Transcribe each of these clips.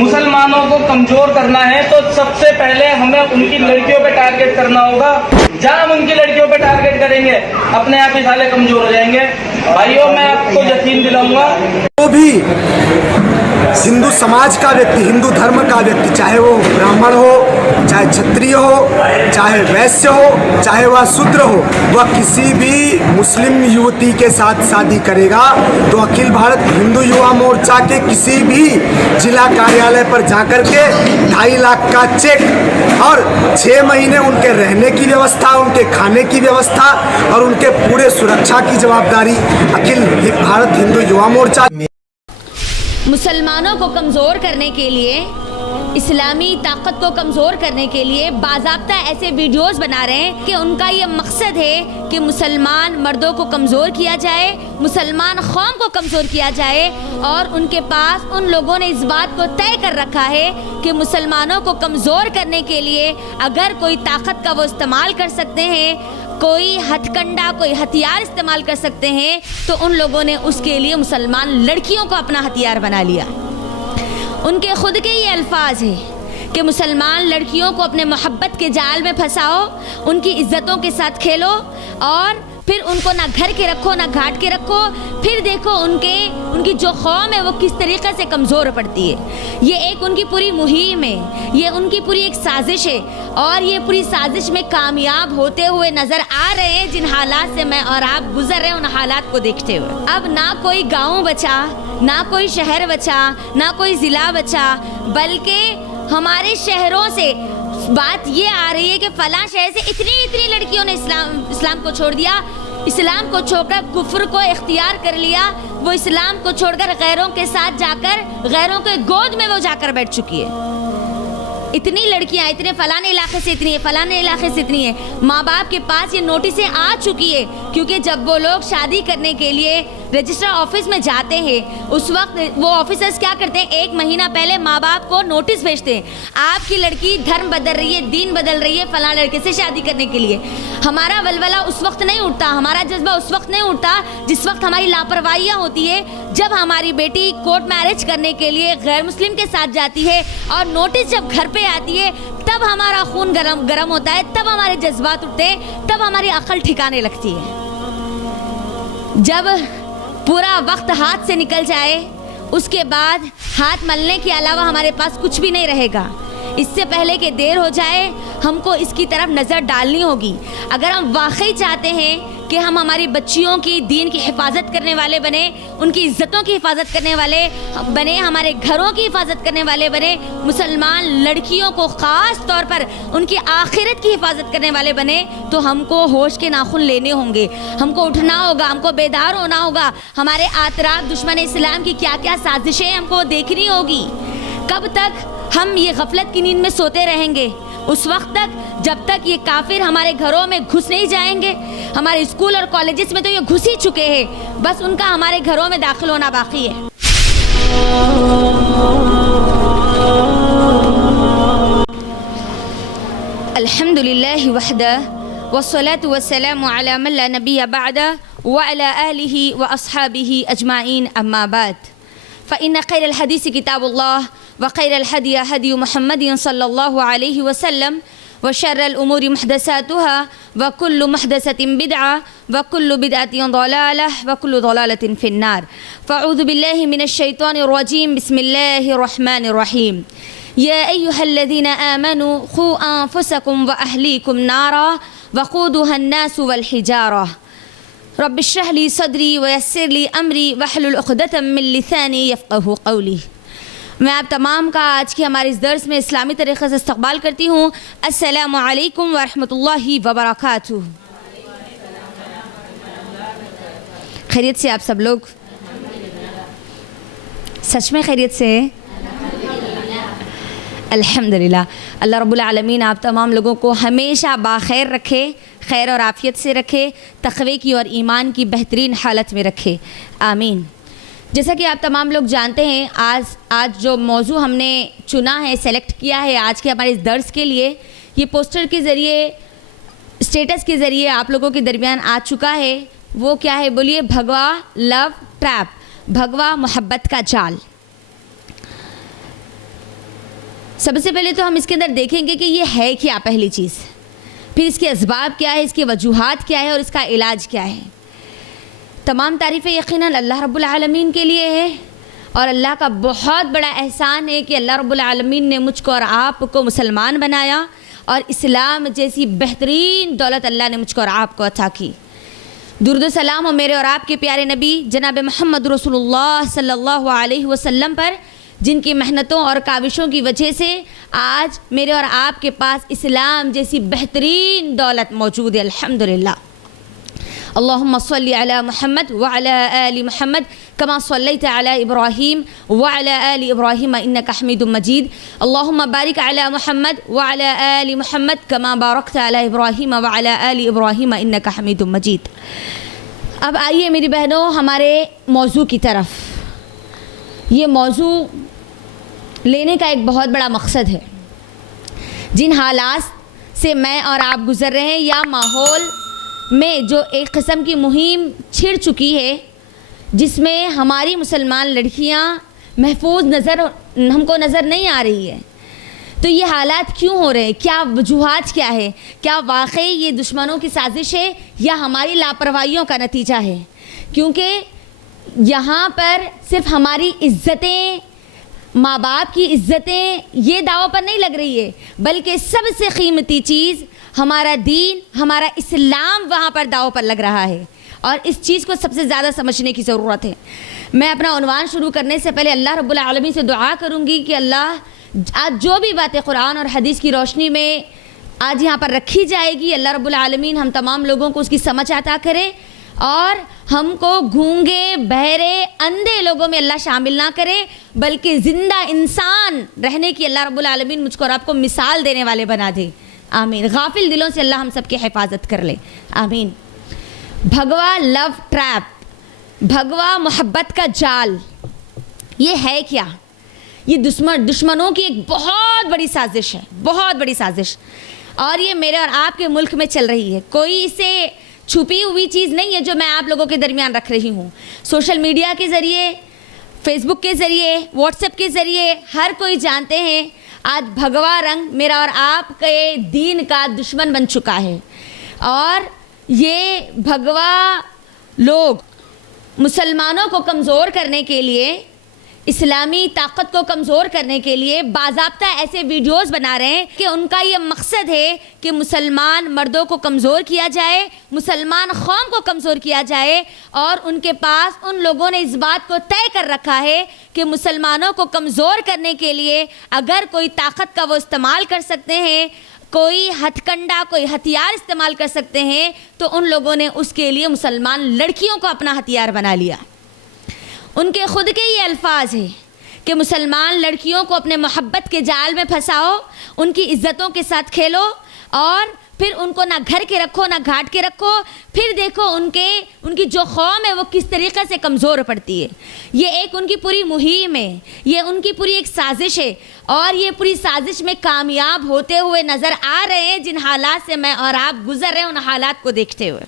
मुसलमानों को कमजोर करना है तो सबसे पहले हमें उनकी लड़कियों पे टारगेट करना होगा। जहाँ हम उनकी लड़कियों पे टारगेट करेंगे अपने आप ही साले कमजोर हो जाएंगे। भाइयों, मैं आपको यकीन दिलाऊंगा, तो भी हिंदू समाज का व्यक्ति, हिंदू धर्म का व्यक्ति, चाहे वो ब्राह्मण हो, चाहे क्षत्रिय हो, चाहे वैश्य हो, चाहे वह शूद्र हो, वह किसी भी मुस्लिम युवती के साथ शादी करेगा तो अखिल भारत हिंदू युवा मोर्चा के किसी भी जिला कार्यालय पर जाकर के 2.5 लाख का चेक और 6 महीने उनके रहने की व्यवस्था, उनके खाने की व्यवस्था और उनके पूरे सुरक्षा की जवाबदारी अखिल भारत हिंदू युवा मोर्चा। मुसलमानों को कमज़ोर करने के लिए, इस्लामी ताकत को कमज़ोर करने के लिए बाज़ाब्ता ऐसे वीडियोस बना रहे हैं कि उनका ये मकसद है कि मुसलमान मर्दों को कमज़ोर किया जाए, मुसलमान कौम को कमज़ोर किया जाए। और उनके पास उन लोगों ने इस बात को तय कर रखा है कि मुसलमानों को कमज़ोर करने के लिए अगर कोई ताकत का वो इस्तेमाल कर सकते हैं, कोई हथकंडा, कोई हथियार इस्तेमाल कर सकते हैं, तो उन लोगों ने उसके लिए मुसलमान लड़कियों को अपना हथियार बना लिया। उनके खुद के ये अल्फाज हैं कि मुसलमान लड़कियों को अपने मोहब्बत के जाल में फंसाओ, उनकी इज्जतों के साथ खेलो और फिर उनको ना घर के रखो ना घाट के रखो, फिर देखो उनकी जो कौम है वो किस तरीक़े से कमज़ोर पड़ती है। ये एक उनकी पूरी मुहिम है, ये उनकी पूरी एक साजिश है और ये पूरी साजिश में कामयाब होते हुए नज़र आ रहे हैं। जिन हालात से मैं और आप गुजर रहे हैं उन हालात को देखते हुए अब ना कोई गाँव बचा, ना कोई शहर बचा, ना कोई ज़िला बचा, बल्कि हमारे शहरों से बात ये आ रही है कि फलां शहर से इतनी लड़कियों ने इस्लाम को छोड़ दिया, इस्लाम को छोड़कर कुफ्र को इख्तियार कर लिया। वो इस्लाम को छोड़कर गैरों के साथ जाकर, गैरों के गोद में वो जाकर बैठ चुकी है। इतनी लड़कियां, इतने फलाने इलाके से इतनी है, फलाने इलाके से इतनी है। माँ बाप के पास ये नोटिसें आ चुकी है, क्योंकि जब वो लोग शादी करने के लिए रजिस्ट्रार ऑफिस में जाते हैं उस वक्त वो ऑफिसर्स क्या करते हैं, 1 महीना पहले माँ बाप को नोटिस भेजते हैं, आपकी लड़की धर्म बदल रही है, दीन बदल रही है फलां लड़के से शादी करने के लिए। हमारा वलवला उस वक्त नहीं उठता, हमारा जज्बा उस वक्त नहीं उठता जिस वक्त हमारी लापरवाहियाँ होती है। जब हमारी बेटी कोर्ट मैरिज करने के लिए गैर मुस्लिम के साथ जाती है और नोटिस जब घर पे आती है, तब हमारा खून गरम होता है, तब हमारे जज्बात उठते हैं, तब हमारी अक्ल ठिकाने लगती है। जब पूरा वक्त हाथ से निकल जाए उसके बाद हाथ मलने के अलावा हमारे पास कुछ भी नहीं रहेगा। इससे पहले कि देर हो जाए हमको इसकी तरफ नज़र डालनी होगी। अगर हम वाकई चाहते हैं कि हम हमारी बच्चियों की दीन की हिफाजत करने वाले बने, उनकी इज़्ज़तों की हिफाजत करने वाले बने, हमारे घरों की हिफाजत करने वाले बने, मुसलमान लड़कियों को ख़ास तौर पर उनकी आखिरत की हिफाजत करने वाले बने, तो हमको होश के नाखून लेने होंगे, हमको उठना होगा, हमको बेदार होना होगा। हमारे आतराफ दुश्मन इस्लाम की क्या क्या साजिशें हमको देखनी होगी। कब तक हम ये गफलत की नींद में सोते रहेंगे? उस वक्त तक जब तक ये काफिर हमारे घरों में घुस नहीं जाएंगे। हमारे स्कूल और कॉलेजेस में तो ये घुस ही चुके हैं, बस उनका हमारे घरों में दाखिल होना बाकी है। अल्हम्दुलिल्लाहि वहदा वस्सलातु वस्सलामु अला मन ला नबिय्य बअदा व अला आलिहि व अस्हाबिहि अजमाइन अम्मा बाद। फ़इन्न खैरल हदीस किताबुल्लाह व खैरल हदी हदी मुहम्मदिन सल्लल्लाहु अलैहि वसल्लम व शर्रल उमूरि मुहदसातुहा व कुल्लु मुहदसतिन बिदअह व कुल्लु बिदअतिन ज़लालह व कुल्लु ज़लालतिन फिन्नार। फ़अऊज़ु बिल्लाहि मिनश शैतानिर रजीम। बिस्मिल्लाहिर रहमानिर रहीम। या अय्युहल्लज़ीना आमनू खू अनफुसकुम व अहलीकुम नारा वक़ूदुहा अन्नासु वल हिजारा रब्बि इश्रह ली सदरी व यस्सिर ली अमरी वहलुल उक़दतम मिन लिसानी यफ़क़हू क़ौली। मैं आप तमाम का आज के हमारे इस दर्स में इस्लामी तरीक़े से इस्तक़बाल करती हूँ। अस्सलामु अलैकुम व रहमतुल्लाहि व बरकातुहू। खैरियत से आप सब लोग? सच में खैरियत से? अल्हम्दुलिल्लाह। अल्लाह रब्बुल आलमीन आप तमाम लोगों को हमेशा बाखैर रखे, खैर और आफ़ियत से रखे, तक़वे की और ईमान की बेहतरीन हालत में रखे, आमीन। जैसा कि आप तमाम लोग जानते हैं, आज जो मौजू हमने चुना है, सेलेक्ट किया है आज के हमारे इस दर्स के लिए, ये पोस्टर के ज़रिए, स्टेटस के ज़रिए आप लोगों के दरमियान आ चुका है। वो क्या है बोलिए? भगवा लव ट्रैप, भगवा मोहब्बत का जाल। सबसे पहले तो हम इसके अंदर देखेंगे कि ये है क्या, पहली चीज़, फिर इसके असबाब क्या है, इसकी वजूहात क्या है और इसका इलाज क्या है। तमाम तारीफ़ें यकीनन अल्लाह रब्बुल आलमीन के लिए है और अल्लाह का बहुत बड़ा एहसान है कि अल्लाह रब्बुल आलमीन ने मुझको और आपको मुसलमान बनाया और इस्लाम जैसी बेहतरीन दौलत अल्लाह ने मुझको और आपको अता की। दुरूद सलाम हो मेरे और आपके प्यारे नबी जनाब मोहम्मद रसूलुल्लाह सल्लल्लाहु अलैहि वसल्लम पर, जिनकी मेहनतों और काविशों की वजह से आज मेरे और आपके पास इस्लाम जैसी बेहतरीन दौलत मौजूद है, अल्हम्दुलिल्लाह। अल्लाहुम्मा सल्ली अला मुहम्मद व अला आलि मुहम्मद कमा सल्लैत अला इब्राहीम व अला आलि इब्राहीम इन्नका हमीदुम मजीद। अल्लाहुम्मा बारिक अला मुहम्मद व अला आलि मुहम्मद कमा बारकत अला इब्राहीम व अला आलि इब्राहीम इन्नका हमीदुम मजीद। अब आइए मेरी बहनों हमारे मौजू की तरफ। ये मौजू लेने का एक बहुत बड़ा मकसद है। जिन हालात से मैं और आप गुज़र रहे हैं या माहौल में जो एक किस्म की मुहिम छिड़ चुकी है, जिसमें हमारी मुसलमान लड़कियां महफूज हमको नज़र नहीं आ रही है, तो ये हालात क्यों हो रहे हैं, क्या वजूहात क्या है, क्या वाकई ये दुश्मनों की साजिश है या हमारी लापरवाहियों का नतीजा है। क्योंकि यहाँ पर सिर्फ हमारी इज़्ज़तें, माँ बाप की इज़्ज़तें ये दाव पर नहीं लग रही है, बल्कि सबसे कीमती चीज़ हमारा दीन, हमारा इस्लाम वहाँ पर दाव पर लग रहा है और इस चीज़ को सबसे ज़्यादा समझने की ज़रूरत है। मैं अपना उन्वान शुरू करने से पहले अल्लाह रब्बुल आलमीन से दुआ करूँगी कि अल्लाह आज जो भी बातें कुरान और हदीस की रोशनी में आज यहाँ पर रखी जाएगी, अल्लाह रब्बुल आलमीन हम तमाम लोगों को उसकी समझ अता करे और हमको गूंगे, बहरे, अंधे लोगों में अल्लाह शामिल ना करे, बल्कि ज़िंदा इंसान रहने की अल्लाह रब्बुल आलमीन मुझको और आपको मिसाल देने वाले बना दे। आमीन। गाफिल दिलों से अल्लाह हम सब की हिफाजत कर ले। आमीन। भगवा लव ट्रैप, भगवा मोहब्बत का जाल, ये है क्या? ये दुश्मनों की एक बहुत बड़ी साजिश है, बहुत बड़ी साजिश, और ये मेरे और आपके मुल्क में चल रही है। कोई इसे छुपी हुई चीज़ नहीं है जो मैं आप लोगों के दरमियान रख रही हूँ। सोशल मीडिया के ज़रिए, फेसबुक के ज़रिए, व्हाट्सएप के ज़रिए हर कोई जानते हैं आज भगवा रंग मेरा और आपके दीन का दुश्मन बन चुका है। और ये भगवा लोग मुसलमानों को कमज़ोर करने के लिए, इस्लामी ताकत को कमज़ोर करने के लिए बाज़ाब्ता ऐसे वीडियोस बना रहे हैं कि उनका ये मकसद है कि मुसलमान मर्दों को कमज़ोर किया जाए, मुसलमान कौम को कमज़ोर किया जाए। और उनके पास उन लोगों ने इस बात को तय कर रखा है कि मुसलमानों को कमज़ोर करने के लिए अगर कोई ताकत का वो इस्तेमाल कर सकते हैं, कोई हथकंडा, कोई हथियार इस्तेमाल कर सकते हैं, तो उन लोगों ने उसके लिए मुसलमान लड़कियों को अपना हथियार बना लिया। उनके खुद के ये अल्फाज हैं कि मुसलमान लड़कियों को अपने मोहब्बत के जाल में फंसाओ, उनकी इज़्ज़तों के साथ खेलो और फिर उनको ना घर के रखो ना घाट के रखो, फिर देखो उनकी जो कौम है वो किस तरीक़े से कमज़ोर पड़ती है। ये एक उनकी पूरी मुहिम है, ये उनकी पूरी एक साजिश है और ये पूरी साजिश में कामयाब होते हुए नज़र आ रहे हैं। जिन हालात से मैं और आप गुज़र रहे हैं, उन हालात को देखते हुए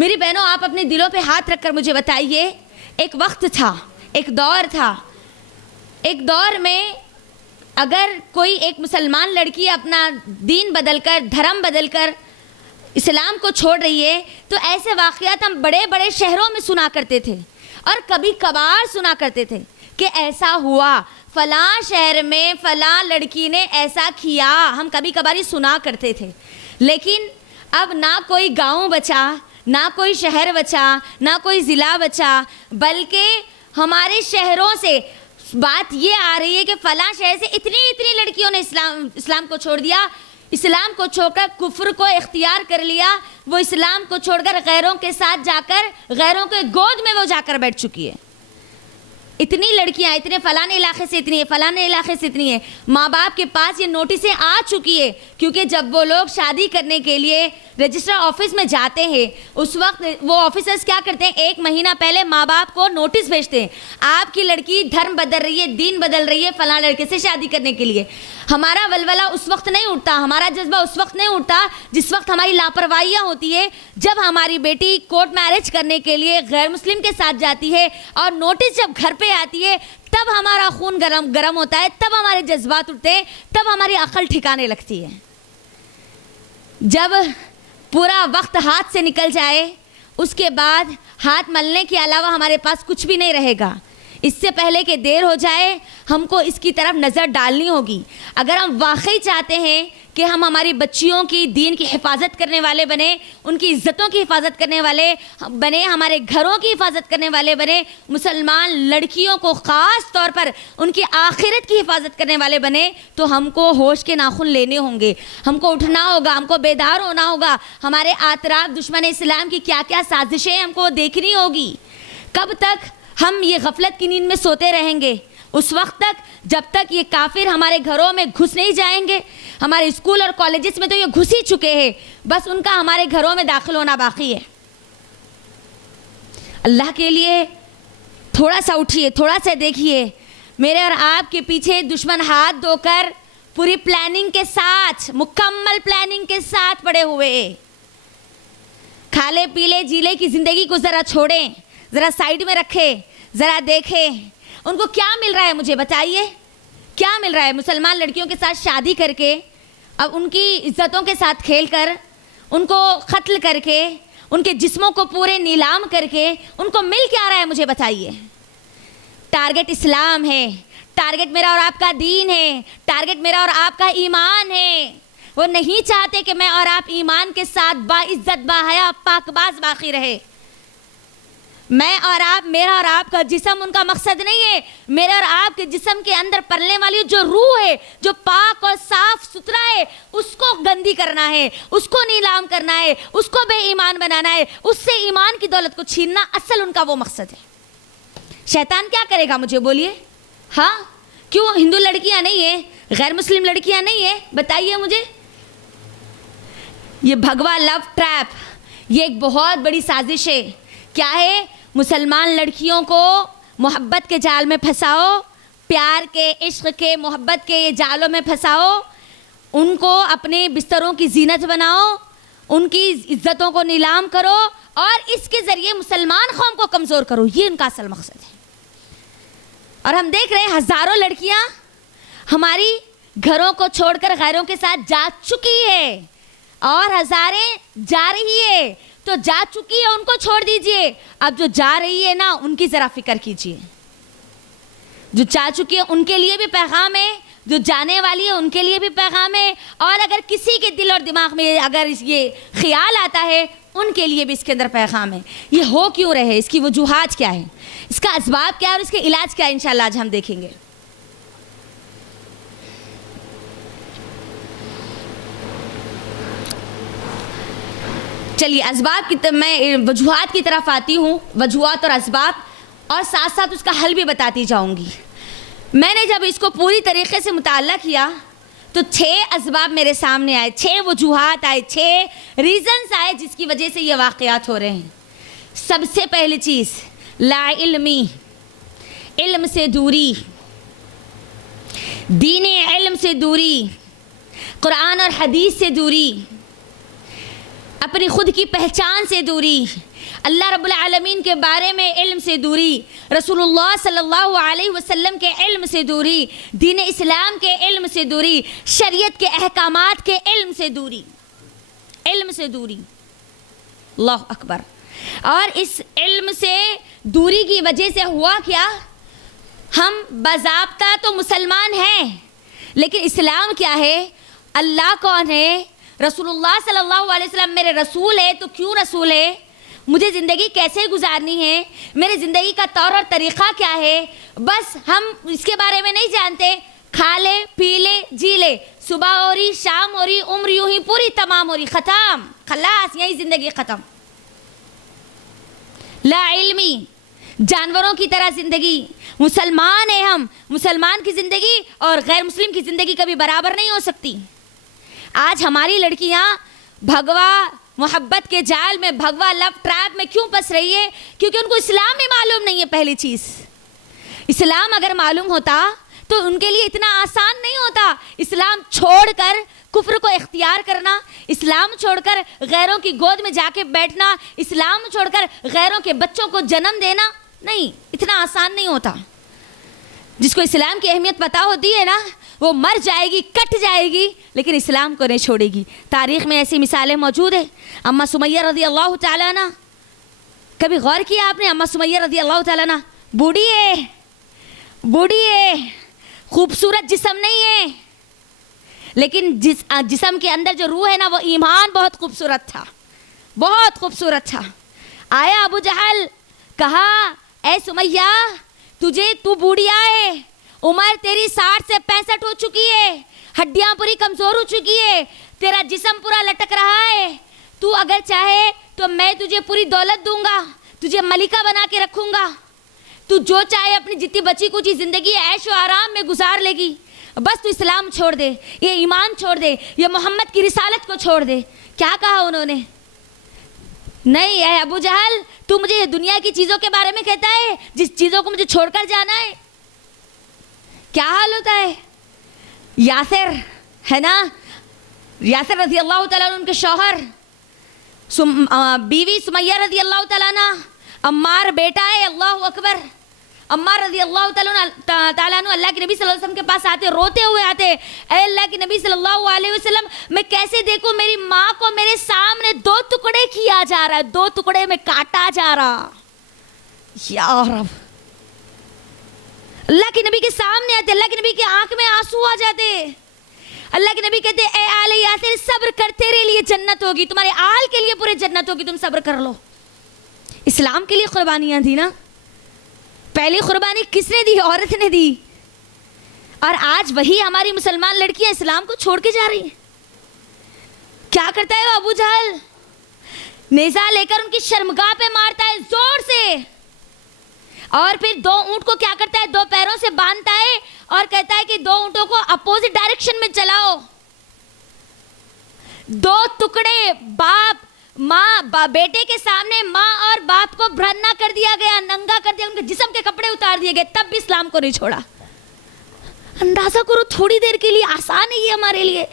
मेरी बहनों, आप अपने दिलों पे हाथ रखकर मुझे बताइए, एक वक्त था, एक दौर था, एक दौर में अगर कोई एक मुसलमान लड़की अपना दीन बदलकर, धर्म बदलकर इस्लाम को छोड़ रही है, तो ऐसे वाक़यात हम बड़े बड़े शहरों में सुना करते थे और कभी कभार सुना करते थे कि ऐसा हुआ, फ़लाँ शहर में फ़लाँ लड़की ने ऐसा किया, हम कभी कभार ही सुना करते थे। लेकिन अब ना कोई गाँव बचा, ना कोई शहर बचा, ना कोई ज़िला बचा, बल्कि हमारे शहरों से बात ये आ रही है कि फ़लाँ शहर से इतनी लड़कियों ने इस्लाम को छोड़ दिया, इस्लाम को छोड़कर कुफ्र को इख्तियार कर लिया, वो इस्लाम को छोड़कर गैरों के साथ जाकर, गैरों के गोद में वो जाकर बैठ चुकी है। इतनी लड़कियां, इतने फ़लाने इलाके से इतनी है, फ़लाने इलाके से इतनी है। माँ बाप के पास ये नोटिसें आ चुकी है, क्योंकि जब वो लोग शादी करने के लिए रजिस्ट्रार ऑफिस में जाते हैं, उस वक्त वो ऑफिसर्स क्या करते हैं, 1 महीना पहले माँ बाप को नोटिस भेजते हैं, आपकी लड़की धर्म बदल रही है, दीन बदल रही है, फलां लड़के से शादी करने के लिए। हमारा वलवला उस वक्त नहीं उठता, हमारा जज्बा उस वक्त नहीं उठता जिस वक्त हमारी लापरवाहियाँ होती है। जब हमारी बेटी कोर्ट मैरिज करने के लिए गैर मुस्लिम के साथ जाती है और नोटिस जब घर पे आती है, तब हमारा खून गरम होता है, तब हमारे जज्बात उठते हैं, तब हमारी अकल ठिकाने लगती है। जब पूरा वक्त हाथ से निकल जाए, उसके बाद हाथ मलने के अलावा हमारे पास कुछ भी नहीं रहेगा। इससे पहले कि देर हो जाए, हमको इसकी तरफ नज़र डालनी होगी। अगर हम वाकई चाहते हैं कि हम हमारी बच्चियों की दीन की हिफाजत करने वाले बने, उनकी इज़्ज़तों की हिफाजत करने वाले बने, हमारे घरों की हिफाजत करने वाले बने, मुसलमान लड़कियों को ख़ास तौर पर उनकी आखिरत की हिफाजत करने वाले बने, तो हमको होश के नाखून लेने होंगे, हमको उठना होगा, हमको बेदार होना होगा। हमारे आतराफ दुश्मन इस्लाम की क्या क्या साजिशें हमको देखनी होगी। कब तक हम ये गफलत की नींद में सोते रहेंगे? उस वक्त तक जब तक ये काफिर हमारे घरों में घुस नहीं जाएंगे। हमारे स्कूल और कॉलेजेस में तो ये घुस ही चुके हैं, बस उनका हमारे घरों में दाखिल होना बाकी है। अल्लाह के लिए थोड़ा सा उठिए, थोड़ा सा देखिए। मेरे और आपके पीछे दुश्मन हाथ धोकर पूरी प्लानिंग के साथ, मुकम्मल प्लानिंग के साथ पड़े हुए। खाले पीले जीले की ज़िंदगी को ज़रा छोड़ें, ज़रा साइड में रखें, ज़रा देखें उनको क्या मिल रहा है। मुझे बताइए क्या मिल रहा है? मुसलमान लड़कियों के साथ शादी करके, अब उनकी इज्जतों के साथ खेलकर, उनको कत्ल करके, उनके जिस्मों को पूरे नीलाम करके उनको मिल क्या रहा है? मुझे बताइए। टारगेट इस्लाम है, टारगेट मेरा और आपका दीन है, टारगेट मेरा और आपका ईमान है। वो नहीं चाहते कि मैं और आप ईमान के साथ बाइज्जत बाहया पाकबाज बाकी रहे। मैं और आप, मेरा और आपका जिस्म उनका मकसद नहीं है। मेरे और आपके जिस्म के अंदर पलने वाली जो रूह है, जो पाक और साफ सुथरा है, उसको गंदी करना है, उसको नीलाम करना है, उसको बेईमान बनाना है, उससे ईमान की दौलत को छीनना असल उनका वो मकसद है। शैतान क्या करेगा मुझे बोलिए? हाँ, क्यों हिंदू लड़कियां नहीं है, गैर मुस्लिम लड़कियां नहीं है? बताइए मुझे। ये भगवा लव ट्रैप, ये एक बहुत बड़ी साजिश है। क्या है? मुसलमान लड़कियों को मोहब्बत के जाल में फंसाओ, प्यार के, इश्क के, मोहब्बत के ये जालों में फंसाओ, उनको अपने बिस्तरों की जीनत बनाओ, उनकी इज्जतों को नीलाम करो और इसके ज़रिए मुसलमान कौम को कमज़ोर करो। ये उनका असल मकसद है। और हम देख रहे हैं हज़ारों लड़कियां हमारी घरों को छोड़कर गैरों के साथ जा चुकी है और हज़ारें जा रही है। तो जा चुकी है उनको छोड़ दीजिए, अब जो जा रही है ना, उनकी ज़रा फिक्र कीजिए। जो जा चुकी है उनके लिए भी पैगाम है, जो जाने वाली है उनके लिए भी पैगाम है। और अगर किसी के दिल और दिमाग में अगर ये ख्याल आता है, उनके लिए भी इसके अंदर पैगाम है। ये हो क्यों रहे, इसकी वजूहात क्या है, इसका असबाब क्या है और इसके इलाज क्या है, इंशाल्लाह आज हम देखेंगे। चलिए असबाब की मैं वजूहात की तरफ आती हूँ, वजूहात और असबाब, और साथ साथ उसका हल भी बताती जाऊँगी। मैंने जब इसको पूरी तरीके से मुताला किया तो 6 असबाब मेरे सामने आए, 6 वजूहात आए, 6 रीज़न्स आए जिसकी वजह से ये वाक़यात हो रहे हैं। सबसे पहली चीज़ ला इल्मी, इल्म से दूरी, दीन इल्म से दूरी, कुरान और हदीस से दूरी, अपनी खुद की पहचान से दूरी, अल्लाह रब्बुल आलमीन के बारे में इल्म से दूरी, रसूलुल्लाह सल्लल्लाहु अलैहि वसल्लम के इल्म से दूरी, दीन इस्लाम के इल्म से दूरी, शरीयत के अहकामात के इल्म से दूरी, इल्म से दूरी। अल्लाह अकबर। और इस इल्म से दूरी की वजह से हुआ क्या? हम बाज़ाब्ता तो मुसलमान हैं, लेकिन इस्लाम क्या है, अल्लाह कौन है, रसूलुल्लाह सल्लल्लाहु अलैहि वसल्लम मेरे रसूल है, तो क्यों रसूल है, मुझे ज़िंदगी कैसे गुजारनी है, मेरे ज़िंदगी का तौर और तरीक़ा क्या है, बस हम इसके बारे में नहीं जानते। खा ले पी ले जी ले, सुबह हो रही शाम हो रही, उम्र यूं ही पूरी तमाम हो रही, ख़त्म, खलास, यही ज़िंदगी ख़त्म। ला इल्मी, जानवरों की तरह ज़िंदगी। मुसलमान है हम, मुसलमान की ज़िंदगी और गैर मुस्लिम की ज़िंदगी कभी बराबर नहीं हो सकती। आज हमारी लड़कियां भगवा मोहब्बत के जाल में, भगवा लव ट्रैप में क्यों फंस रही है? क्योंकि उनको इस्लाम ही मालूम नहीं है। पहली चीज़, इस्लाम अगर मालूम होता तो उनके लिए इतना आसान नहीं होता इस्लाम छोड़कर कुफ्र को इख्तियार करना, इस्लाम छोड़कर गैरों की गोद में जाके बैठना, इस्लाम छोड़कर गैरों के बच्चों को जन्म देना। नहीं, इतना आसान नहीं होता। जिसको इस्लाम की अहमियत पता होती है ना, वो मर जाएगी, कट जाएगी, लेकिन इस्लाम को नहीं छोड़ेगी। तारीख़ में ऐसी मिसालें मौजूद है। अम्मा सुमैया रज़ी अल्लाह ताला अन्हा, कभी गौर किया आपने? अम्मा सुमैया रज़ी अल्लाह ताला अन्हा बूढ़ी है, बूढ़ी है, खूबसूरत जिस्म नहीं है, लेकिन जिस्म के अंदर जो रूह है ना, वो ईमान बहुत खूबसूरत था, बहुत खूबसूरत था। आया अबू जहल, कहा ऐ सुमैया, तू बूढ़िया है, उम्र तेरी 60 से 65 हो चुकी है, हड्डियां पूरी कमज़ोर हो चुकी है, तेरा जिस्म पूरा लटक रहा है, तू अगर चाहे तो मैं तुझे पूरी दौलत दूंगा, तुझे मलिका बना के रखूंगा, तू जो चाहे अपनी जितनी बची कुछ ज़िंदगी ऐश और आराम में गुजार लेगी, बस तू इस्लाम छोड़ दे, ये ईमान छोड़ दे, ये मोहम्मद की रिसालत को छोड़ दे। क्या कहा उन्होंने? नहीं है अबू जहल, तू मुझे दुनिया की चीज़ों के बारे में कहता है, जिस चीज़ों को मुझे छोड़कर जाना है। क्या हाल होता है? यासिर है ना, यासिर रज़ी अल्लाह ताला अन्हु, उनके शौहर, बीवी सुमैया रज़ी अल्लाह ताला अन्हा, अम्मार बेटा है, अल्लाह अकबर। अम्मार रज़ी अल्लाह ताला अन्हु अल्लाह के नबी सल्लल्लाहु अलैहि वसल्लम के पास आते, रोते हुए आते, ऐ अल्लाह के नबी सल्लल्लाहु अलैहि वसल्लम, मैं कैसे देखूं मेरी माँ को मेरे सामने 2 टुकड़े किया जा रहा है, 2 टुकड़े में काटा जा रहा। या रब, अल्लाह के नबी के सामने आते, अल्लाह के नबी की आंख में आंसू आ जाते। अल्लाह के नबी कहते, ऐ आले यासिर, सब्र कर, तेरे लिए जन्नत होगी, तुम्हारे आल के लिए पूरे जन्नत होगी, तुम सब्र कर लो। इस्लाम के लिए कुर्बानियां दी ना, पहली कुर्बानी किसने दी? औरत ने दी। और आज वही हमारी मुसलमान लड़कियां इस्लाम को छोड़ के जा रही हैं। क्या करता है वो अबू जहल? नेज़ा लेकर उनकी शर्मगाह पे मारता है जोर से, और फिर 2 ऊंट को क्या करता है? 2 पैरों से बांधता है और कहता है कि 2 ऊंटों को अपोजिट डायरेक्शन में चलाओ। 2 टुकड़े, बाप माँ बेटे के सामने माँ और बाप को भ्रन्ना कर दिया गया, नंगा कर दिया, उनके जिस्म के कपड़े उतार दिए गए, तब भी इस्लाम को नहीं छोड़ा। अंदाजा करो, थोड़ी देर के लिए आसान है ये हमारे लिए,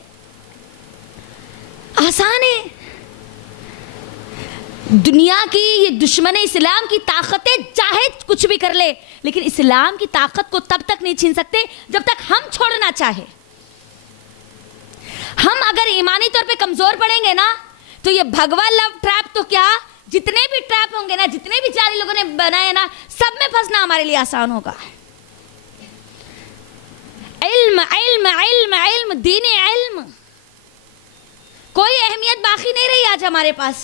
आसान है। दुनिया की ये दुश्मन इस्लाम की ताकतें चाहे कुछ भी कर ले, लेकिन इस्लाम की ताकत को तब तक नहीं छीन सकते जब तक हम छोड़ना चाहे। हम अगर ईमानी तौर पे कमजोर पड़ेंगे ना, तो ये भगवा लव ट्रैप तो क्या, जितने भी ट्रैप होंगे ना, जितने भी जाली लोगों ने बनाए ना, सब में फंसना हमारे लिए आसान होगा। इल्म इल्म इल्म इल्म दीन इल्म, कोई अहमियत बाकी नहीं रही आज हमारे पास।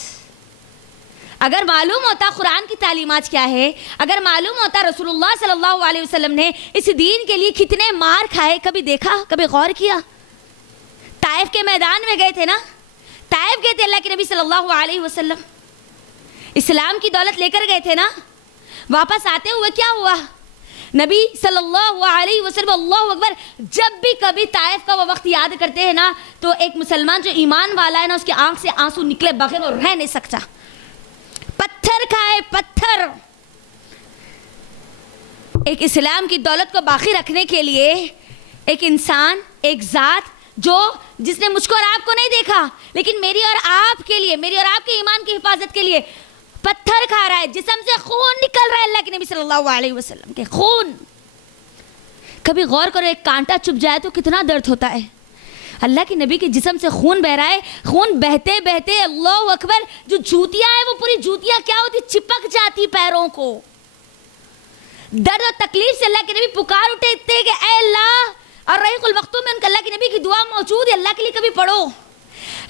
अगर मालूम होता कुरान की तालीमात क्या है, अगर मालूम होता रसूलुल्लाह सल्लल्लाहु अलैहि वसल्लम ने इस दीन के लिए कितने मार खाए, कभी देखा, कभी गौर किया? ताइफ के मैदान में गए थे ना, ताइफ गए थे अल्लाह के नबी सल्लल्लाहु अलैहि वसल्लम, इस्लाम की दौलत लेकर गए थे ना, वापस आते हुए क्या हुआ? नबी सल्लल्लाहु अलैहि वसल्लम, अल्लाहु अकबर, जब भी कभी ताइफ का वो वक्त याद करते हैं ना, तो एक मुसलमान जो ईमान वाला है ना, उसकी आंख से आंसू निकले बगैर वो रह नहीं सकता। पत्थर खाए पत्थर। एक इस्लाम की दौलत को बाकी रखने के लिए एक इंसान, एक जात जिसने मुझको और आपको नहीं देखा, लेकिन मेरी और आपके लिए, मेरी और आपके ईमान की हिफाजत के लिए पत्थर खा रहा है, जिस्म से खून निकल रहा है, अल्लाह के नबी सल्लल्लाहु अलैहि वसल्लम के खून। कभी गौर करो, एक कांटा चुभ जाए तो कितना दर्द होता है। अल्लाह के नबी के जिस्म से खून बह रहा है, खून बहते बहते अल्लाहु अकबर, जो जूतियां हैं वो पूरी जूतियां क्या होती, चिपक जाती पैरों को। दर्द और तकलीफ से अल्लाह के नबी पुकार उठे थे कि ऐ अल्लाह, और रहीकुल मख्तूम में उनका अल्लाह के नबी की दुआ मौजूद है, अल्लाह के लिए कभी पढ़ो,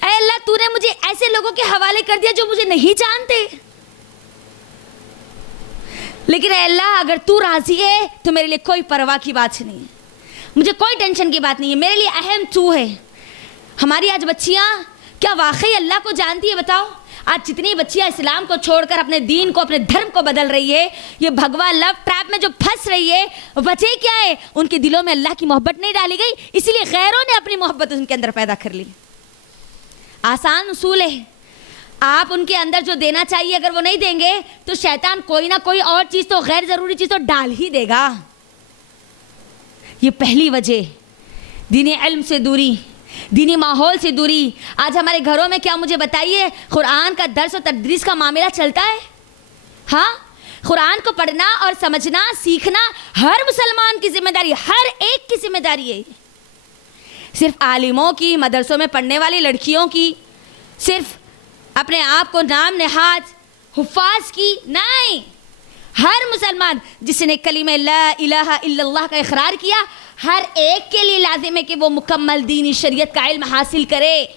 ऐ अल्लाह तूने मुझे ऐसे लोगों के हवाले कर दिया जो मुझे नहीं जानते, लेकिन ऐ अल्लाह अगर तू राजी है तो मेरे लिए कोई परवाह की बात नहीं है, मुझे कोई टेंशन की बात नहीं है, मेरे लिए अहम तू है। हमारी आज बच्चियाँ क्या वाकई अल्लाह को जानती है? बताओ, आज जितनी बच्चियाँ इस्लाम को छोड़कर अपने दीन को, अपने धर्म को बदल रही है, ये भगवा लव ट्रैप में जो फंस रही है, वजह क्या है? उनके दिलों में अल्लाह की मोहब्बत नहीं डाली गई, इसलिए गैरों ने अपनी मोहब्बत उनके अंदर पैदा कर ली। आसान उसूल है, आप उनके अंदर जो देना चाहिए अगर वो नहीं देंगे तो शैतान कोई ना कोई और चीज़ तो गैर ज़रूरी चीज़ तो डाल ही देगा। ये पहली वजह, दीनी इल्म से दूरी, दीनी माहौल से दूरी। आज हमारे घरों में क्या मुझे बताइए कुरान का दर्स और तदरीस का मामला चलता है? हाँ, कुरान को पढ़ना और समझना सीखना हर मुसलमान की जिम्मेदारी, हर एक की जिम्मेदारी है। सिर्फ आलिमों की, मदरसों में पढ़ने वाली लड़कियों की, सिर्फ अपने आप को नाम नहाद हुफ़ाज़ की नहीं, हर मुसलमान जिसने कलीमे ला इलाहा इल्लल्लाह का इकरार किया, हर एक के लिए लाजिम है कि वो मुकम्मल दीनी शरीयत का इल्म हासिल करे।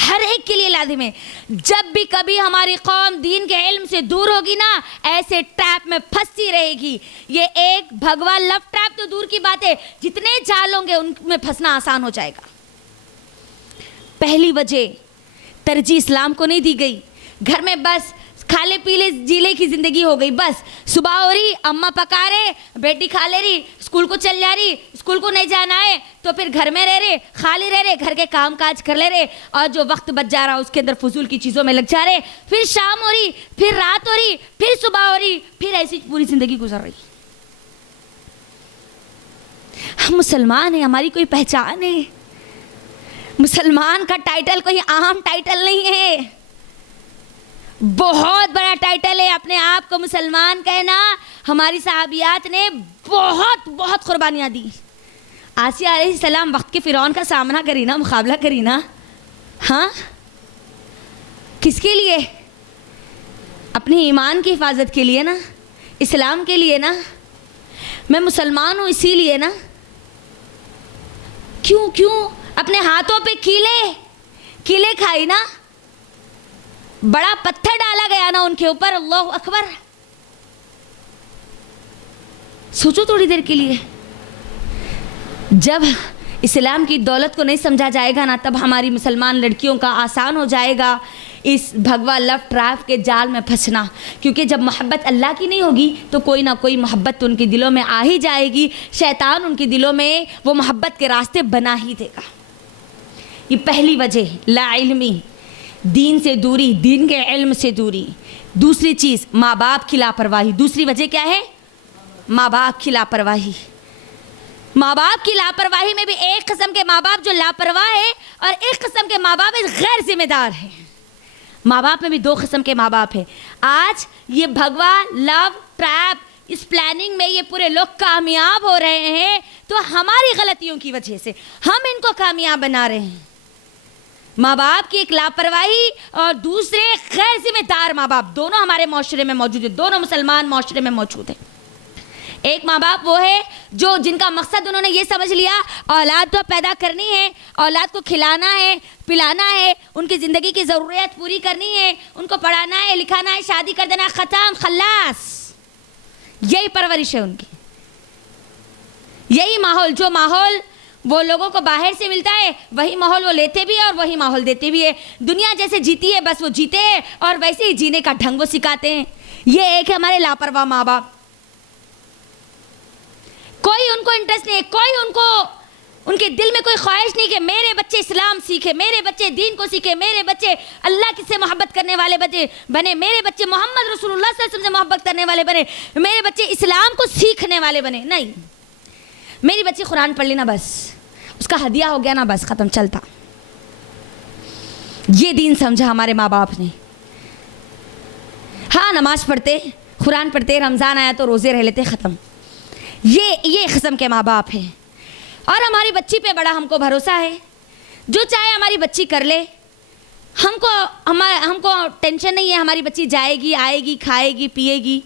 हर एक के लिए लाजिम है। जब भी कभी हमारी कौम दीन के इल्म से दूर होगी ना, ऐसे ट्रैप में फंसती रहेगी। ये एक भगवा लव ट्रैप तो दूर की बात है, जितने जाल होंगे उनमें फंसना आसान हो जाएगा। पहली वजह, तरजीह इस्लाम को नहीं दी गई। घर में बस खाले पीले जीले की ज़िंदगी हो गई। बस सुबह हो रही, अम्मा पका रहे, बेटी खा ले रही, स्कूल को चल जा रही, स्कूल को नहीं जाना है तो फिर घर में रह रहे, खाली रह रहे, घर के काम काज कर ले रहे, और जो वक्त बच जा रहा उसके अंदर फजूल की चीज़ों में लग जा रहे। फिर शाम हो रही, फिर रात हो रही, फिर सुबह हो रही, फिर ऐसी पूरी ज़िंदगी गुजर रही। हम मुसलमान हैं, हमारी कोई पहचान है। मुसलमान का टाइटल कोई आम टाइटल नहीं है, बहुत बड़ा टाइटल है। अपने आप को मुसलमान कहना, हमारी सहाबियात ने बहुत बहुत कुर्बानियाँ दी। आसिया अलैहिस्सलाम वक्त के फ़िरौन का सामना करी ना, मुकाबला करी ना। हाँ, किसके लिए? अपने ईमान की हिफाजत के लिए ना, इस्लाम के लिए ना। मैं मुसलमान हूँ इसीलिए ना। क्यों अपने हाथों पे कीले खाई ना, बड़ा पत्थर डाला गया ना उनके ऊपर। अल्लाहु अकबर। सोचो थोड़ी देर के लिए, जब इस्लाम की दौलत को नहीं समझा जाएगा ना, तब हमारी मुसलमान लड़कियों का आसान हो जाएगा इस भगवा लव ट्रैप के जाल में फंसना। क्योंकि जब मोहब्बत अल्लाह की नहीं होगी तो कोई ना कोई मोहब्बत तो उनके दिलों में आ ही जाएगी। शैतान उनके दिलों में वो मोहब्बत के रास्ते बना ही देगा। ये पहली वजह, ला इल्मी, दीन से दूरी, दीन के इल्म से दूरी। दूसरी चीज़, माँ बाप की लापरवाही। दूसरी वजह क्या है? माँ बाप की लापरवाही। माँ बाप की लापरवाही में भी एक किस्म के माँ बाप जो लापरवाह है और एक किस्म के माँ बाप गैर जिम्मेदार है। माँ बाप में भी दो किस्म के माँ बाप है। आज ये भगवा लव ट्रैप, इस प्लानिंग में ये पूरे लोग कामयाब हो रहे हैं तो हमारी गलतियों की वजह से हम इनको कामयाब बना रहे हैं। माँ बाप की एक लापरवाही और दूसरे गैर जिम्मेदार माँ बाप, दोनों हमारे माशरे में मौजूद है, दोनों मुसलमान माशरे में मौजूद है। एक माँ बाप वो है जो जिनका मकसद उन्होंने ये समझ लिया औलाद तो पैदा करनी है, औलाद को खिलाना है, पिलाना है, उनकी ज़िंदगी की ज़रूरत पूरी करनी है, उनको पढ़ाना है, लिखाना है, शादी कर देना, ख़त्म, खल्लास। यही परवरिश है उनकी, यही माहौल। जो माहौल वो लोगों को बाहर से मिलता है वही माहौल वो लेते भी है और वही माहौल देते भी है। दुनिया जैसे जीती है बस वो जीते हैं और वैसे ही जीने का ढंग वो सिखाते हैं। ये एक है हमारे लापरवाह माँ बाप। कोई उनको इंटरेस्ट नहीं है, कोई उनके दिल में कोई ख्वाहिश नहीं कि मेरे बच्चे इस्लाम सीखे, मेरे बच्चे दीन को सीखे, मेरे बच्चे अल्लाह से मोहब्बत करने वाले बच्चे बने, मेरे बच्चे मोहम्मद रसूलुल्लाह सल्लल्लाहु अलैहि वसल्लम से मोहब्बत करने वाले बने, मेरे बच्चे इस्लाम को सीखने वाले बने। नहीं, मेरी बच्ची कुरान पढ़ लेना बस, उसका हदिया हो गया ना बस, ख़त्म, चलता। ये दीन समझा हमारे माँ बाप ने। हाँ, नमाज पढ़ते, कुरान पढ़ते, रमज़ान आया तो रोज़े रह लेते, ख़त्म। ये किस्म के माँ बाप हैं। और हमारी बच्ची पे बड़ा हमको भरोसा है, जो चाहे हमारी बच्ची कर ले, हमको टेंशन नहीं है। हमारी बच्ची जाएगी, आएगी, खाएगी, पिएगी,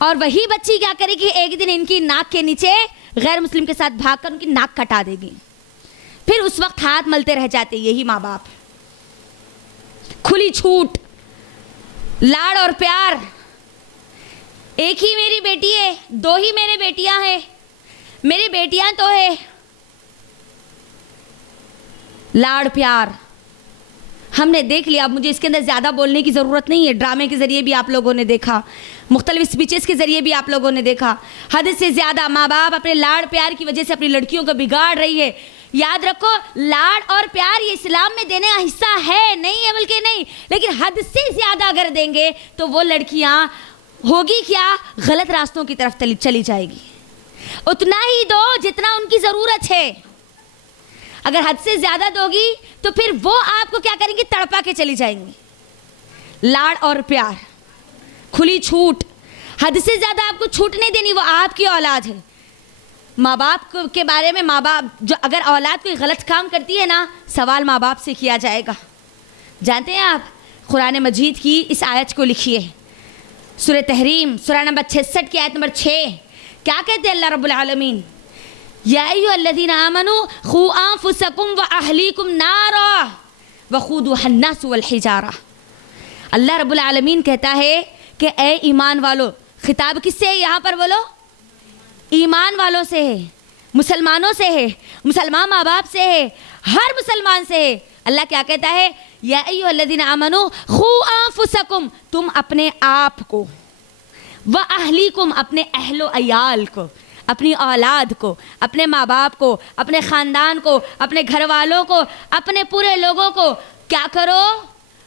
और वही बच्ची क्या करेगी, एक दिन इनकी नाक के नीचे गैर मुस्लिम के साथ भागकर उनकी नाक कटा देगी। फिर उस वक्त हाथ मलते रह जाते। यही माँ बाप, खुली छूट, लाड़ और प्यार। एक ही मेरी बेटी है, दो ही मेरे बेटियां हैं, मेरी बेटियां तो है, लाड़ प्यार हमने देख लिया। अब मुझे इसके अंदर ज़्यादा बोलने की ज़रूरत नहीं है। ड्रामे के ज़रिए भी आप लोगों ने देखा, मुख्तलिफ स्पीचेस के ज़रिए भी आप लोगों ने देखा। हद से ज़्यादा माँ बाप अपने लाड़ प्यार की वजह से अपनी लड़कियों को बिगाड़ रही है। याद रखो, लाड़ और प्यार ये इस्लाम में देने का हिस्सा है, नहीं है बल्कि नहीं, लेकिन हद से ज़्यादा अगर देंगे तो वो लड़कियां होगी क्या, गलत रास्तों की तरफ चली जाएगी। उतना ही दो जितना उनकी ज़रूरत है। अगर हद से ज़्यादा दोगी तो फिर वो आपको क्या करेंगी, तड़पा के चली जाएंगी। लाड़ और प्यार, खुली छूट, हद से ज़्यादा आपको छूट नहीं देनी, वो आपकी औलाद है। माँ बाप के बारे में, माँ बाप जो अगर औलाद कोई गलत काम करती है ना, सवाल माँ बाप से किया जाएगा। जानते हैं आप, कुरान मजीद की इस आयत को लिखिए, सूरह तहरीम सूरह नंबर 66 की आयत नंबर 6, क्या कहते हैं अल्लाह रब्बुल आलमीन, या अय्युहल्लज़ीना आमनू खू अंफुसकुम व अहलीकुम नारा वक़ूदुहा अन्नास वल हिजारा। अल्लाह रब्बुल आलमीन कहता है कि ए ईमान वालों, खिताब किससे है यहाँ पर बोलो, ईमान वालों से है, मुसलमानों से है, मुसलमान माँ बाप से है, हर मुसलमान से है। अल्लाह क्या कहता है, या अय्युहल्लज़ीना आमनू खू अंफुसकुम, तुम अपने आप को, व अहलीकुम, अपने अहलो अयाल को, अपनी औलाद को, अपने माँ बाप को, अपने ख़ानदान को, अपने घर वालों को, अपने पूरे लोगों को क्या करो,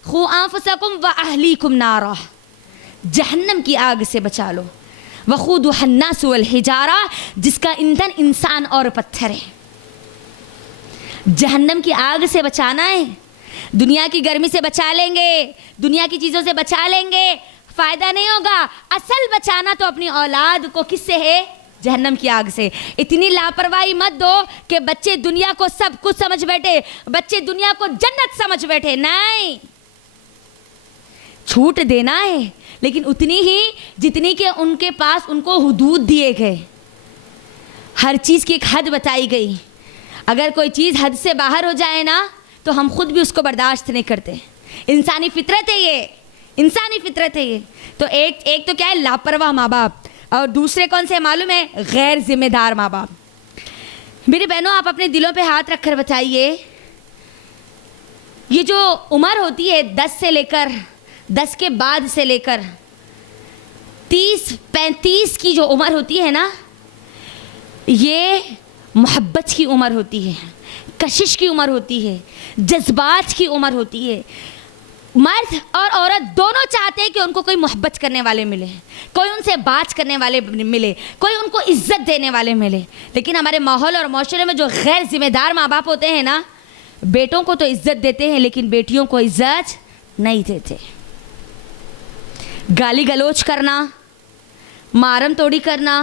खू अंफुसकुम व अहलीकुम नारा, जहन्नम की आग से बचा लो, वक़ूदुहा अन्नास वल हिजारा, जिसका ईंधन इंसान और पत्थर है। जहन्नम की आग से बचाना है, दुनिया की गर्मी से बचा लेंगे, दुनिया की चीज़ों से बचा लेंगे, फ़ायदा नहीं होगा। असल बचाना तो अपनी औलाद को किससे है, जहन्नम की आग से। इतनी लापरवाही मत दो कि बच्चे दुनिया को सब कुछ समझ बैठे, बच्चे दुनिया को जन्नत समझ बैठे, नहीं। छूट देना है, लेकिन उतनी ही जितनी के उनके पास उनको हुदूद दिए गए। हर चीज़ की एक हद बताई गई। अगर कोई चीज़ हद से बाहर हो जाए ना, तो हम खुद भी उसको बर्दाश्त नहीं करते। इंसानी फितरत है ये, इंसानी फितरत है ये। तो एक तो क्या है, लापरवाह माँ बाप, और दूसरे कौन से मालूम है, गैर जिम्मेदार माँ बाप। मेरी बहनों, आप अपने दिलों पे हाथ रखकर बताइए, ये जो उम्र होती है 10 से लेकर 10 के बाद से लेकर 30-35 की जो उम्र होती है ना, ये मोहब्बत की उम्र होती है, कशिश की उम्र होती है, जज्बात की उम्र होती है। मर्द और औरत दोनों चाहते हैं कि उनको कोई मोहब्बत करने वाले मिले, कोई उनसे बात करने वाले मिले, कोई उनको इज्जत देने वाले मिले। लेकिन हमारे माहौल और माशरे में जो गैर जिम्मेदार माँ बाप होते हैं ना, बेटों को तो इज्जत देते हैं लेकिन बेटियों को इज्जत नहीं देते। गाली गलोच करना, मारम तोड़ी करना,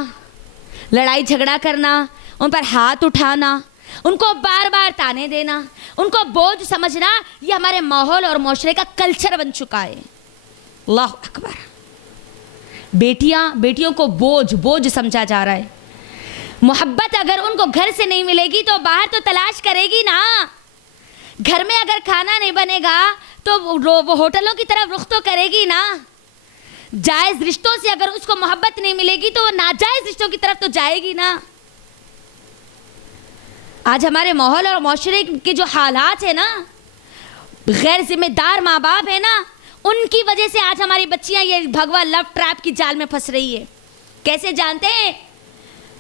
लड़ाई झगड़ा करना, उन पर हाथ उठाना, उनको बार बार ताने देना, उनको बोझ समझना, ये हमारे माहौल और माशरे का कल्चर बन चुका है। अल्लाह अकबर। बेटियों को बोझ समझा जा रहा है। मोहब्बत अगर उनको घर से नहीं मिलेगी तो बाहर तो तलाश करेगी ना। घर में अगर खाना नहीं बनेगा तो वो होटलों की तरफ रुख तो करेगी ना। जायज़ रिश्तों से अगर उसको मोहब्बत नहीं मिलेगी तो वो नाजायज़ रिश्तों की तरफ तो जाएगी ना। आज हमारे माहौल और माशरे के जो हालात है ना, गैर जिम्मेदार माँ बाप है ना, उनकी वजह से आज हमारी बच्चियां ये भगवा लव ट्रैप की जाल में फंस रही है। कैसे जानते हैं?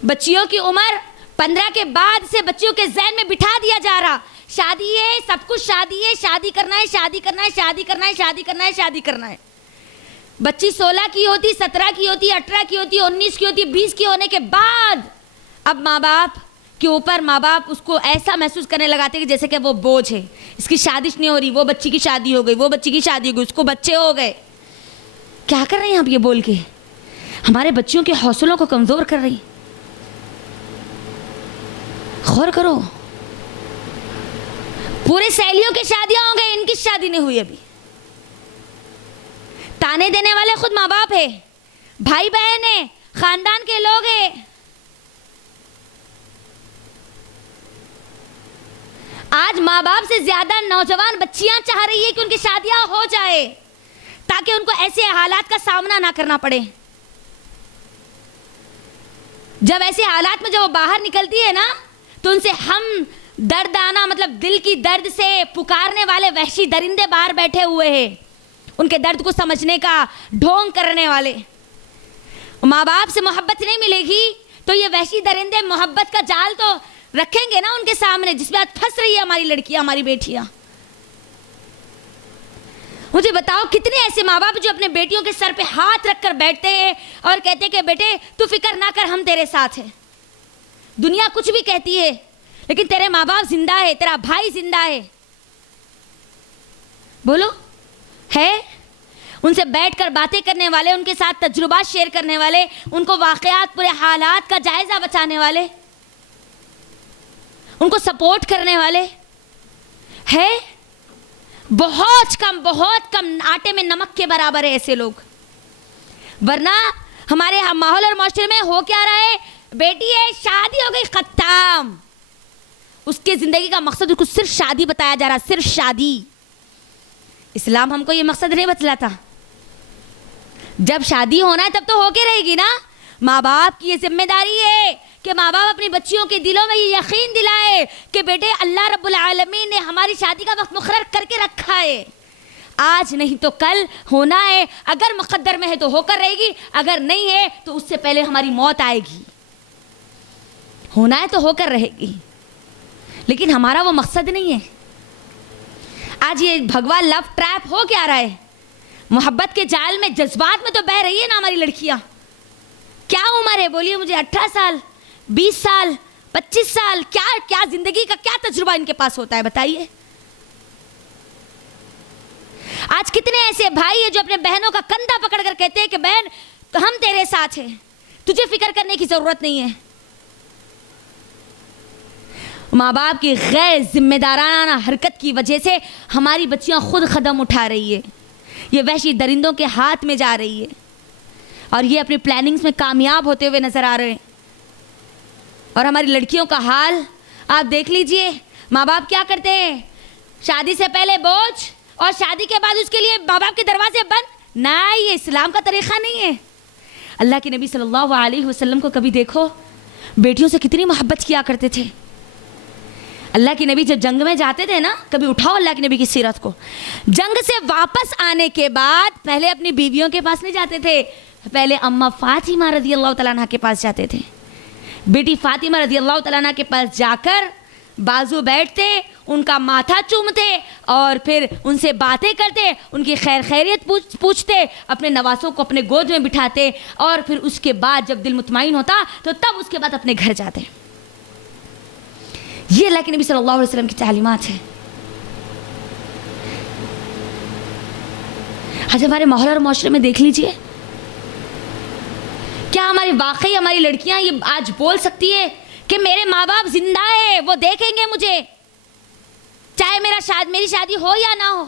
बच्चियों की उम्र 15 के बाद से बच्चियों के ज़हन में बिठा दिया जा रहा, शादी है, सब कुछ शादी है, शादी करना है, शादी करना है, शादी करना है, शादी करना है, शादी करना है। बच्ची 16 की होती, 17 की होती, 18 की होती, 19 की होती, 20 की होने के बाद अब माँ बाप के ऊपर माँ बाप उसको ऐसा महसूस करने लगाते कि जैसे कि वो बोझ है, इसकी शादी नहीं हो रही, वो बच्ची की शादी हो गई, वो बच्ची की शादी हो गई, उसको बच्चे हो गए। क्या कर रहे हैं आप ये बोल के? हमारे बच्चियों के हौसलों को कमज़ोर कर रही। गौर करो, पूरे सहेलियों की शादियां हो गई, इनकी शादी नहीं हुई अभी। ताने देने वाले खुद माँ बाप है, भाई बहन है, खानदान के लोग हैं। आज माँ बाप से ज्यादा नौजवान बच्चियां चाह रही है कि उनकी शादियां हो जाए ताकि उनको ऐसे हालात का सामना ना करना पड़े। जब ऐसे हालात में जब वो बाहर निकलती है ना, तो उनसे हम दर्दाना, मतलब दिल की दर्द से पुकारने वाले वहशी दरिंदे बाहर बैठे हुए हैं, उनके दर्द को समझने का ढोंग करने वाले। माँ बाप से मोहब्बत नहीं मिलेगी तो ये वहशी दरिंदे मोहब्बत का जाल तो रखेंगे ना उनके सामने, जिसमें आज फंस रही है हमारी लड़कियां, हमारी बेटियां। मुझे बताओ कितने ऐसे माँ बाप जो अपने बेटियों के सर पे हाथ रखकर बैठते हैं और कहते हैं कि बेटे तू फिक्र ना कर, हम तेरे साथ हैं। दुनिया कुछ भी कहती है, लेकिन तेरे माँ बाप जिंदा है, तेरा भाई जिंदा है। बोलो है? उनसे बैठकर बातें करने वाले, उनके साथ तजुर्बा शेयर करने वाले, उनको वाकयात पूरे हालात का जायजा बचाने वाले, उनको सपोर्ट करने वाले है? बहुत कम आटे में नमक के बराबर है ऐसे लोग। वरना हमारे माहौल और माशरे में हो क्या रहा है? बेटी है, शादी हो गई, खत्म। उसके जिंदगी का मकसद उसको सिर्फ शादी बताया जा रहा, सिर्फ शादी। इस्लाम हमको ये मकसद नहीं बतलाता। जब शादी होना है तब तो होके रहेगी ना। माँ बाप की ये जिम्मेदारी है कि माँ बाप अपनी बच्चियों के दिलों में ये यकीन दिलाए कि बेटे अल्लाह रब्बुल आलमीन ने हमारी शादी का वक्त मुकर्रर करके रखा है, आज नहीं तो कल होना है। अगर मुकद्दर में है तो होकर रहेगी, अगर नहीं है तो उससे पहले हमारी मौत आएगी। होना है तो होकर रहेगी, लेकिन हमारा वो मकसद नहीं है। आज ये भगवा लव ट्रैप हो क्या रहा है? मोहब्बत के जाल में, जज्बात में तो बह रही है ना हमारी लड़कियां। क्या उम्र है बोलिए मुझे? 18 साल, 20 साल, 25 साल, क्या जिंदगी का क्या तजुर्बा इनके पास होता है बताइए। आज कितने ऐसे भाई हैं जो अपने बहनों का कंधा पकड़कर कहते हैं कि बहन तो हम तेरे साथ हैं, तुझे फिक्र करने की जरूरत नहीं है। माँ बाप की गैर जिम्मेदाराना हरकत की वजह से हमारी बच्चियां खुद कदम उठा रही है, ये वहशी दरिंदों के हाथ में जा रही है और ये अपनी प्लानिंग्स में कामयाब होते हुए नजर आ रहे हैं। और हमारी लड़कियों का हाल आप देख लीजिए। माँ बाप क्या करते हैं? शादी से पहले बोझ और शादी के बाद उसके लिए माँ बाप के दरवाजे बंद। ना, ये इस्लाम का तरीक़ा नहीं है। अल्लाह के नबी सल्लल्लाहु अलैहि वसल्लम को कभी देखो, बेटियों से कितनी मोहब्बत किया करते थे। अल्लाह के नबी जब जंग में जाते थे ना, कभी उठाओ अल्लाह के नबी की सीरत को, जंग से वापस आने के बाद पहले अपनी बीवियों के पास नहीं जाते थे, पहले अम्मा फातिमा रज़ी अल्लाह तआला अन्हा के पास जाते थे। बेटी फातिमा रज़ी अल्लाह तआला अन्हा के पास जाकर बाजू बैठते, उनका माथा चूमते और फिर उनसे बातें करते, उनकी खैर खैरियत पूछते, अपने नवासों को अपने गोद में बिठाते और फिर उसके बाद जब दिल मुतमईन होता तो तब उसके बाद अपने घर जाते। ये अल्लाह के नबी सल्लल्लाहु अलैहि वसल्लम की तालीमात है। आज हमारे माहौल और माशरे में देख लीजिए, क्या हमारी वाकई हमारी लड़कियां ये आज बोल सकती है कि मेरे माँ बाप जिंदा है, वो देखेंगे मुझे, चाहे मेरी शादी हो या ना हो।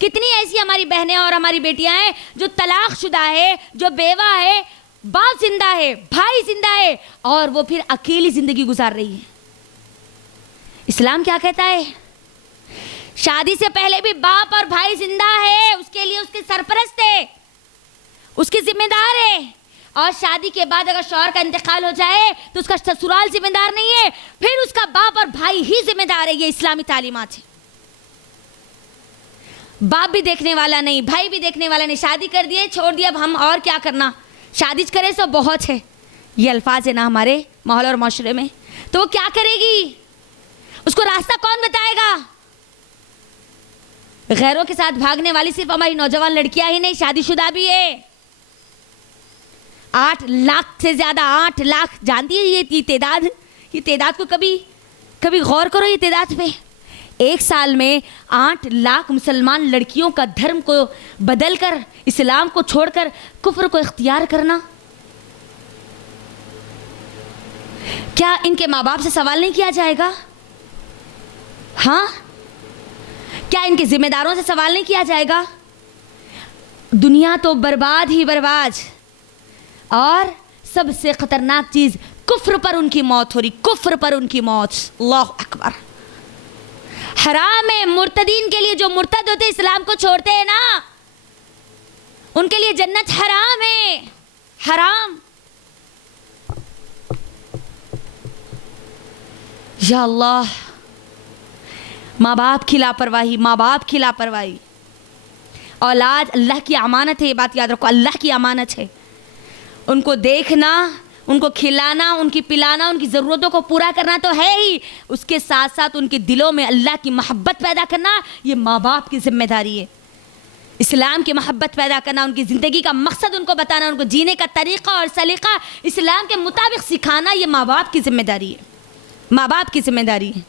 कितनी ऐसी हमारी बहनें और हमारी बेटियां हैं जो तलाकशुदा है, जो बेवा है, बाप जिंदा है, भाई जिंदा है और वो फिर अकेली जिंदगी गुजार रही है। इस्लाम क्या कहता है? शादी से पहले भी बाप और भाई जिंदा है, उसके लिए उसके सरपरस्त है, उसकी जिम्मेदार है। और शादी के बाद अगर शौहर का इंतकाल हो जाए तो उसका ससुराल जिम्मेदार नहीं है, फिर उसका बाप और भाई ही जिम्मेदार है। ये इस्लामी तालीमात है। बाप भी देखने वाला नहीं, भाई भी देखने वाला नहीं, शादी कर दिए, छोड़ दिया, अब हम और क्या करना, शादी करें तो बहुत है। ये अल्फाज है ना हमारे माहौल और माशरे में। तो वो क्या करेगी? उसको रास्ता कौन बताएगा? गैरों के साथ भागने वाली सिर्फ हमारी नौजवान लड़कियां ही नहीं, शादीशुदा भी है। 8 लाख से ज्यादा, 8 लाख, जानती है ये तादाद को कभी गौर करो ये तादाद पे। एक साल में 8 लाख मुसलमान लड़कियों का धर्म को बदलकर, इस्लाम को छोड़कर कुफ्र को इख्तियार करना। क्या इनके माँ बाप से सवाल नहीं किया जाएगा? हाँ, क्या इनके जिम्मेदारों से सवाल नहीं किया जाएगा? दुनिया तो बर्बाद ही बर्बाद, और सबसे खतरनाक चीज कुफ्र पर उनकी मौत हो रही, कुफ्र पर उनकी मौत। अल्लाह अकबर। हराम है मुर्तदीन के लिए, जो मुर्तद होते इस्लाम को छोड़ते हैं ना, उनके लिए जन्नत हराम है, हराम। या अल्लाह, माँ बाप की लापरवाही, माँ बाप की लापरवाही। औलाद अल्लाह की अमानत है, ये बात याद रखो, अल्लाह की अमानत है। उनको देखना, उनको खिलाना, उनकी पिलाना, उनकी ज़रूरतों को पूरा करना तो है ही, उसके साथ साथ उनके दिलों में अल्लाह की मोहब्बत पैदा करना, ये माँ बाप की जिम्मेदारी है। इस्लाम की मोहब्बत पैदा करना, उनकी ज़िंदगी का मकसद उनको बताना, उनको जीने का तरीक़ा और सलीक़ा इस्लाम के मुताबिक सिखाना, ये माँ बाप की जिम्मेदारी है, माँ बाप की जिम्मेदारी है।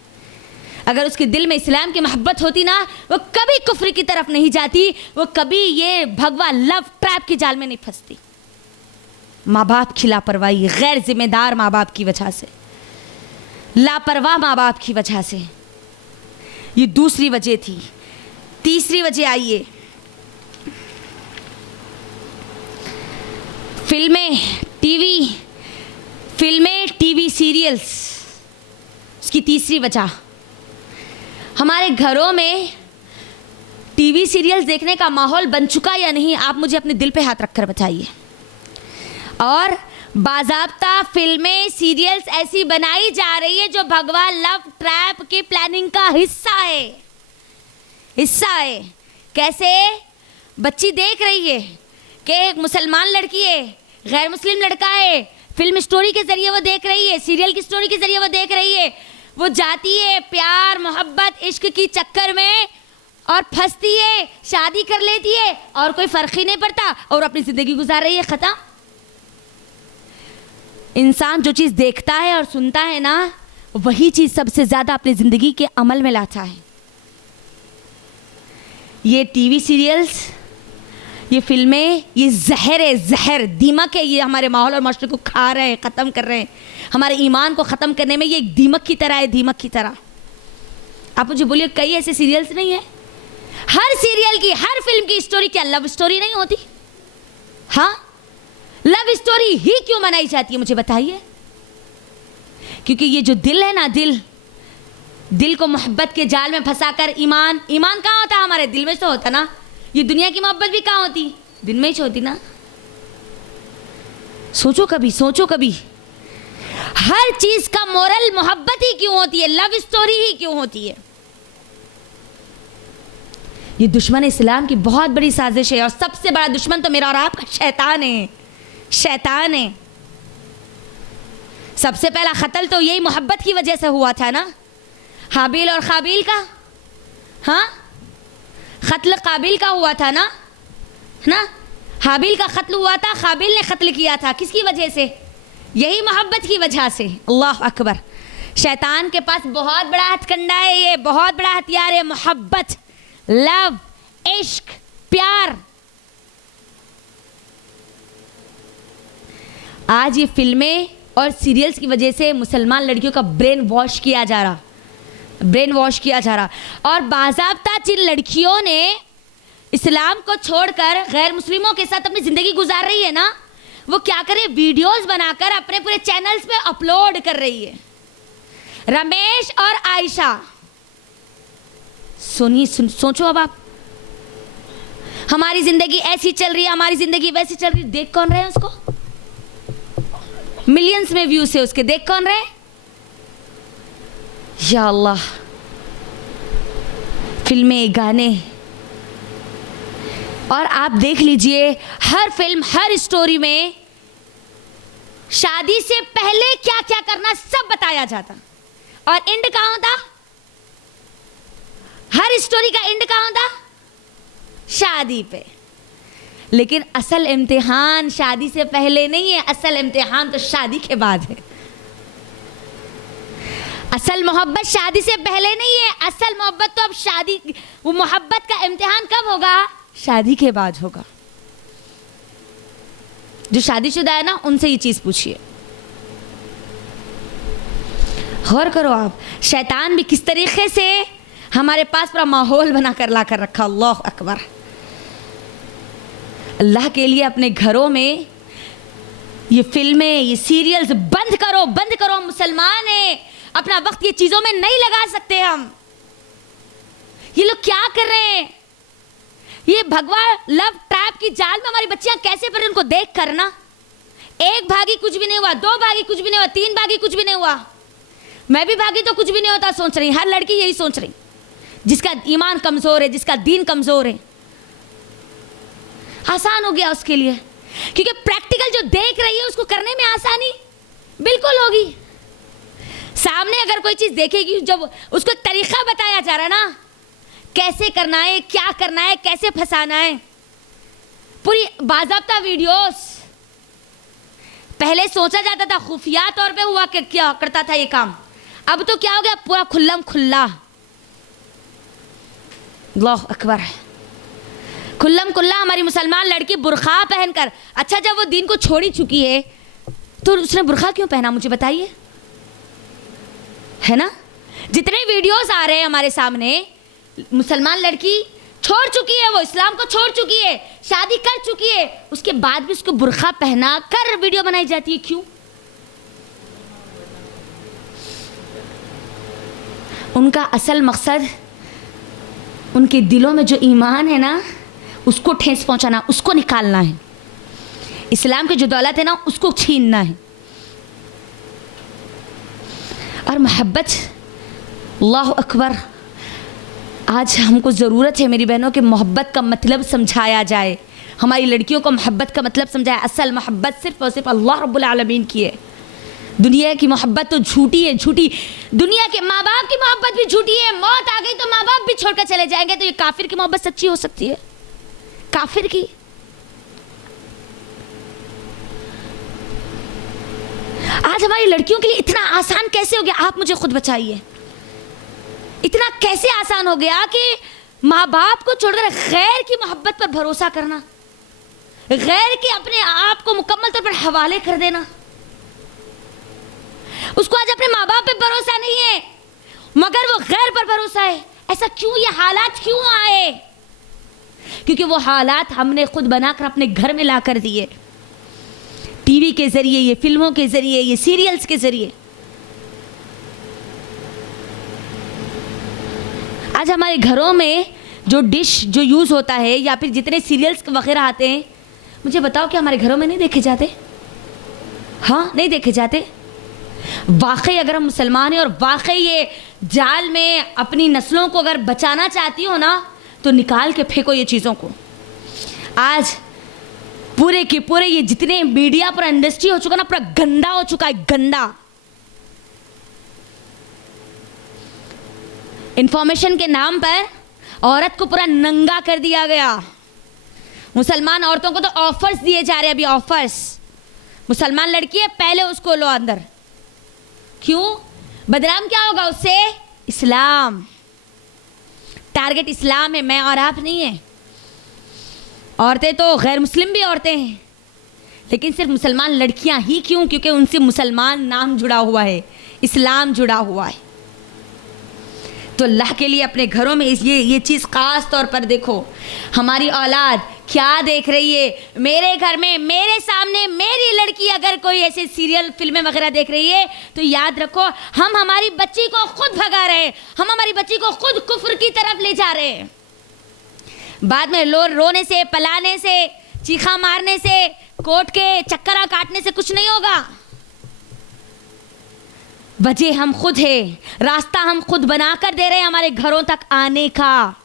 अगर उसके दिल में इस्लाम की मोहब्बत होती ना, वो कभी कुफ्र की तरफ नहीं जाती, वो कभी ये भगवा लव ट्रैप की जाल में नहीं फंसती। माँ बाप की लापरवाही, गैर जिम्मेदार माँ बाप की वजह से, लापरवाह माँ बाप की वजह से, ये दूसरी वजह थी। तीसरी वजह आइए, फिल्में टीवी सीरियल्स। उसकी तीसरी वजह, हमारे घरों में टीवी सीरियल्स देखने का माहौल बन चुका या नहीं, आप मुझे अपने दिल पे हाथ रखकर बताइए। और बाज़ाब्ता फिल्में सीरियल्स ऐसी बनाई जा रही है जो भगवा लव ट्रैप की प्लानिंग का हिस्सा है। कैसे? बच्ची देख रही है कि एक मुसलमान लड़की है, गैर मुस्लिम लड़का है, फिल्म स्टोरी के ज़रिए वो देख रही है, सीरियल की स्टोरी के ज़रिए वो देख रही है, वो जाती है प्यार मोहब्बत इश्क की चक्कर में और फंसती है, शादी कर लेती है और कोई फ़र्क ही नहीं पड़ता और अपनी ज़िंदगी गुजार रही है। ख़त्म। इंसान जो चीज़ देखता है और सुनता है ना, वही चीज़ सबसे ज़्यादा अपनी ज़िंदगी के अमल में लाता है। ये टीवी सीरियल्स, ये फिल्में, ये जहर है, जहर दीमक है। ये हमारे माहौल और माशरे को खा रहे हैं, ख़त्म कर रहे हैं। हमारे ईमान को ख़त्म करने में ये एक दीमक की तरह है, दीमक की तरह। आप मुझे बोलिए, कई ऐसे सीरियल्स नहीं है? हर सीरियल की, हर फिल्म की स्टोरी क्या लव स्टोरी नहीं होती? हाँ, लव स्टोरी ही क्यों बनाई जाती है, मुझे बताइए। क्योंकि ये जो दिल है ना, दिल को मोहब्बत के जाल में फंसाकर ईमान कहाँ होता है? हमारे दिल में तो होता ना। ये दुनिया की मोहब्बत भी कहाँ होती? दिल में ही होती ना। सोचो कभी हर चीज का मोरल मोहब्बत ही क्यों होती है, लव स्टोरी ही क्यों होती है? ये दुश्मन इस्लाम की बहुत बड़ी साजिश है और सबसे बड़ा दुश्मन तो मेरा और आपका शैतान है। सबसे पहला कत्ल तो यही मोहब्बत की वजह से हुआ था ना, हाबिल और काबिल का। हाँ, कत्ल काबिल का हुआ था ना, हाबिल का कत्ल हुआ था, काबिल ने कत्ल किया था। किसकी वजह से? यही मोहब्बत की वजह से। अल्लाह अकबर। शैतान के पास बहुत बड़ा हथकंडा है, ये बहुत बड़ा हथियार है, मोहब्बत, लव, इश्क, प्यार। आज ये फिल्में और सीरियल्स की वजह से मुसलमान लड़कियों का ब्रेन वॉश किया जा रहा। और बाज़ाब्ता जिन लड़कियों ने इस्लाम को छोड़कर गैर मुस्लिमों के साथ अपनी ज़िंदगी गुजार रही है ना, वो क्या करे, वीडियोस बनाकर अपने पूरे चैनल्स पे अपलोड कर रही है। रमेश और आयशा, सोचो अब आप, हमारी ज़िंदगी ऐसी चल रही है, हमारी ज़िंदगी वैसी चल रही है, देख कौन रहे हैं उसको? मिलियंस में व्यूज है उसके, देख कौन रहे? या अल्लाह। फिल्में, गाने, और आप देख लीजिए हर फिल्म, हर स्टोरी में शादी से पहले क्या क्या करना सब बताया जाता, और एंड कहाँ होता? हर स्टोरी का एंड कहाँ होता? शादी पे। लेकिन असल इम्तिहान शादी से पहले नहीं है, असल इम्तिहान तो शादी के बाद है। असल मोहब्बत शादी से पहले नहीं है, असल मोहब्बत तो अब शादी, वो मोहब्बत का इम्तिहान कब होगा? शादी के बाद होगा। जो शादीशुदा है ना, उनसे ये चीज पूछिए, गौर करो आप। शैतान भी किस तरीके से हमारे पास पूरा माहौल बनाकर लाकर रखा। अल्लाह अकबर। अल्लाह के लिए अपने घरों में ये फिल्में, ये सीरियल्स बंद करो। हम मुसलमान हैं, अपना वक्त ये चीजों में नहीं लगा सकते हम। ये लोग क्या कर रहे हैं? ये भगवा लव ट्रैप की जाल में हमारी बच्चियां कैसे पड़ रही, उनको देख कर ना। एक भागी कुछ भी नहीं हुआ, दो भागी कुछ भी नहीं हुआ, तीन भागी कुछ भी नहीं हुआ, मैं भी भागी तो कुछ भी नहीं होता सोच रही। हर लड़की यही सोच रही, जिसका ईमान कमजोर है, जिसका दीन कमजोर है। आसान हो गया उसके लिए, क्योंकि प्रैक्टिकल जो देख रही है उसको करने में आसानी बिल्कुल होगी। सामने अगर कोई चीज देखेगी, जब उसको तरीका बताया जा रहा है ना, कैसे करना है, क्या करना है, कैसे फंसाना है, पूरी बाज़ाब्ता वीडियोस। पहले सोचा जाता था, खुफिया तौर पे हुआ कि क्या करता था ये काम, अब तो क्या हो गया, पूरा खुल्लम खुल्ला। अल्लाह अकबर। खुल्लम खुल्ला हमारी मुसलमान लड़की बुरखा पहनकर, अच्छा जब वो दीन को छोड़ ही चुकी है तो उसने बुरखा क्यों पहना, मुझे बताइए, है ना। जितने वीडियोस आ रहे हैं हमारे सामने, मुसलमान लड़की छोड़ चुकी है, वो इस्लाम को छोड़ चुकी है, शादी कर चुकी है, उसके बाद भी उसको बुरखा पहना कर वीडियो बनाई जाती है, क्यों? उनका असल मकसद उनके दिलों में जो ईमान है ना, उसको ठेस पहुंचाना, उसको निकालना है। इस्लाम की जो दौलत है ना, उसको छीनना है। और मोहब्बत, अल्लाह अकबर, आज हमको ज़रूरत है मेरी बहनों कि मोहब्बत का मतलब समझाया जाए, हमारी लड़कियों को मोहब्बत का मतलब समझाया। असल मोहब्बत सिर्फ़ और सिर्फ अल्लाह रब्बुल आलमीन की है। दुनिया की मोहब्बत तो झूठी है, झूठी। दुनिया के माँ बाप की मोहब्बत भी झूठी है। मौत आ गई तो माँ बाप भी छोड़कर चले जाएंगे, तो ये काफिर की मोहब्बत सच्ची हो सकती है? काफिर की। आज हमारी लड़कियों के लिए इतना आसान कैसे हो गया, आप मुझे खुद बताइए। इतना कैसे आसान हो गया कि माँ बाप को छोड़कर गैर की मोहब्बत पर भरोसा करना, गैर के अपने आप को मुकम्मल तौर पर हवाले कर देना। उसको आज अपने माँ बाप पे भरोसा नहीं है, मगर वो गैर पर भरोसा है। ऐसा क्यों? ये हालात क्यों आए? क्योंकि वो हालात हमने खुद बनाकर अपने घर में ला कर दिए, टीवी के जरिए, ये फिल्मों के जरिए, ये सीरियल्स के जरिए। आज हमारे घरों में जो डिश जो यूज़ होता है, या फिर जितने सीरियल्स वगैरह आते हैं, मुझे बताओ कि हमारे घरों में नहीं देखे जाते? हाँ, नहीं देखे जाते। वाकई अगर हम मुसलमान हैं और वाकई ये जाल में अपनी नस्लों को अगर बचाना चाहती हो ना, तो निकाल के फेंको ये चीज़ों को। आज पूरे के पूरे ये जितने मीडिया पूरा इंडस्ट्री हो चुका ना, पूरा गंदा हो चुका है, गंदा। इंफॉर्मेशन के नाम पर औरत को पूरा नंगा कर दिया गया। मुसलमान औरतों को तो ऑफर्स दिए जा रहे हैं, अभी ऑफर्स। मुसलमान लड़की है, पहले उसको लो अंदर। क्यों? बदनाम क्या होगा उससे? इस्लाम। टारगेट इस्लाम है, मैं और आप नहीं है। औरतें तो गैर मुस्लिम भी औरतें हैं, लेकिन सिर्फ मुसलमान लड़कियां ही क्यों? क्योंकि उनसे मुसलमान नाम जुड़ा हुआ है, इस्लाम जुड़ा हुआ है। तो अल्लाह के लिए अपने घरों में ये चीज़ ख़ास तौर पर देखो। हमारी औलाद क्या देख रही है? मेरे घर में, मेरे सामने मेरी लड़की अगर कोई ऐसे सीरियल फिल्में वगैरह देख रही है, तो याद रखो हम हमारी बच्ची को खुद भगा रहे हैं, हम हमारी बच्ची को खुद कुफ्र की तरफ ले जा रहे हैं। बाद में रोने से, पलाने से, चीखा मारने से, कोर्ट के चक्करा काटने से कुछ नहीं होगा। वजह हम खुद है, रास्ता हम खुद बनाकर दे रहे हैं हमारे घरों तक आने का।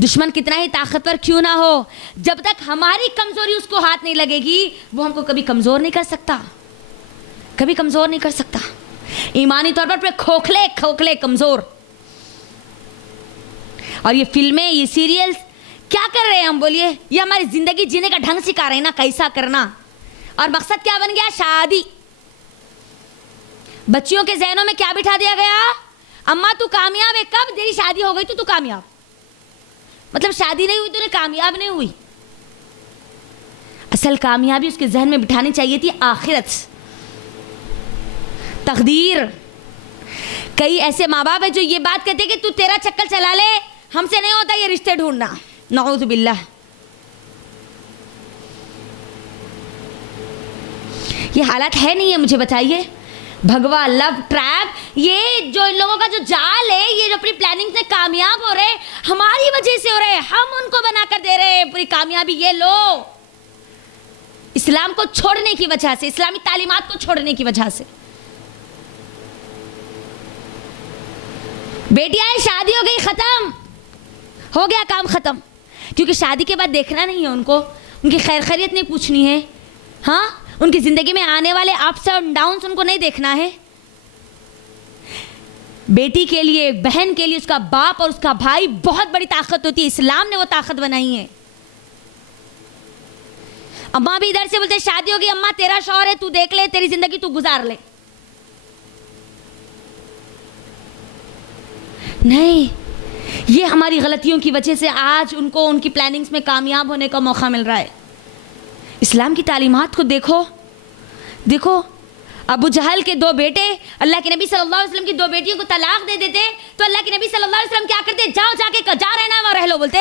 दुश्मन कितना ही ताकतवर क्यों ना हो, जब तक हमारी कमजोरी उसको हाथ नहीं लगेगी, वो हमको कभी कमजोर नहीं कर सकता, कभी कमजोर नहीं कर सकता। ईमानी तौर पर खोखले खोखले कमजोर। और ये फिल्में, ये सीरियल्स क्या कर रहे हैं हम? बोलिए, ये हमारी जिंदगी जीने का ढंग सिखा रहे हैं ना, कैसा करना। और मकसद क्या बन गया? शादी। बच्चियों के जहनों में क्या बिठा दिया गया? अम्मा तू कामयाब है कब? तेरी शादी हो गई तो तू कामयाब। मतलब शादी नहीं हुई तो ने कामयाब नहीं हुई। असल कामयाबी उसके जहन में बिठानी चाहिए थी आखिरत, तकदीर। कई ऐसे माँ बाप है जो ये बात कहते हैं कि तू तेरा चक्कर चला ले, हमसे नहीं होता ये रिश्ते ढूंढना। नऊज़ बिल्लाह। ये हालत है नहीं है? मुझे बताइए। भगवा लव ट्रैप, ये जो इन लोगों का जो जाल है, ये जो अपनी प्लानिंग से कामयाब हो रहे, हमारी वजह से हो रहे, हम उनको बनाकर दे रहे हैं पूरी कामयाबी। ये लो, इस्लाम को छोड़ने की वजह से, इस्लामी तालीमात को छोड़ने की वजह से। बेटियां, शादी हो गई, खत्म हो गया काम, खत्म। क्योंकि शादी के बाद देखना नहीं है उनको, उनकी खैर खैरियत नहीं पूछनी है। हाँ, उनकी ज़िंदगी में आने वाले अप्स और डाउन्स उनको नहीं देखना है। बेटी के लिए, बहन के लिए उसका बाप और उसका भाई बहुत बड़ी ताकत होती है। इस्लाम ने वो ताकत बनाई है। अम्मा भी इधर से बोलते शादी होगी, अम्मा तेरा शौहर है, तू देख ले, तेरी जिंदगी तू गुजार ले। नहीं, ये हमारी गलतियों की वजह से आज उनको उनकी प्लानिंग्स में कामयाब होने का मौका मिल रहा है। इस्लाम की तालीमात को देखो, देखो अबू जहल के 2 बेटे अल्लाह के नबी सल्लल्लाहु अलैहि वसल्लम की 2 बेटियों को तलाक दे देते तो अल्लाह के नबी सल्लल्लाहु अलैहि वसल्लम क्या करते? जाओ जाके जा रहना वहाँ रह लो, बोलते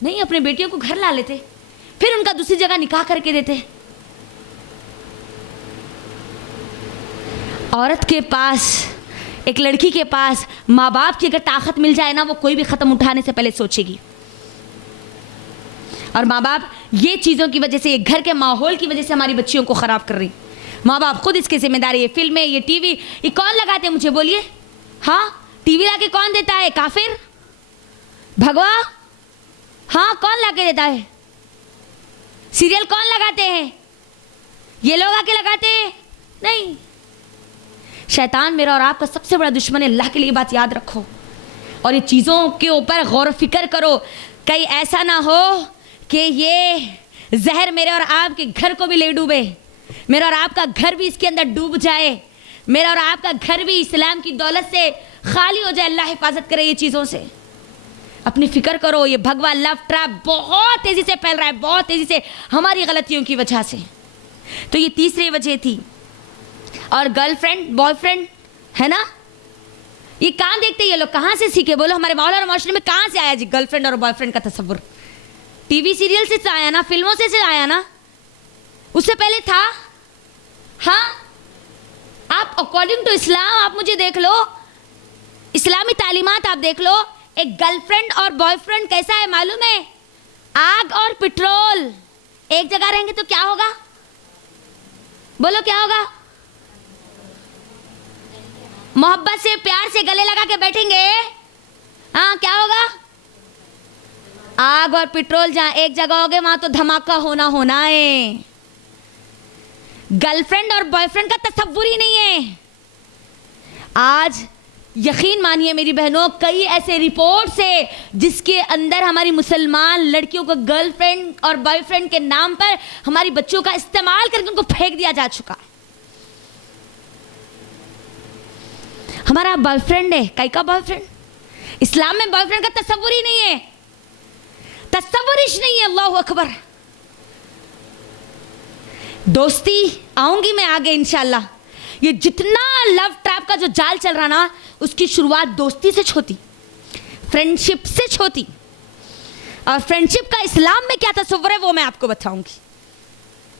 नहीं, अपने बेटियों को घर ला लेते, फिर उनका दूसरी जगह निकाह करके देते। औरत के पास, एक लड़की के पास माँ बाप की अगर ताकत मिल जाए ना, वो कोई भी ख़त्म उठाने से पहले सोचेगी। और माँ बाप ये चीज़ों की वजह से, ये घर के माहौल की वजह से हमारी बच्चियों को ख़राब कर रही। माँ बाप खुद इसकी जिम्मेदारी है। फिल्में, ये टीवी, ये कौन लगाते हैं मुझे बोलिए? हाँ, टीवी ला के कौन देता है? काफिर, भगवा, हाँ कौन ला के देता है? सीरियल कौन लगाते हैं? ये लोग आके लगाते हैं? नहीं। शैतान मेरा और आपका सबसे बड़ा दुश्मन है। अल्लाह के लिए बात याद रखो और ये चीज़ों के ऊपर गौर फिक्र करो। कहीं ऐसा ना हो कि ये जहर मेरे और आपके घर को भी ले डूबे, मेरा और आपका घर भी इसके अंदर डूब जाए, मेरा और आपका घर भी इस्लाम की दौलत से खाली हो जाए। अल्लाह हिफाजत करे ये चीज़ों से। अपनी फिक्र करो। ये भगवा लव ट्रैप बहुत तेज़ी से फैल रहा है, बहुत तेज़ी से, हमारी गलतियों की वजह से। तो ये तीसरी वजह थी। और गर्लफ्रेंड बॉयफ्रेंड है ना, ये कहाँ देखते ये लोग, कहाँ से सीखे? बोलो हमारे माहौल और माशरे में कहाँ से आया जी गर्लफ्रेंड और बॉयफ्रेंड का तस्वुर? टीवी सीरियल से आया ना, फिल्मों से आया ना, उससे पहले था? हाँ, आप अकॉर्डिंग टू इस्लाम आप मुझे देख लो, इस्लामी तालीमात आप देख लो। एक गर्लफ्रेंड और बॉयफ्रेंड कैसा है मालूम है? आग और पेट्रोल एक जगह रहेंगे तो क्या होगा? बोलो क्या होगा? मोहब्बत से, प्यार से गले लगा के बैठेंगे, हाँ क्या होगा? आग और पेट्रोल जहां एक जगह होगे वहां तो धमाका होना है। गर्लफ्रेंड और बॉयफ्रेंड का तस्वुर ही नहीं है। आज यकीन मानिए मेरी बहनों, कई ऐसे रिपोर्ट्स है जिसके अंदर हमारी मुसलमान लड़कियों को गर्लफ्रेंड और बॉयफ्रेंड के नाम पर हमारी बच्चों का इस्तेमाल करके उनको फेंक दिया जा चुका। हमारा बॉयफ्रेंड है, कई का बॉयफ्रेंड? इस्लाम में बॉयफ्रेंड का तस्वुर ही नहीं है, तस्वुर ही नहीं है। अल्लाहु अकबर। दोस्ती आऊंगी मैं आगे इंशाल्लाह। ये जितना लव ट्रैप का जो जाल चल रहा ना, उसकी शुरुआत दोस्ती से होती, फ्रेंडशिप से होती। और फ्रेंडशिप का इस्लाम में क्या तस्वुर है वो मैं आपको बताऊंगी।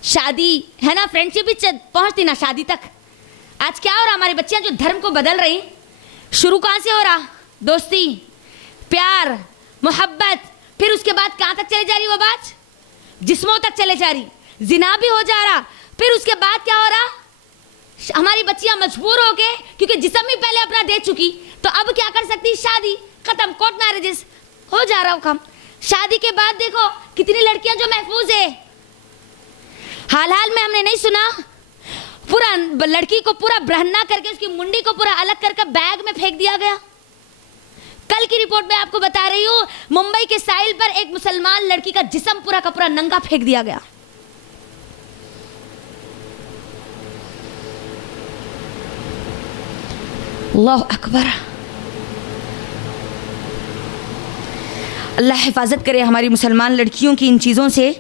शादी है ना, फ्रेंडशिप भी पहुंचती ना शादी तक। आज क्या हो रहा, हमारी बच्चियां जो धर्म को बदल रही, शुरू कहां से हो रहा? दोस्ती, प्यार, मोहब्बत, फिर उसके बाद कहां तक चली जा रही वो बात? जिस्मों तक चले जा रही, जिना भी हो जा रहा। फिर उसके बाद क्या हो रहा? हमारी बच्चियां मजबूर हो गए, क्योंकि जिस्म ही पहले अपना दे चुकी, तो अब क्या कर सकती? शादी खत्म, कोर्ट मैरिजेस हो जा रहा हो कम। शादी के बाद देखो कितनी लड़कियां जो महफूज है। हाल में हमने नहीं सुना, पूरा लड़की को पूरा ब्रहना करके उसकी मुंडी को पूरा अलग करके बैग में फेंक दिया गया। कल की रिपोर्ट में आपको बता रही हूँ, मुंबई के साहिल पर एक मुसलमान लड़की का जिस्म पूरा का पूरा नंगा फेंक दिया गया। अल्लाह अकबर। अल्लाह हिफाजत करे हमारी मुसलमान लड़कियों की इन चीज़ों से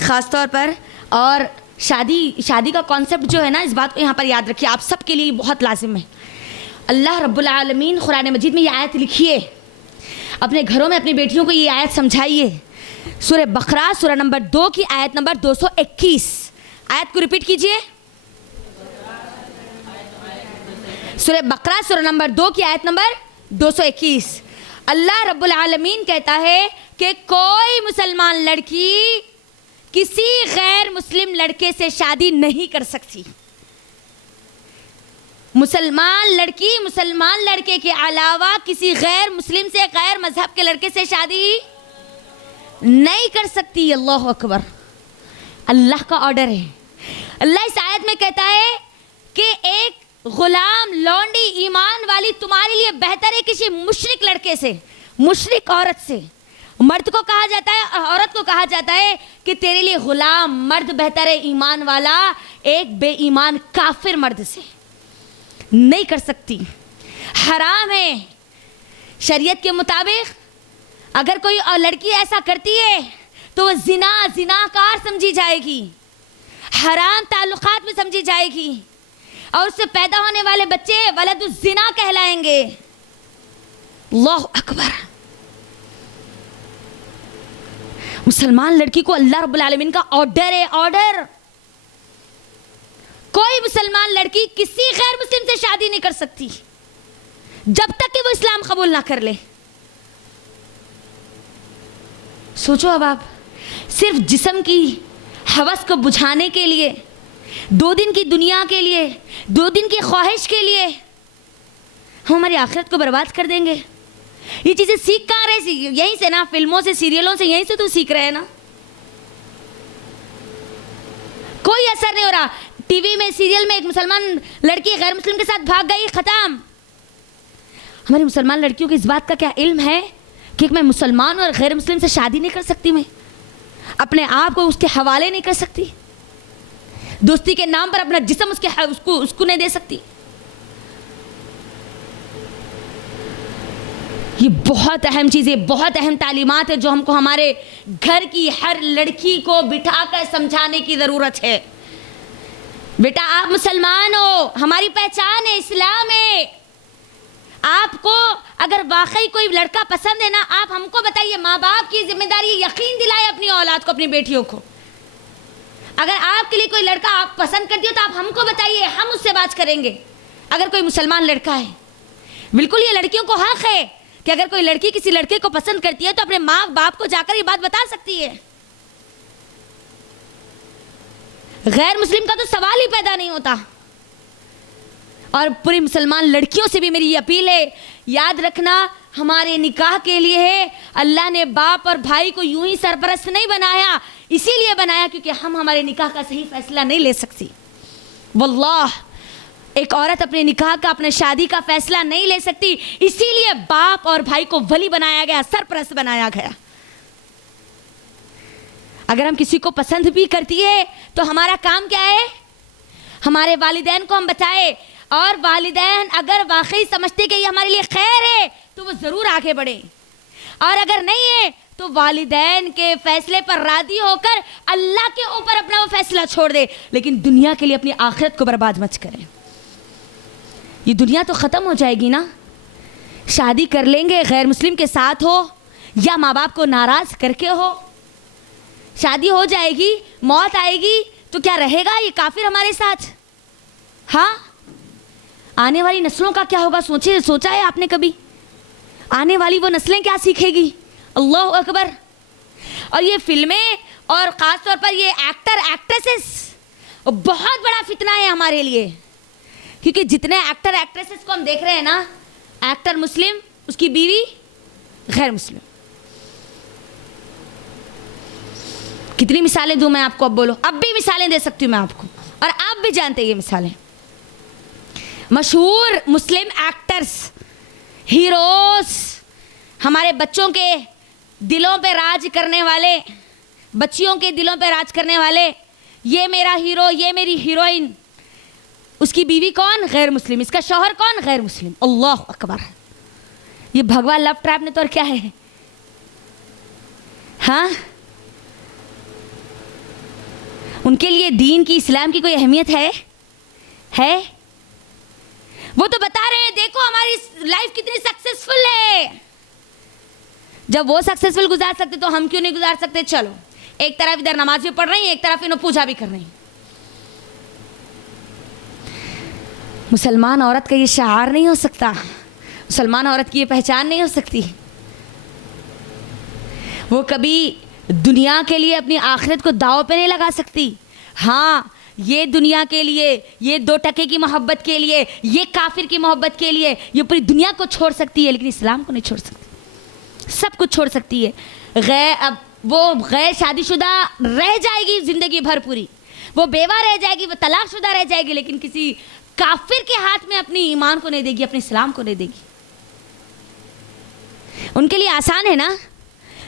ख़ास तौर पर। और शादी का कॉन्सेप्ट जो है ना, इस बात को यहाँ पर याद रखिए, आप सब के लिए बहुत लाजिम है। अल्लाह रब्बुल आलमीन कुरान मजीद में ये आयत लिखिए, अपने घरों में अपनी बेटियों को ये आयत समझाइए। सूरह बकरा सूरह नंबर 2 की आयत नंबर 221। आयत को रिपीट कीजिए। सूरह बकरा सूरह नंबर 2 की आयत नंबर 221। अल्लाह रब्बुल आलमीन कहता है कि कोई मुसलमान लड़की किसी गैर मुस्लिम लड़के से शादी नहीं कर सकती। मुसलमान लड़की मुसलमान लड़के के अलावा किसी गैर मुस्लिम से, गैर मजहब के लड़के से शादी नहीं कर सकती। अल्लाह अकबर। अल्लाह का ऑर्डर है। अल्लाह इस आयत में कहता है कि एक गुलाम लौंडी ईमान वाली तुम्हारे लिए बेहतर है किसी मुशरिक लड़के से, मुशरिक औरत से। मर्द को कहा जाता है और औरत को कहा जाता है कि तेरे लिए गुलाम मर्द बेहतर है ईमान वाला एक बेईमान काफिर मर्द से। नहीं कर सकती, हराम है शरीयत के मुताबिक। अगर कोई लड़की ऐसा करती है तो वह जिनाकार समझी जाएगी, हराम ताल्लुकात में समझी जाएगी और उससे पैदा होने वाले बच्चे वलदुज़ जिना कहलाएंगे। अल्लाहु अकबर। मुसलमान लड़की को अल्लाह रब्बुल आलमीन का ऑर्डर है, ऑर्डर। कोई मुसलमान लड़की किसी गैर मुस्लिम से शादी नहीं कर सकती जब तक कि वो इस्लाम कबूल ना कर ले। सोचो अब आप, सिर्फ जिस्म की हवस को बुझाने के लिए, 2 दिन की दुनिया के लिए, 2 दिन की ख्वाहिश के लिए हम हमारी आखिरत को बर्बाद कर देंगे। ये चीज़ें सीख कहाँ रहे? यहीं से ना, फिल्मों से, सीरियलों से, यहीं से तो सीख रहे हैं ना। कोई असर नहीं हो रहा। टीवी में, सीरियल में एक मुसलमान लड़की गैर मुस्लिम के साथ भाग गई, खत्म। हमारी मुसलमान लड़कियों को इस बात का क्या इल्म है कि मैं मुसलमान और गैर मुस्लिम से शादी नहीं कर सकती, मैं अपने आप को उसके हवाले नहीं कर सकती, दोस्ती के नाम पर अपना जिस्म उसको नहीं दे सकती। ये बहुत अहम चीज़ है, बहुत अहम तालीमात है जो हमको हमारे घर की हर लड़की को बिठाकर समझाने की ज़रूरत है। बेटा आप मुसलमान हो, हमारी पहचान है, इस्लाम है। आपको अगर वाकई कोई लड़का पसंद है ना, आप हमको बताइए। माँ बाप की जिम्मेदारी, यकीन दिलाए अपनी औलाद को, अपनी बेटियों को। अगर आपके लिए कोई लड़का आप पसंद करती हो तो आप हमको बताइए, हम उससे बात करेंगे। अगर कोई मुसलमान लड़का है, बिल्कुल ये लड़कियों को हक है कि अगर कोई लड़की किसी लड़के को पसंद करती है तो अपने माँ बाप को जाकर ये बात बता सकती है। गैर मुस्लिम का तो सवाल ही पैदा नहीं होता। और पूरी मुसलमान लड़कियों से भी मेरी अपील है, याद रखना हमारे निकाह के लिए है। अल्लाह ने बाप और भाई को यूं ही सरपरस्त नहीं बनाया, इसीलिए बनाया क्योंकि हम हमारे निकाह का सही फैसला नहीं ले सकती। वल्लाह एक औरत अपने निकाह का, अपने शादी का फैसला नहीं ले सकती, इसीलिए बाप और भाई को वली बनाया गया, सरपरस्त बनाया गया। अगर हम किसी को पसंद भी करती है तो हमारा काम क्या है? हमारे वालिदैन को हम बताएं, और वालिदैन अगर वाकई समझते कि ये हमारे लिए खैर है तो वो ज़रूर आगे बढ़े, और अगर नहीं है तो वालिदैन के फैसले पर राज़ी होकर अल्लाह के ऊपर अपना वो फैसला छोड़ दे, लेकिन दुनिया के लिए अपनी आखिरत को बर्बाद मत करें। ये दुनिया तो ख़त्म हो जाएगी ना। शादी कर लेंगे गैर मुस्लिम के साथ हो या माँ बाप को नाराज़ करके हो, शादी हो जाएगी, मौत आएगी तो क्या रहेगा ये काफिर हमारे साथ? हाँ, आने वाली नस्लों का क्या होगा? सोचा है आपने कभी? आने वाली वो नस्लें क्या सीखेगी? अल्लाह अकबर। और ये फिल्में और ख़ास तौर पर ये एक्टर एक्ट्रेसेस बहुत बड़ा फितना है हमारे लिए, क्योंकि जितने एक्टर एक्ट्रेसेस को हम देख रहे हैं ना, एक्टर मुस्लिम, उसकी बीवी गैर मुस्लिम। कितनी मिसालें दूं मैं आपको? अब बोलो, अब भी मिसालें दे सकती हूँ मैं आपको, और आप भी जानते हैं ये मिसालें। मशहूर मुस्लिम एक्टर्स, हीरोज, हमारे बच्चों के दिलों पे राज करने वाले, बच्चियों के दिलों पे राज करने वाले, ये मेरा हीरो, ये मेरी हीरोइन, उसकी बीवी कौन? गैर मुस्लिम। इसका शौहर कौन? गैर मुस्लिम। अल्लाह अकबर। ये भगवा लव ट्रैप ने तो और क्या है? हाँ, उनके लिए दीन की, इस्लाम की कोई अहमियत है? वो तो बता रहे हैं देखो हमारी लाइफ कितनी सक्सेसफुल है। जब वो सक्सेसफुल गुजार सकते तो हम क्यों नहीं गुजार सकते? चलो, एक तरफ इधर नमाज भी पढ़ रही है, एक तरफ इन्हों पूजा भी कर रही है। मुसलमान औरत का ये शार नहीं हो सकता, मुसलमान औरत की ये पहचान नहीं हो सकती। वो कभी दुनिया के लिए अपनी आखिरत को दांव पे नहीं लगा सकती। हाँ, ये दुनिया के लिए, ये 2 टके की मोहब्बत के लिए, ये काफिर की मोहब्बत के लिए ये पूरी दुनिया को छोड़ सकती है, लेकिन इस्लाम को नहीं छोड़ सकती। सब कुछ छोड़ सकती है। अब वो गैर शादीशुदा रह जाएगी ज़िंदगी भर पूरी, वो बेवा रह जाएगी, वो तलाकशुदा रह जाएगी, लेकिन किसी काफिर के हाथ में अपनी ईमान को नहीं देगी, अपने इस्लाम को नहीं देगी। उनके लिए आसान है ना,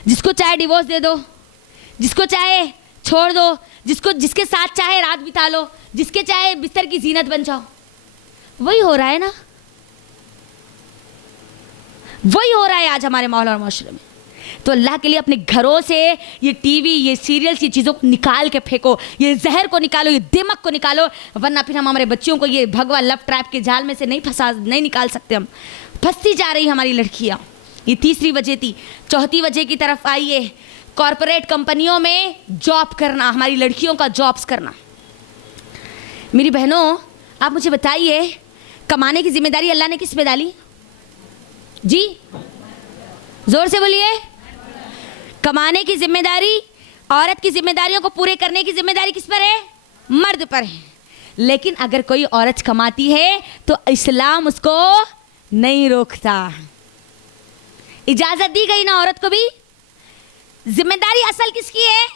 जिसको चाहे डिवोर्स दे दो, जिसको चाहे छोड़ दो, जिसके साथ चाहे रात बिता लो, जिसके चाहे बिस्तर की जीनत बन जाओ। वही हो रहा है ना, वही हो रहा है आज हमारे माहौल और माशरे में। तो अल्लाह के लिए अपने घरों से ये टीवी, ये सीरियल्स, ये चीज़ों को निकाल के फेंको, ये जहर को निकालो, ये दिमक को निकालो, वरना फिर हम हमारे बच्चियों को ये भगवा लव ट्रैप के जाल में से नहीं निकाल सकते। हम फंसती जा रही हमारी लड़कियाँ। ये तीसरी वजह थी। चौथी वजह की तरफ आइए, कॉरपोरेट कंपनियों में जॉब करना, हमारी लड़कियों का जॉब्स करना। मेरी बहनों, आप मुझे बताइए, कमाने की जिम्मेदारी अल्लाह ने किस पे डाली जी? जोर से बोलिए। कमाने की जिम्मेदारी, औरत की जिम्मेदारियों को पूरे करने की जिम्मेदारी किस पर है? मर्द पर है। लेकिन अगर कोई औरत कमाती है तो इस्लाम उसको नहीं रोकता, इजाजत दी गई ना औरत को भी। जिम्मेदारी असल किसकी है?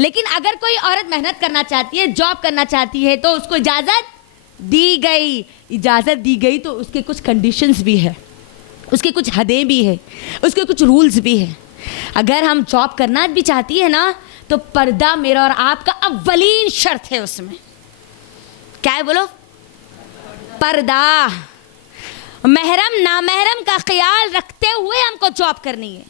लेकिन अगर कोई औरत मेहनत करना चाहती है, जॉब करना चाहती है, तो उसको इजाजत दी गई। इजाजत दी गई तो उसके कुछ कंडीशंस भी है, उसके कुछ हदें भी है, उसके कुछ रूल्स भी है। अगर हम जॉब करना भी चाहती है ना, तो पर्दा मेरा और आपका अव्वलीन शर्त है। उसमें क्या है बोलो? पर्दा। महरम नामहरम का ख्याल रखते हुए हमको जॉब करनी है,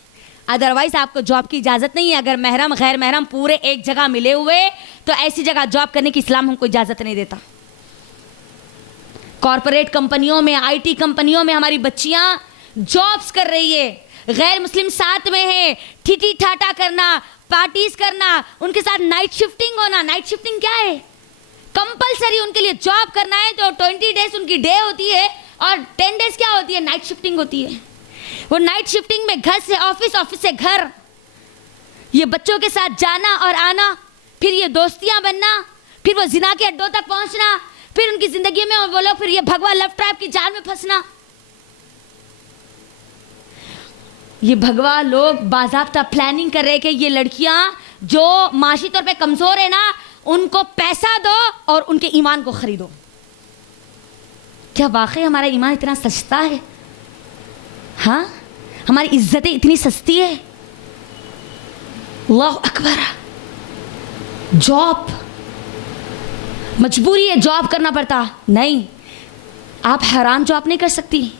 अदरवाइज आपको जॉब की इजाज़त नहीं है। अगर महरम गैर महरम पूरे एक जगह मिले हुए, तो ऐसी जगह जॉब करने की इस्लाम हमको इजाज़त नहीं देता। कॉरपोरेट कंपनियों में, आईटी कंपनियों में हमारी बच्चियां जॉब्स कर रही है, गैर मुस्लिम साथ में है, ठीठी ठाटा करना, पार्टीज करना, उनके साथ नाइट शिफ्टिंग होना। नाइट शिफ्टिंग क्या है? कंपलसरी उनके लिए जॉब करना है, तो 20 डेज उनकी डे होती है और 10 डेज क्या होती है? नाइट शिफ्टिंग होती है। वो नाइट शिफ्टिंग में घर से ऑफिस, ऑफिस से घर, ये बच्चों के साथ जाना और आना, फिर ये दोस्तियां बनना, फिर वो जिना के अड्डों तक पहुंचना, फिर उनकी जिंदगी में वो लोग फिर ये भगवा लव ट्रैप की जाल में फंसना। ये भगवा लोग बाज़ाब्ता प्लानिंग कर रहे कि ये लड़कियां जो माशी तौर पे कमज़ोर है ना, उनको पैसा दो और उनके ईमान को खरीदो। क्या वाकई हमारा ईमान इतना सस्ता है? हाँ, हमारी इज्जतें इतनी सस्ती है? अल्लाह अकबर। जॉब मजबूरी है, जॉब करना पड़ता नहीं। आप हराम जॉब नहीं कर सकती,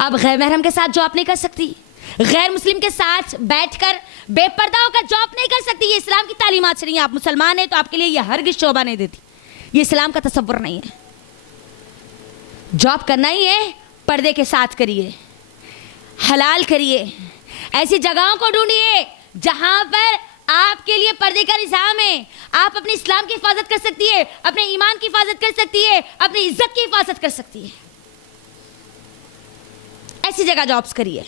आप गैर महरम के साथ जॉब नहीं कर सकती, गैर मुस्लिम के साथ बैठकर बेपर्दा होकर जॉब नहीं कर सकती। ये इस्लाम की तालीमात से नहीं है। आप मुसलमान हैं तो आपके लिए ये हरगिज़ शोभा नहीं देती, ये इस्लाम का तसव्वुर नहीं है। जॉब करना ही है, पर्दे के साथ करिए, हलाल करिए, ऐसी जगहों को ढूंढिए जहां पर आपके लिए पर्दे का निज़ाम है। आप अपने इस्लाम की हिफाजत कर सकती है, अपने ईमान की हिफाजत कर सकती है, अपनी इज्जत की हिफाजत कर सकती है। ऐसी जगह जॉब्स करिए,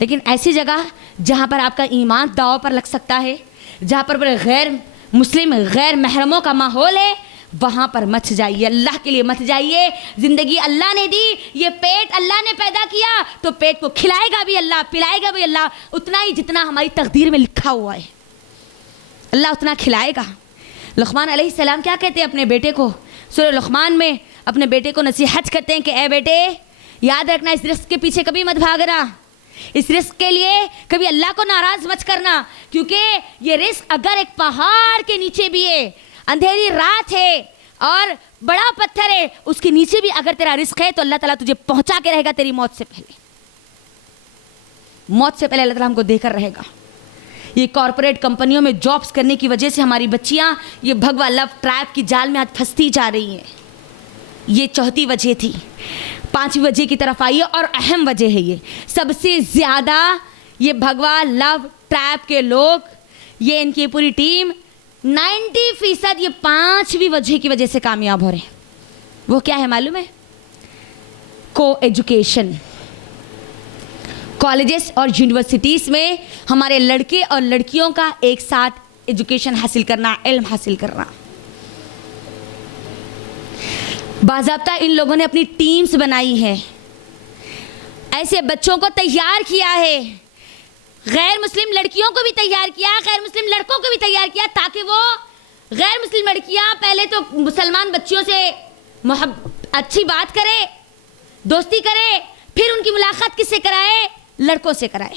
लेकिन ऐसी जगह जहां पर आपका ईमान दांव पर लग सकता है, जहां पर गैर मुस्लिम, गैर महरमों का माहौल है, वहां पर मत जाइए। अल्लाह के लिए मत जाइए। जिंदगी अल्लाह ने दी, ये पेट अल्लाह ने पैदा किया, तो पेट को खिलाएगा भी अल्लाह, पिलाएगा भी अल्लाह, उतना ही जितना हमारी तकदीर में लिखा हुआ है, अल्लाह उतना खिलाएगा। लुक़मान अलैहिस्सलाम क्या कहते हैं अपने बेटे को? सूरह लुक़मान में अपने बेटे को नसीहत करते हैं कि ए बेटे, याद रखना, इस रिस्क के पीछे कभी मत भागना, इस रिस्क के लिए कभी अल्लाह को नाराज मत करना, क्योंकि ये रिस्क अगर एक पहाड़ के नीचे भी है, अंधेरी रात है और बड़ा पत्थर है, उसके नीचे भी अगर तेरा रिस्क है, तो अल्लाह ताला तुझे पहुंचा के रहेगा तेरी मौत से पहले। मौत से पहले अल्लाह ताला हमको देकर रहेगा। ये कॉरपोरेट कंपनियों में जॉब्स करने की वजह से हमारी बच्चियां ये भगवा लव ट्रैप की जाल में आज फंसती जा रही हैं। ये चौथी वजह थी। पांचवी वजह की तरफ आइए, और अहम वजह है ये, सबसे ज़्यादा ये भगवा लव ट्रैप के लोग, ये इनकी पूरी टीम 90% ये पांचवी वजह की वजह से कामयाब हो रहे हैं। वो क्या है मालूम है? को एजुकेशन। कॉलेजेस और यूनिवर्सिटीज़ में हमारे लड़के और लड़कियों का एक साथ एजुकेशन हासिल करना, इल्म हासिल करना। बाज़ाब्ता इन लोगों ने अपनी टीम्स बनाई है, ऐसे बच्चों को तैयार किया है, गैर मुस्लिम लड़कियों को भी तैयार किया, गैर मुस्लिम लड़कों को भी तैयार किया, ताकि वो गैर मुस्लिम लड़कियां पहले तो मुसलमान बच्चियों से अच्छी बात करे, दोस्ती करे, फिर उनकी मुलाकात किससे कराए? लड़कों से कराए।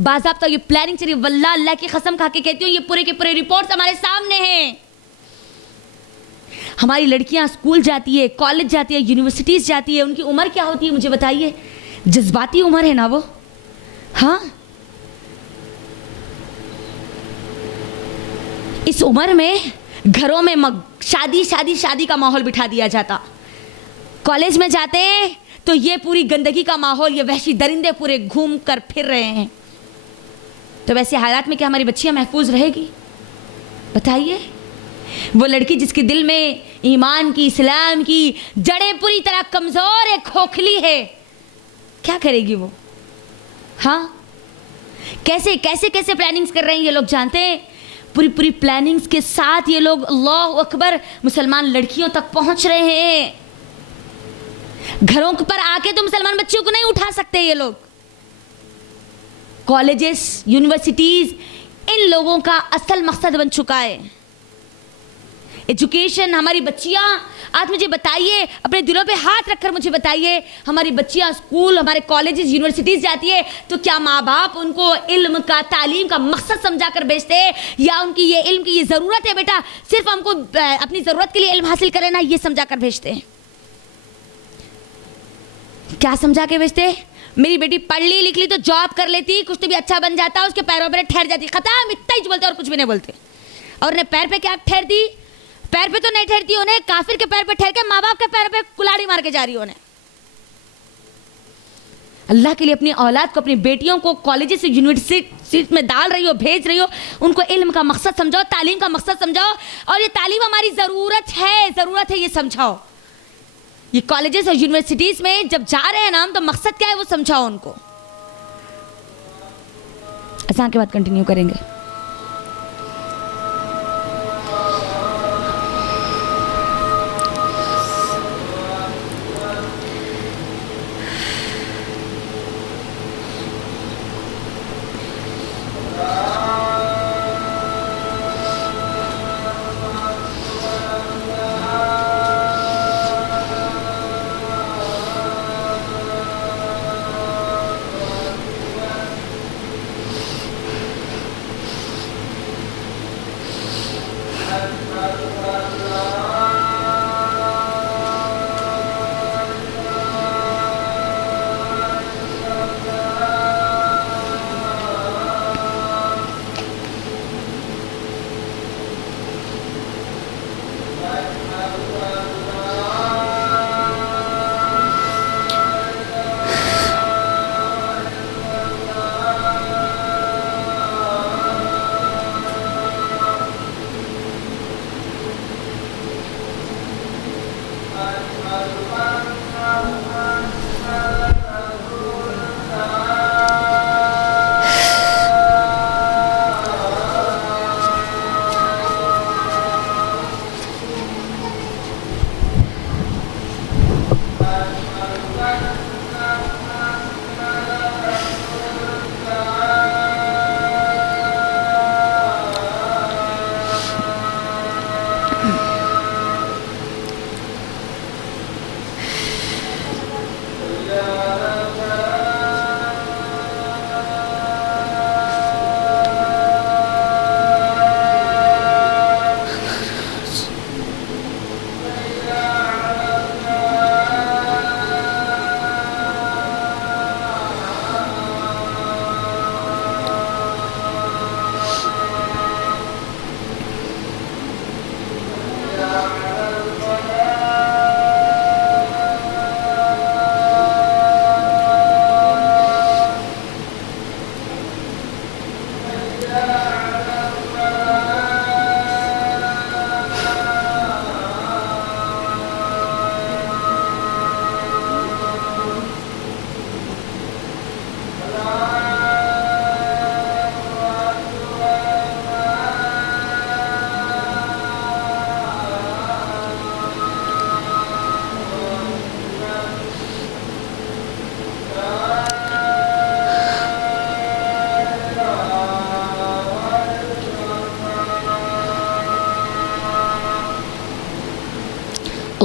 बाज़ाब्ता ये प्लानिंग चली। वल्लाह अल्लाह की कसम खा के कहती हूँ, ये पूरे के पूरे रिपोर्ट्स हमारे सामने हैं। हमारी लड़कियां स्कूल जाती है, कॉलेज जाती है, यूनिवर्सिटीज जाती है, उनकी उम्र क्या होती है मुझे बताइए? जज्बाती उम्र है ना वो। हाँ, इस उम्र में घरों में शादी शादी शादी का माहौल बिठा दिया जाता। कॉलेज में जाते हैं तो ये पूरी गंदगी का माहौल, ये वहशी दरिंदे पूरे घूम कर फिर रहे हैं। तो वैसे हालात में क्या हमारी बच्चियां महफूज रहेगी? बताइए। वो लड़की जिसके दिल में ईमान की, इस्लाम की जड़ें पूरी तरह कमजोर है, खोखली है, क्या करेगी वो? हाँ, कैसे कैसे कैसे प्लानिंग्स कर रहे हैं ये लोग जानते हैं। पूरी पूरी प्लानिंग्स के साथ ये लोग अल्लाह अकबर मुसलमान लड़कियों तक पहुंच रहे हैं। घरों पर आके तो मुसलमान बच्चियों को नहीं उठा सकते ये लोग। कॉलेजेस, यूनिवर्सिटीज इन लोगों का असल मकसद बन चुका है। एजुकेशन, हमारी बच्चियां, आज मुझे बताइए, अपने दिलों पे हाथ रखकर मुझे बताइए, हमारी बच्चियां स्कूल, हमारे कॉलेजेस, यूनिवर्सिटीज जाती है तो क्या माँ बाप उनको इल्म का, तालीम का मकसद समझा कर भेजते हैं, या उनकी ये इल्म की ये ज़रूरत है बेटा, सिर्फ हमको अपनी ज़रूरत के लिए इल्म हासिल कर लेना, ये समझा कर भेजते हैं? क्या समझा के भेजते हैं? मेरी बेटी पढ़ ली लिख ली तो जॉब कर लेती, कुछ तो भी अच्छा बन जाता, उसके पैरों पर ठहर जाती, खत्म, इतना ही बोलते और कुछ भी नहीं बोलते। और उन्हें पैर पे क्या ठहरती? पैर पे तो नहीं ठहरती, उन्हें काफिर के पैर पे ठहर के माँ बाप के पैर पे कुल्हाड़ी मार के जा रही उन्हें। अल्लाह के लिए अपनी औलाद को, अपनी बेटियों को कॉलेजेस से यूनिवर्सिटी में डाल रही हो, भेज रही हो, उनको इल्म का मकसद समझाओ, तालीम का मकसद समझाओ, और ये तालीम हमारी ज़रूरत है ये समझाओ। ये कॉलेजेस और यूनिवर्सिटीज में जब जा रहे हैं ना हम, तो मकसद क्या है वो समझाओ उनको। अज़ान के बाद कंटिन्यू करेंगे।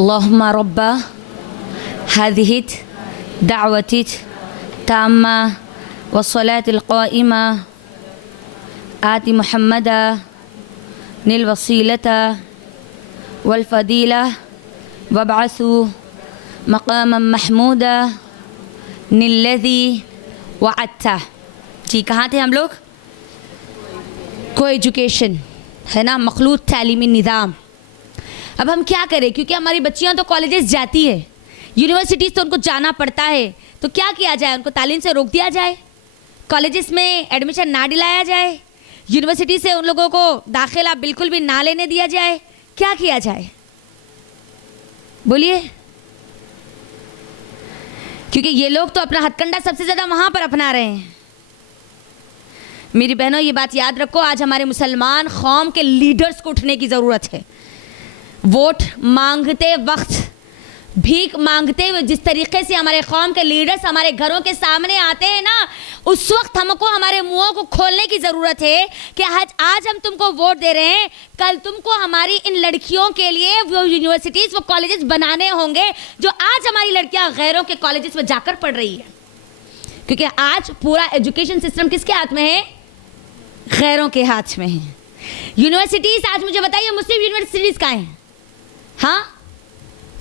अल्लाहुम्मा रब्बा हादिहित दावतित ताम्मा वस्सलातिल क़ाइमा आति मुहम्मदा निल वसीलता वल फ़दीला वबअसु मक़ामम महमूदा निल्लज़ी वअदता। जी, कहाँ थे हम लोग? को एजुकेशन है ना, मखलूत तालीमी निज़ाम। अब हम क्या करें, क्योंकि हमारी बच्चियां तो कॉलेजेस जाती है, यूनिवर्सिटीज़ तो उनको जाना पड़ता है, तो क्या किया जाए? उनको तालीम से रोक दिया जाए, कॉलेजेस में एडमिशन ना दिलाया जाए, यूनिवर्सिटी से उन लोगों को दाखिला बिल्कुल भी ना लेने दिया जाए, क्या किया जाए? बोलिए। क्योंकि ये लोग तो अपना हथकंडा सबसे ज़्यादा वहाँ पर अपना रहे हैं। मेरी बहनों, ये बात याद रखो, आज हमारे मुसलमान कौम के लीडर्स को उठने की ज़रूरत है। वोट मांगते वक्त, भीख मांगते हुए जिस तरीके से हमारे कौम के लीडर्स हमारे घरों के सामने आते हैं ना, उस वक्त हमको हमारे मुंहों को खोलने की ज़रूरत है कि आज हम तुमको वोट दे रहे हैं, कल तुमको हमारी इन लड़कियों के लिए वो यूनिवर्सिटीज़, वो कॉलेजेस बनाने होंगे जो आज हमारी लड़कियां गैरों के कॉलेजेस में जाकर पढ़ रही है। क्योंकि आज पूरा एजुकेशन सिस्टम किसके हाथ में है? गैरों के हाथ में है। यूनिवर्सिटीज़, आज मुझे बताइए, मुस्लिम यूनिवर्सिटीज़ कहाँ हैं? हाँ,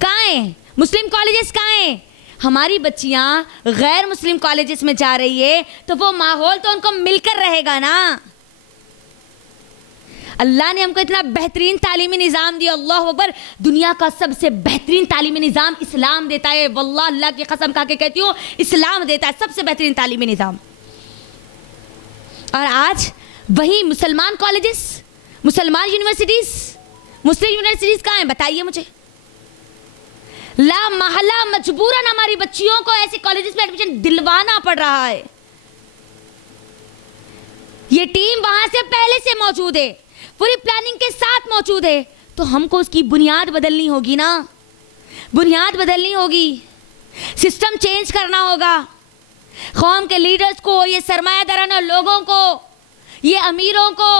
कहाँ हैं? मुस्लिम कॉलेजेस कहाँ हैं? हमारी बच्चियां गैर मुस्लिम कॉलेजेस में जा रही है, तो वो माहौल तो उनको मिलकर रहेगा ना। अल्लाह ने हमको इतना बेहतरीन तालीमी निज़ाम दिया, अल्लाह अकबर, दुनिया का सबसे बेहतरीन तालीमी निज़ाम इस्लाम देता है। वल्लाह, अल्लाह की कसम खा के कहती हूँ, इस्लाम देता है सबसे बेहतरीन तालीमी निज़ाम। और आज वही मुसलमान कॉलेजेस, मुसलमान यूनिवर्सिटीज़, मुस्लिम यूनिवर्सिटीज़ कहाँ हैं? बताइए मुझे। ला महला मजबूरन हमारी बच्चियों को ऐसे कॉलेजेस में एडमिशन दिलवाना पड़ रहा है। ये टीम वहां से पहले से मौजूद है, पूरी प्लानिंग के साथ मौजूद है, तो हमको उसकी बुनियाद बदलनी होगी ना, बुनियाद बदलनी होगी, सिस्टम चेंज करना होगा। कौम के लीडर्स को, ये सरमायादाराना लोगों को, ये अमीरों को,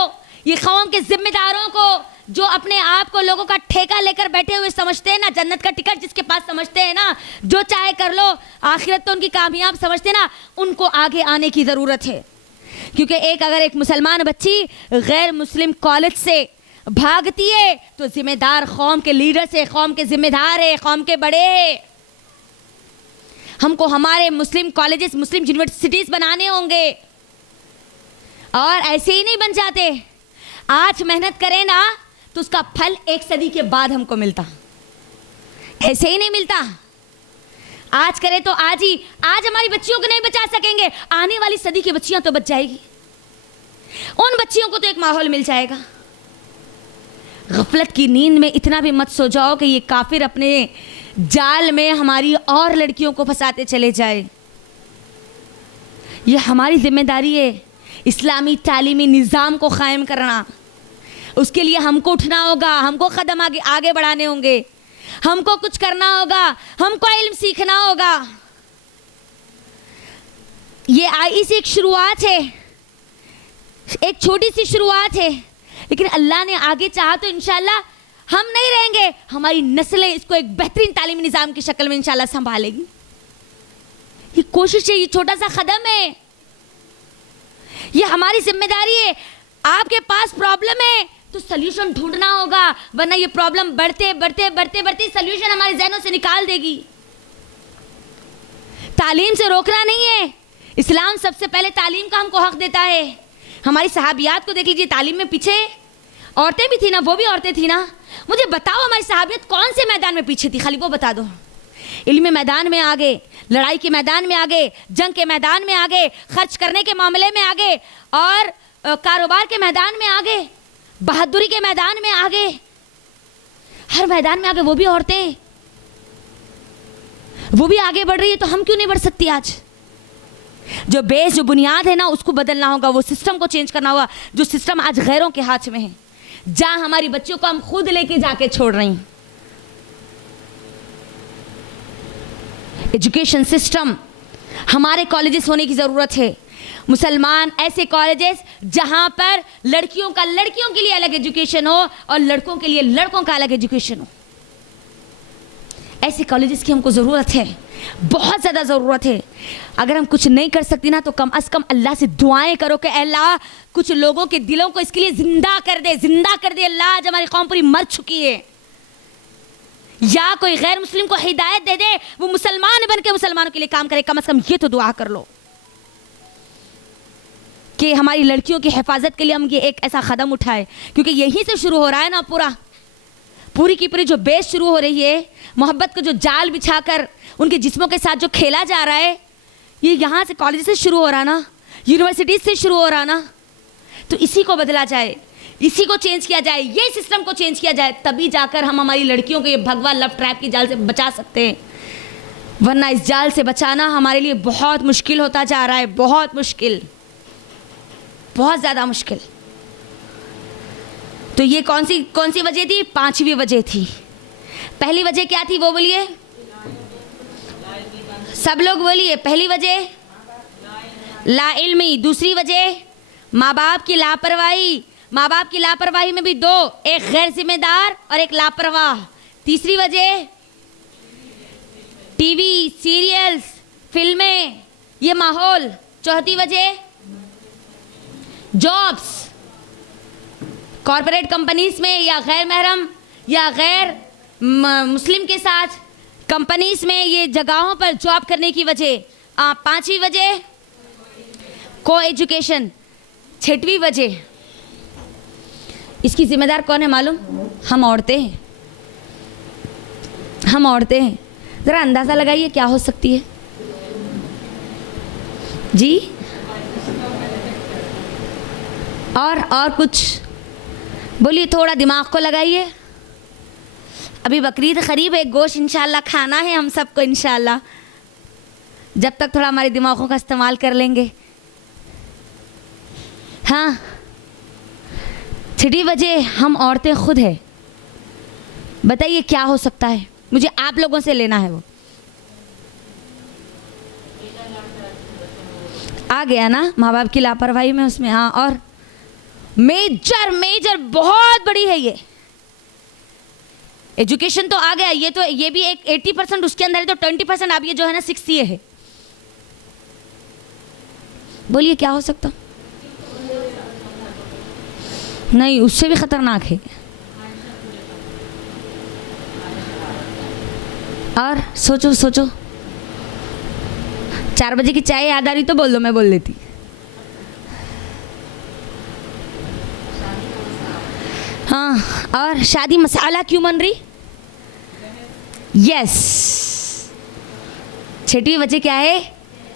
ये कौम के जिम्मेदारों को, जो अपने आप को लोगों का ठेका लेकर बैठे हुए समझते हैं ना, जन्नत का टिकट जिसके पास समझते हैं ना, जो चाहे कर लो, आखिरत तो उनकी कामयाब समझते हैं ना, उनको आगे आने की ज़रूरत है। क्योंकि अगर एक मुसलमान बच्ची गैर मुस्लिम कॉलेज से भागती है, तो जिम्मेदार कौम के लीडर से, कौम के जिम्मेदार है, कौम के बड़े हैं। हमको हमारे मुस्लिम कॉलेजेस, मुस्लिम यूनिवर्सिटीज़ बनाने होंगे, और ऐसे ही नहीं बन जाते। आज मेहनत करें ना, तो उसका फल एक सदी के बाद हमको मिलता, ऐसे ही नहीं मिलता। आज करें तो आज ही, आज हमारी बच्चियों को नहीं बचा सकेंगे, आने वाली सदी की बच्चियां तो बच जाएगी, उन बच्चियों को तो एक माहौल मिल जाएगा। गफलत की नींद में इतना भी मत सो जाओ कि ये काफिर अपने जाल में हमारी और लड़कियों को फंसाते चले जाए। ये हमारी जिम्मेदारी है, इस्लामी तालीमी निज़ाम को कायम करना। उसके लिए हमको उठना होगा, हमको कदम आगे बढ़ाने होंगे, हमको कुछ करना होगा, हमको इल्म सीखना होगा। ये आई सी एक शुरुआत है, एक छोटी सी शुरुआत है, लेकिन अल्लाह ने आगे चाहा तो इंशाल्लाह हम नहीं रहेंगे, हमारी नस्लें इसको एक बेहतरीन तालीमी निज़ाम की शक्ल में इंशाल्लाह संभालेगी। ये कोशिश है, ये छोटा सा कदम है, ये हमारी जिम्मेदारी है। आपके पास प्रॉब्लम है तो सल्यूशन ढूंढना होगा, वरना ये प्रॉब्लम बढ़ते बढ़ते बढ़ते बढ़ते सल्यूशन हमारे जहनों से निकाल देगी। तालीम से रोकना नहीं है, इस्लाम सबसे पहले तालीम का हमको हक देता है। हमारी सहाबियात को देख लीजिए, तालीम में पीछे औरतें भी थी ना, वो भी औरतें थी ना। मुझे बताओ हमारी सहाबियत कौन से मैदान में पीछे थी, खाली वो बता दो। इल्म मैदान में आगे, लड़ाई के मैदान में आगे, जंग के मैदान में आगे, खर्च करने के मामले में आगे, और कारोबार के मैदान में आगे, बहादुरी के मैदान में आगे, हर मैदान में आगे वो भी औरतें, वो भी आगे बढ़ रही है, तो हम क्यों नहीं बढ़ सकती? आज जो बेस, जो बुनियाद है ना, उसको बदलना होगा, वो सिस्टम को चेंज करना होगा, जो सिस्टम आज गैरों के हाथ में है, जहां हमारी बच्चियों को हम खुद लेके जाके छोड़ रही हैं। एजुकेशन सिस्टम, हमारे कॉलेजेस होने की ज़रूरत है, मुसलमान ऐसे कॉलेजेस जहां पर लड़कियों का लड़कियों के लिए अलग एजुकेशन हो और लड़कों के लिए लड़कों का अलग एजुकेशन हो। ऐसे कॉलेजेस की हमको ज़रूरत है, बहुत ज़्यादा ज़रूरत है। अगर हम कुछ नहीं कर सकती ना तो कम अज़ कम अल्लाह से दुआएं करो कि अल्लाह कुछ लोगों के दिलों को इसके लिए ज़िंदा कर दे, ज़िंदा कर दे अल्लाह। आज हमारी कौम पूरी मर चुकी है। या कोई गैर मुस्लिम को हिदायत दे दे, वो मुसलमान बन के मुसलमानों के लिए काम करे। कम अज़ कम ये तो दुआ कर लो कि हमारी लड़कियों की हिफाजत के लिए हम ये एक ऐसा कदम उठाए, क्योंकि यहीं से शुरू हो रहा है ना पूरी की पूरी जो बेस शुरू हो रही है, मोहब्बत को जो जाल बिछाकर उनके जिस्मों के साथ जो खेला जा रहा है, ये यहाँ से कॉलेज से शुरू हो रहा ना, यूनिवर्सिटीज से शुरू हो रहा ना। तो इसी को बदला जाए, इसी को चेंज किया जाए, ये सिस्टम को चेंज किया जाए, तभी जाकर हम हमारी लड़कियों को ये भगवा लव ट्रैप की जाल से बचा सकते हैं। वरना इस जाल से बचाना हमारे लिए बहुत मुश्किल होता जा रहा है, बहुत मुश्किल, बहुत ज़्यादा मुश्किल। तो ये कौन सी वजह थी? 5वीं वजह थी। पहली वजह क्या थी वो बोलिए, सब लोग बोलिए। पहली वजह ला इल्मी, दूसरी वजह माँ बाप की लापरवाही। माँ बाप की लापरवाही में भी 2, एक गैर जिम्मेदार और एक लापरवाह। तीसरी वजह टीवी, सीरियल्स, फिल्में, ये माहौल। चौथी वजह जॉब्स, कॉरपोरेट कंपनीज में या गैर महरम या गैर मुस्लिम के साथ कंपनीज में ये जगहों पर जॉब करने की वजह। 5वीं वजह को एजुकेशन। 6वीं वजह, इसकी जिम्मेदार कौन है मालूम? हम औरतें हैं, हम औरतें हैं। ज़रा अंदाज़ा लगाइए क्या हो सकती है जी? और कुछ बोलिए, थोड़ा दिमाग को लगाइए। अभी बकरीद करीब है, गोश्त इंशाल्लाह खाना है हम सबको इंशाल्लाह। जब तक थोड़ा हमारे दिमागों का इस्तेमाल कर लेंगे। हाँ, 6वीं वजह हम औरतें खुद है। बताइए क्या हो सकता है? मुझे आप लोगों से लेना है वो। आ गया ना माँ बाप की लापरवाही में उसमें। हाँ, और मेजर बहुत बड़ी है ये। एजुकेशन तो आ गया, ये भी एक 80% उसके अंदर है, तो 20% आप ये जो है ना 6 ये है। बोलिए क्या हो सकता? नहीं, उससे भी खतरनाक है। और सोचो 4 बजे की चाय याद आ रही तो बोल दो, मैं बोल देती। हाँ, और शादी मसाला क्यों बन रही? यस, 6वीं वजह क्या है?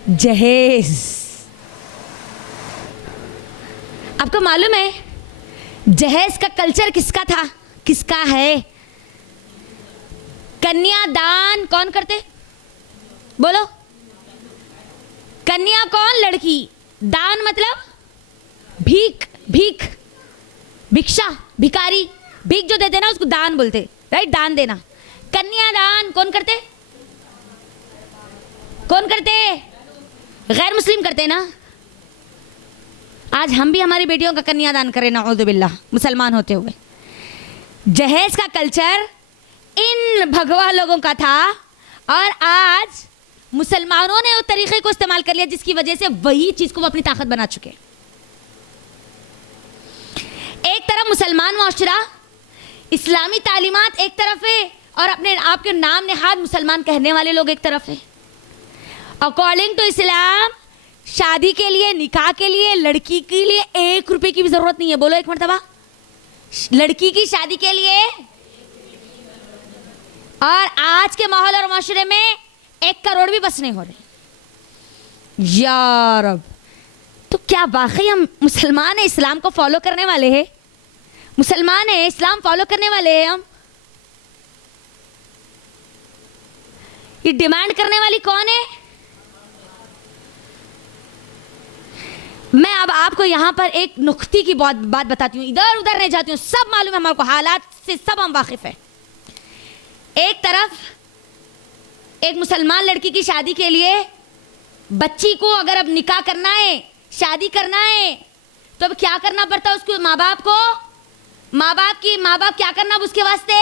जहेज। आपको मालूम है जहेज का कल्चर किसका था, किसका है? कन्यादान कौन करते? बोलो, कन्या कौन? लड़की। दान मतलब भीख, भिक्षा, भिखारी, भीख जो देते ना उसको दान बोलते, राइट? दान देना। कन्यादान कौन करते? कौन करते? गैर मुस्लिम करते ना। आज हम भी हमारी बेटियों का कन्यादान करें नाऊज़ु बिल्लाह, मुसलमान होते हुए। जहेज का कल्चर इन भगवा लोगों का था, और आज मुसलमानों ने उस तरीके को इस्तेमाल कर लिया जिसकी वजह से वही चीज को वो अपनी ताकत बना चुके। एक तरफ मुसलमान माशरा, इस्लामी तालीमात एक तरफ है, और अपने आप के नाम नेहाद मुसलमान कहने वाले लोग एक तरफ है। अकॉर्डिंग टू इस्लाम शादी के लिए, निकाह के लिए लड़की के लिए 1 रुपए की भी जरूरत नहीं है। बोलो एक मर्तबा, लड़की की शादी के लिए। और आज के माहौल और माशरे में 1 करोड़ भी बस नहीं हो रहे यार। अब तो क्या वाकई हम मुसलमान हैं, इस्लाम को फॉलो करने वाले हैं? मुसलमान हैं, इस्लाम फॉलो करने वाले हैं हम? ये डिमांड करने वाली कौन है? मैं अब आपको यहां पर एक नुक्ती की बात बताती हूं, इधर उधर नहीं जाती हूं, सब मालूम है हमारे को, हालात से सब हम वाकिफ है। एक तरफ एक मुसलमान लड़की की शादी के लिए बच्ची को अगर अब निकाह करना है, शादी करना है, तो अब क्या करना पड़ता है उसको? माँ बाप क्या करना उसके वास्ते?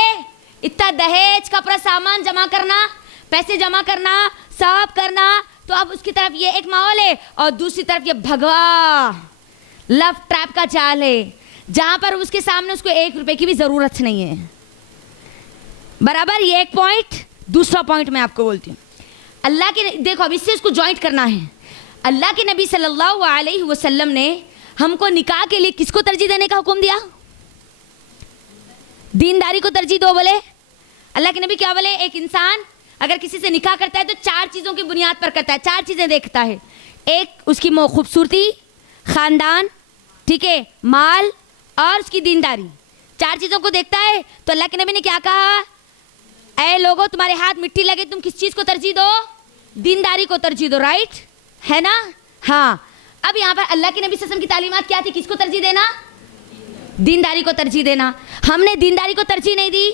इतना दहेज का पूरा सामान जमा करना, पैसे जमा करना, सब करना, तो अब उसकी तरफ ये एक माहौल है और दूसरी तरफ ये भगवा लव ट्रैप का जाल है, जहां पर उसके सामने उसको 1 रुपए की भी जरूरत नहीं है। बराबर, ये एक पॉइंट। दूसरा पॉइंट मैं आपको बोलती हूँ, अल्लाह के, देखो अब इससे उसको ज्वाइंट करना है। अल्लाह के नबी सल्लल्लाहु अलैहि वसल्लम ने हमको निकाह के लिए किसको तरजीह देने का हुक्म दिया? दीनदारी को तरजीह दो बोले। अल्लाह के नबी क्या बोले? एक इंसान अगर किसी से निकाह करता है तो 4 चीज़ों की बुनियाद पर करता है, 4 चीज़ें देखता है। एक उसकी खूबसूरती, ख़ानदान, ठीक है, माल और उसकी दीनदारी, 4 चीज़ों को देखता है। तो अल्लाह के नबी ने क्या कहा? ऐ लोगों, तुम्हारे हाथ मिट्टी लगे, तुम किस चीज़ को तरजीह दो? दीनदारी को तरजीह दो, राइट है ना? हाँ। अब यहाँ पर अल्लाह के नबी सल्लल्लाहु अलैहि वसल्लम की तालीमात क्या थी? किसको तरजीह देना? दीनदारी को तरजीह देना। हमने दीनदारी को तरजीह नहीं दी,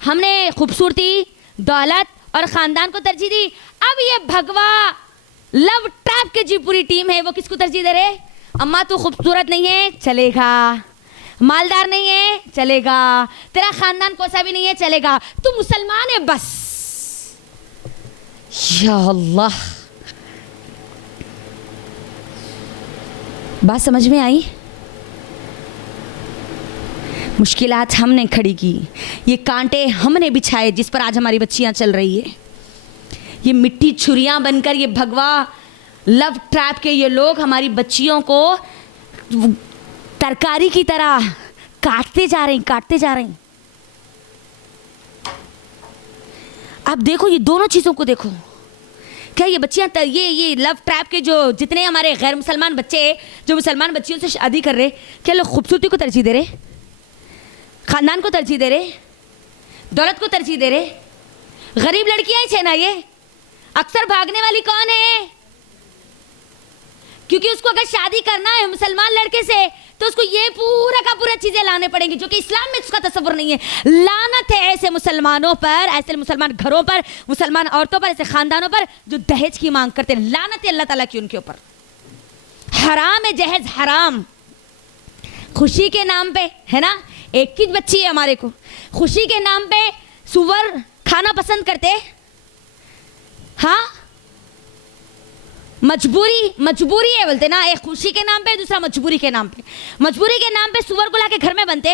हमने खूबसूरती, दौलत और ख़ानदान को तरजीह दी। अब ये भगवा लव ट्रैप की जी पूरी टीम है, वो किसको तरजीह दे रहे? अम्मा तू खूबसूरत नहीं है, चलेगा। मालदार नहीं है, चलेगा। तेरा ख़ानदान कोसा भी नहीं है, चलेगा। तू मुसलमान है बस। या अल्लाह, बात समझ में आई? मुश्किलात हमने खड़ी की, ये कांटे हमने बिछाए जिस पर आज हमारी बच्चियां चल रही है। ये मिट्टी छुरियां बनकर ये भगवा लव ट्रैप के ये लोग हमारी बच्चियों को तरकारी की तरह काटते जा रहे हैं, काटते जा रहे हैं। अब देखो ये दोनों चीज़ों को देखो, क्या ये बच्चियां ये लव ट्रैप के जो जितने हमारे गैर मुसलमान बच्चे जो मुसलमान बच्चियों से शादी कर रहे, क्या लोग खूबसूरती को तरजीह दे रहे, खानदान को तरजीह दे रहे, दौलत को तरजीह दे रहे? गरीब लड़कियां ही छे ना ये, अक्सर भागने वाली कौन है? क्योंकि उसको अगर शादी करना है मुसलमान लड़के से तो उसको ये पूरा का पूरा चीजें लाने पड़ेंगी जो कि इस्लाम में उसका तस्वुर नहीं है। लानत है ऐसे मुसलमानों पर, ऐसे मुसलमान घरों पर, मुसलमान औरतों पर, ऐसे खानदानों पर जो दहेज की मांग करते हैं। लानत है अल्लाह ताला की उनके ऊपर। हराम है जहेज, हराम। खुशी के नाम पे, है ना, एक ही बच्ची है हमारे को, खुशी के नाम पे सुअर खाना पसंद करते। हाँ, मजबूरी है बोलते ना, एक खुशी के नाम पे, दूसरा मजबूरी के नाम पे। मजबूरी के नाम पे सुअर को लाके घर में बनते।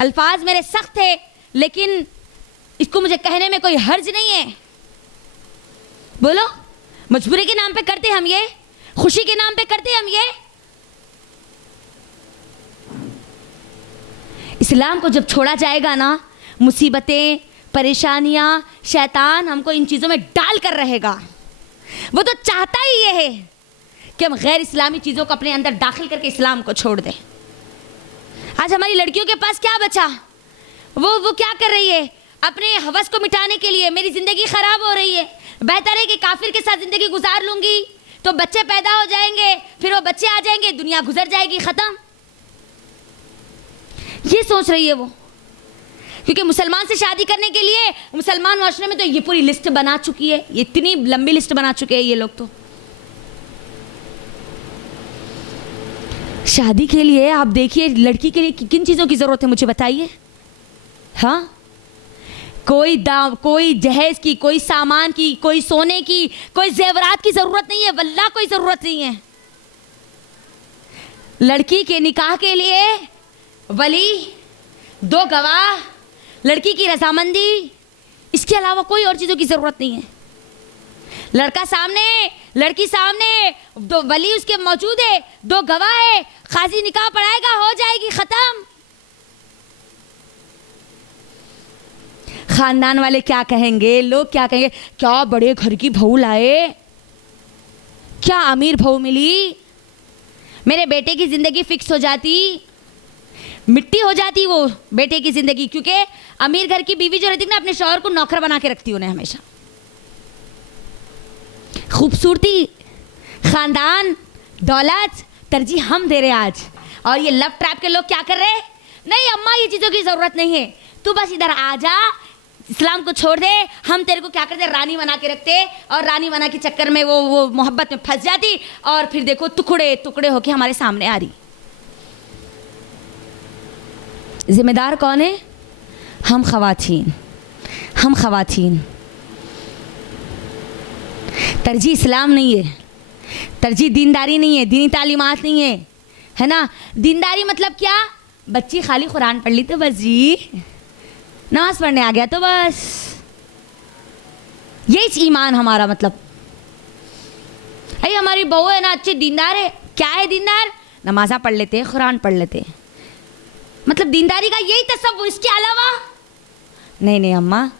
अल्फाज मेरे सख्त है लेकिन इसको मुझे कहने में कोई हर्ज नहीं है। बोलो, मजबूरी के नाम पे करते हम ये, खुशी के नाम पे करते हम ये। इस्लाम को जब छोड़ा जाएगा ना, मुसीबतें, परेशानियां, शैतान हमको इन चीज़ों में डाल कर रहेगा। वो तो चाहता ही ये है कि हम गैर इस्लामी चीज़ों को अपने अंदर दाखिल करके इस्लाम को छोड़ दें। आज हमारी लड़कियों के पास क्या बचा? वो क्या कर रही है? अपने हवस को मिटाने के लिए मेरी ज़िंदगी ख़राब हो रही है, बेहतर है कि काफिर के साथ ज़िंदगी गुजार लूँगी तो बच्चे पैदा हो जाएंगे, फिर वो बच्चे आ जाएंगे, दुनिया गुजर जाएगी, ख़त्म। ये सोच रही है वो, क्योंकि मुसलमान से शादी करने के लिए मुसलमान माशरे में तो ये पूरी लिस्ट बना चुकी है, ये इतनी लंबी लिस्ट बना चुके हैं ये लोग। तो शादी के लिए आप देखिए, लड़की के लिए किन चीज़ों की ज़रूरत है मुझे बताइए। हाँ, कोई दाम, कोई जहेज की, कोई सामान की, कोई सोने की, कोई जेवरात की ज़रूरत नहीं है, वल्लाह कोई ज़रूरत नहीं है। लड़की के निकाह के लिए वली, 2 गवाह, लड़की की रजामंदी, इसके अलावा कोई और चीज़ों की ज़रूरत नहीं है। लड़का सामने, लड़की सामने, 2 वली उसके मौजूद है, 2 गवाह है, काजी निकाह पढ़ाएगा, हो जाएगी, ख़त्म। खानदान वाले क्या कहेंगे, लोग क्या कहेंगे? क्या बड़े घर की बहू लाए, क्या अमीर बहू मिली, मेरे बेटे की ज़िंदगी फिक्स हो जाती, मिट्टी हो जाती वो बेटे की ज़िंदगी। क्योंकि अमीर घर की बीवी जो रहती है ना, अपने शौहर को नौकर बना के रखती उन्हें हमेशा। खूबसूरती, ख़ानदान, दौलत तरजीह हम दे रहे आज, और ये लव ट्रैप के लोग क्या कर रहे हैं? नहीं अम्मा, ये चीज़ों की ज़रूरत नहीं है, तू बस इधर आ जा, इस्लाम को छोड़ दे, हम तेरे को क्या करते, रानी बना के रखते, और रानी बना के चक्कर में वो मोहब्बत में फंस जाती, और फिर देखो टुकड़े टुकड़े होके हमारे सामने आ रही। जिम्मेदार कौन है? हम ख़वातीन तरजीह इस्लाम नहीं है, तरजीह दीनदारी नहीं है, दीनी तालीमात नहीं है ना। दीनदारी मतलब क्या? बच्ची खाली कुरान पढ़ ली तो बस जी, नमाज पढ़ने आ गया तो बस, यही ईमान हमारा। मतलब अरे हमारी बहू है ना अच्छी दीनदार है, क्या है दीनदार? नमाज़ा पढ़ लेते हैं, कुरान पढ़ लेते हैं, मतलब दीनदारी का यही तस्वुर, इसके अलावा नहीं अम्मा,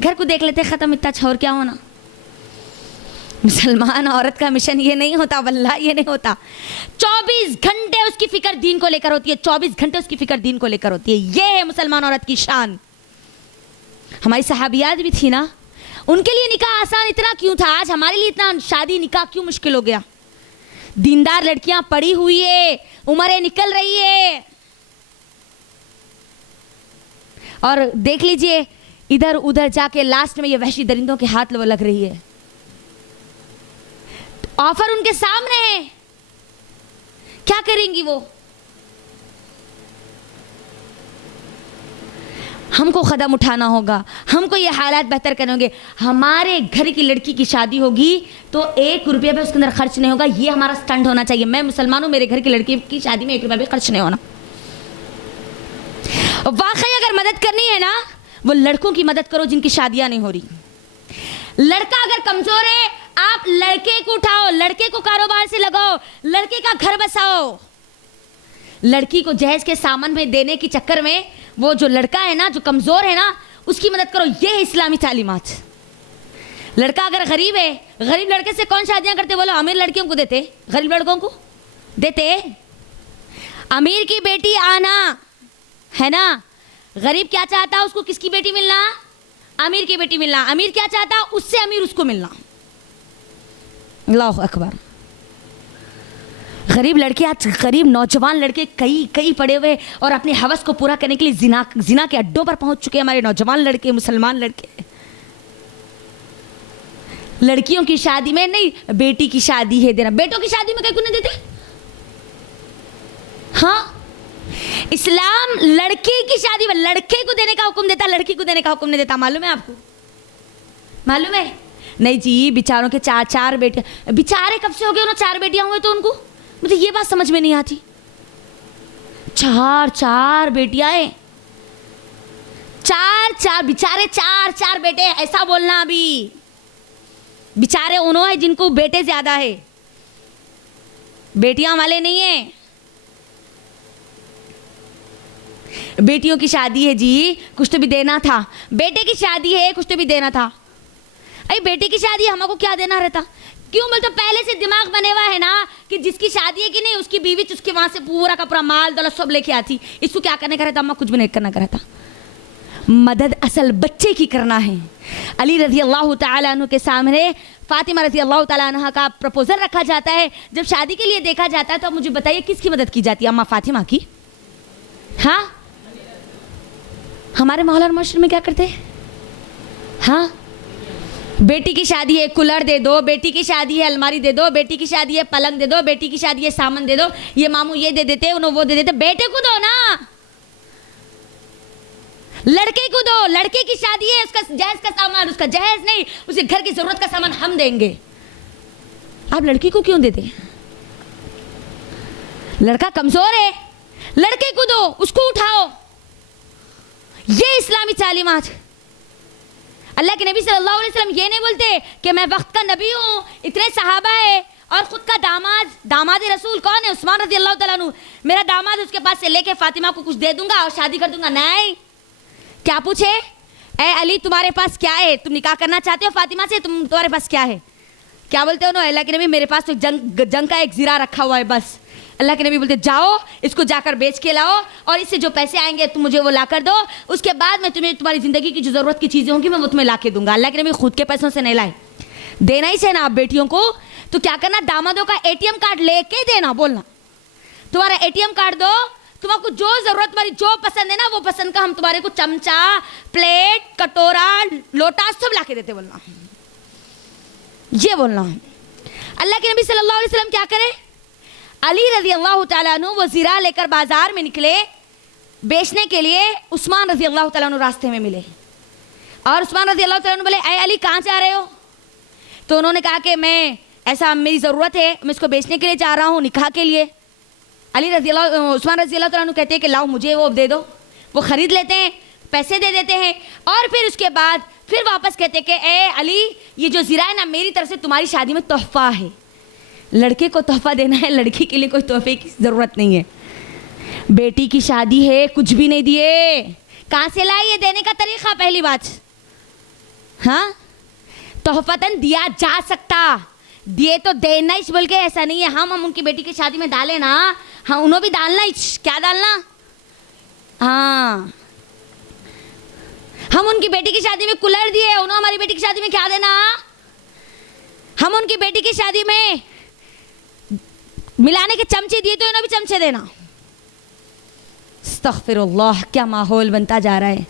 घर को देख लेते ख़त्म, इतना छोड़ क्या होना। मुसलमान औरत का मिशन ये नहीं होता, वल्लाह ये नहीं होता। 24 घंटे उसकी फिक्र दीन को लेकर होती है, 24 घंटे उसकी फिक्र दीन को लेकर होती है। ये है मुसलमान औरत की शान। हमारी सहाबियात भी थी ना, उनके लिए निकाह आसान इतना क्यों था? आज हमारे लिए इतना शादी निकाह क्यों मुश्किल हो गया? दीनदार लड़कियां पड़ी हुई है, उम्रें निकल रही है, और देख लीजिए इधर उधर जाके लास्ट में ये वहशी दरिंदों के हाथ लग रही है। ऑफर उनके सामने है, क्या करेंगी वो? हमको कदम उठाना होगा, हमको ये हालात बेहतर करने होंगे। हमारे घर की लड़की की शादी होगी तो 1 रुपया भी उसके अंदर खर्च नहीं होगा, ये हमारा स्टंट होना चाहिए। मैं मुसलमान हूं, मेरे घर की लड़की की शादी में 1 रुपया भी खर्च नहीं होना। वाकई अगर मदद करनी है ना, वो लड़कों की मदद करो जिनकी शादियां नहीं हो रही। लड़का अगर कमजोर है, आप लड़के को उठाओ, लड़के को कारोबार से लगाओ, लड़के का घर बसाओ। लड़की को जहेज के सामान में देने के चक्कर में वो जो लड़का है ना, जो कमजोर है ना, उसकी मदद करो। ये है इस्लामी तालीमात। लड़का अगर गरीब है, गरीब लड़के से कौन शादियां करते? बोलो, अमीर लड़कियों को देते, गरीब लड़कों को देते। अमीर की बेटी आना है ना, गरीब क्या चाहता? उसको किसकी बेटी मिलना? अमीर की बेटी मिलना। अमीर क्या चाहता? उससे अमीर उसको मिलना। अल्लाह अकबर। गरीब लड़के, आज गरीब नौजवान लड़के कई पड़े हुए और अपने हवस को पूरा करने के लिए जिना के अड्डों पर पहुंच चुके हैं हमारे नौजवान लड़के, मुसलमान लड़के। लड़कियों की शादी में नहीं, बेटी की शादी है देना। बेटों की शादी में कहीं को नहीं देते। हाँ, इस्लाम लड़के की शादी में लड़के को देने का हुक्म देता, लड़की को देने का हुक्म नहीं देता। मालूम है आपको? मालूम है? नहीं जी, बेचारों के 4 बेटे, बेचारे कब से हो गए उन्हें 4 बेटियां हुए तो उनको, मुझे ये बात समझ में नहीं आती। 4 बेटियां हैं, 4 बेचारे 4 बेटे। ऐसा बोलना अभी बेचारे उन्होंने हैं जिनको बेटे ज्यादा है, बेटियां वाले नहीं है। बेटियों की शादी है जी, कुछ तो भी देना था। बेटे की शादी है, कुछ तो भी देना था। अरे बेटे की शादी हमको क्या देना रहता? क्यों बोलते? पहले से दिमाग बने हुआ है ना कि जिसकी शादी है कि नहीं, उसकी बीवी उसके वहां से पूरा का पूरा माल दौलत सब लेके आती। इसको क्या करने का रहता? अम्मा कुछ भी नहीं करना का रहता। मदद असल बच्चे की करना है। अली रजी अल्लाह तआला अन्हु के सामने फातिमा रजी अल्लाह तआला अन्हा का प्रपोजल रखा जाता है। जब शादी के लिए देखा जाता है तो मुझे बताइए किसकी मदद की जाती है? अम्मा फातिमा की। हाँ, हमारे मोहल्ला और माशरे में क्या करते हैं? हाँ, बेटी की शादी है कूलर दे दो, बेटी की शादी है अलमारी दे दो, बेटी की शादी है पलंग दे दो, बेटी की शादी है सामान दे दो, ये मामू ये दे देते, उन्हें वो दे देते। बेटे को दो ना, लड़के को दो। लड़के की शादी है, उसका जहेज का सामान, उसका जहेज नहीं, उसके घर की जरूरत का सामान हम देंगे। आप लड़की को क्यों देते? लड़का कमजोर है, लड़के को दो, उसको उठाओ। ये इस्लामी तालीमात। अल्लाह के नबी सल्लल्लाहु अलैहि वसल्लम ये नहीं बोलते कि मैं वक्त का नबी हूँ, इतने सहाबा है और खुद का दामाद रसूल कौन है? उस्मान रज़ी अल्लाह तआला अन्हु। मेरा दामाद उसके पास से लेके फातिमा को कुछ दे दूंगा और शादी कर दूंगा। नहीं, क्या पूछे? ए अली तुम्हारे पास क्या है? तुम निकाह करना चाहते हो फातिमा से? तुम्हारे पास क्या है? क्या बोलते हो ना? अल्लाह के नबी मेरे पास तो जंग का एक ज़ीरा रखा हुआ है बस। अल्लाह के नबी बोलते जाओ इसको जाकर बेच के लाओ और इससे जो पैसे आएंगे तुम मुझे वो ला कर दो, उसके बाद मैं तुम्हें तुम्हारी ज़िंदगी की जो ज़रूरत की चीज़ें होंगी मैं वो तुम्हें ला के दूंगा। अल्लाह के नबी खुद के पैसों से नहीं लाए, देना ही चाहिए ना आप बेटियों को। तो क्या करना? दामादों का ATM कार्ड लेके देना, बोलना तुम्हारा ATM कार्ड दो, तुम्हारा जो ज़रूरत तुम्हारी जो पसंद है ना वो पसंद का हम तुम्हारे को चमचा, प्लेट, कटोरा, लोटा सब ला के देते, बोलना ये बोलना। अल्लाह के नबी सल्लल्लाहु अलैहि वसल्लम क्या करे? अली रज़ी अल्लाह तआला अन्हु वो ज़ीरा लेकर बाजार में निकले बेचने के लिए उस्मान रजी अल्लाह तआला अन्हु रास्ते में मिले और उस्मान रजी अल्लाह तआला अन्हु बोले, ऐ अली कहाँ जा रहे हो? तो उन्होंने कहा कि मैं ऐसा मेरी ज़रूरत है, मैं इसको बेचने के लिए जा रहा हूँ, निकाह के लिए। उस्मान रजी अल्लाह तआला अन्हु कहते हैं कि लाओ मुझे वो दे दो। वो ख़रीद लेते हैं, पैसे दे देते हैं और फिर उसके बाद फिर वापस कहते हैं कि ए अली, ये जो ज़िरा है ना, मेरी तरफ से तुम्हारी शादी में तोहफ़ा है। लड़के को तोहफ़ा देना है, लड़की के लिए कोई तोहफे की ज़रूरत नहीं है। बेटी की शादी है, कुछ भी नहीं दिए, कहाँ से लाए ये देने का तरीक़ा? पहली बात, हाँ, तोहफ़तन दिया जा सकता, दिए तो देना ही बोल के ऐसा नहीं है। हम उनकी बेटी की शादी में डालें ना, हाँ उन्होंने भी डालना ही, क्या डालना? हाँ, हम उनकी बेटी की शादी में कूलर दिए, उन्होंने हमारी बेटी की शादी में क्या देना? हम उनकी बेटी की शादी में मिलाने के चमचे दिए तो इन्होंने भी चमचे देना। अस्तग़फिरुल्लाह, क्या माहौल बनता जा रहा है।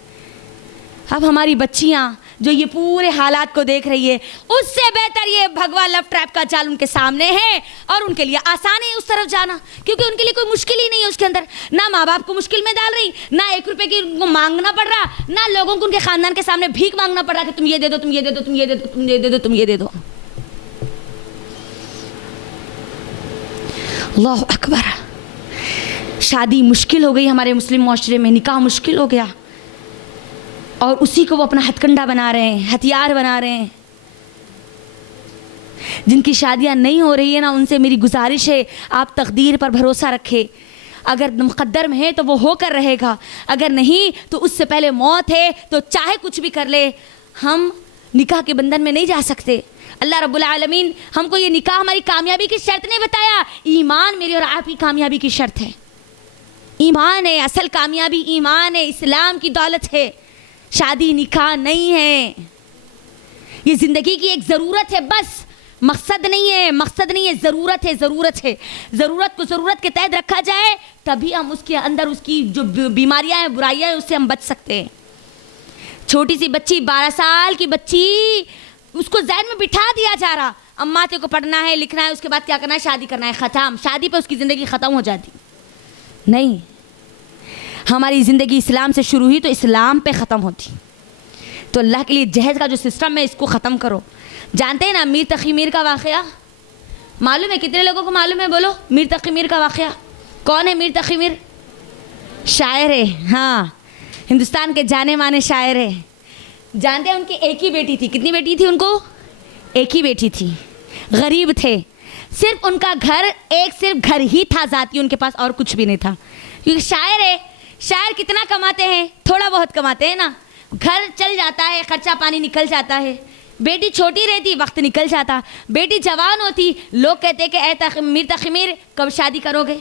अब हमारी बच्चियां जो ये पूरे हालात को देख रही है, उससे बेहतर ये भगवा लव ट्रैप का जाल उनके सामने है और उनके लिए आसान है उस तरफ जाना, क्योंकि उनके लिए कोई मुश्किल ही नहीं है उसके अंदर। ना माँ बाप को मुश्किल में डाल रही, ना 1 रुपए की उनको मांगना पड़ रहा, ना लोगों को उनके खानदान के सामने भीख मांगना पड़ रहा कि तुम ये दे दो, तुम ये दे दो, तुम ये दे दो, तुम ये दे दो, तुम ये दे दो। अल्लाह अकबर। शादी मुश्किल हो गई हमारे मुस्लिम माशरे में, निकाह मुश्किल हो गया और उसी को वो अपना हथकंडा बना रहे हैं, हथियार बना रहे हैं। जिनकी शादियां नहीं हो रही है ना, उनसे मेरी गुजारिश है आप तकदीर पर भरोसा रखें। अगर मुक़द्दर में है तो वो होकर रहेगा, अगर नहीं तो उससे पहले मौत है, तो चाहे कुछ भी कर ले, हम निकाह के बंधन में नहीं जा सकते। अल्लाह रब्बुल आलमीन हमको ये निकाह हमारी कामयाबी की शर्त नहीं बताया, ईमान मेरी और आपकी कामयाबी की शर्त है। ईमान है, असल कामयाबी ईमान है, इस्लाम की दौलत है, शादी निकाह नहीं है। ये ज़िंदगी की एक ज़रूरत है, बस मकसद नहीं है, मकसद नहीं है, ज़रूरत है, ज़रूरत है। ज़रूरत को ज़रूरत के तहत रखा जाए तभी हम उसके अंदर उसकी जो बीमारियां हैं, बुराइयां हैं, उससे हम बच सकते हैं। छोटी सी बच्ची, 12 साल की बच्ची, उसको ज़हन में बिठा दिया जा रहा, अम्मा तेरे को पढ़ना है, लिखना है, उसके बाद क्या करना है, शादी करना है, ख़त्म। शादी पे उसकी ज़िंदगी ख़त्म हो जाती नहीं। हमारी ज़िंदगी इस्लाम से शुरू हुई तो इस्लाम पे ख़त्म होती। तो अल्लाह के लिए जहेज़ का जो सिस्टम है इसको ख़त्म करो। जानते हैं ना मीर तक़ी मीर का वाक़या? मालूम है? कितने लोगों को मालूम है? बोलो, मीर तक़ी मीर का वाक़या कौन है? मीर तक़ी मीर शायर है, हाँ, हिंदुस्तान के जाने माने शायर है। जानते हैं उनकी एक ही बेटी थी। कितनी बेटी थी उनको? एक ही बेटी थी। गरीब थे, सिर्फ उनका घर, सिर्फ घर ही था ज़ाती, उनके पास और कुछ भी नहीं था। क्योंकि शायर है, शायर कितना कमाते हैं? थोड़ा बहुत कमाते हैं ना, घर चल जाता है, खर्चा पानी निकल जाता है। बेटी छोटी रहती, वक्त निकल जाता। बेटी जवान होती, लोग कहते कि ए मीर तक़ी मीर कब शादी करोगे?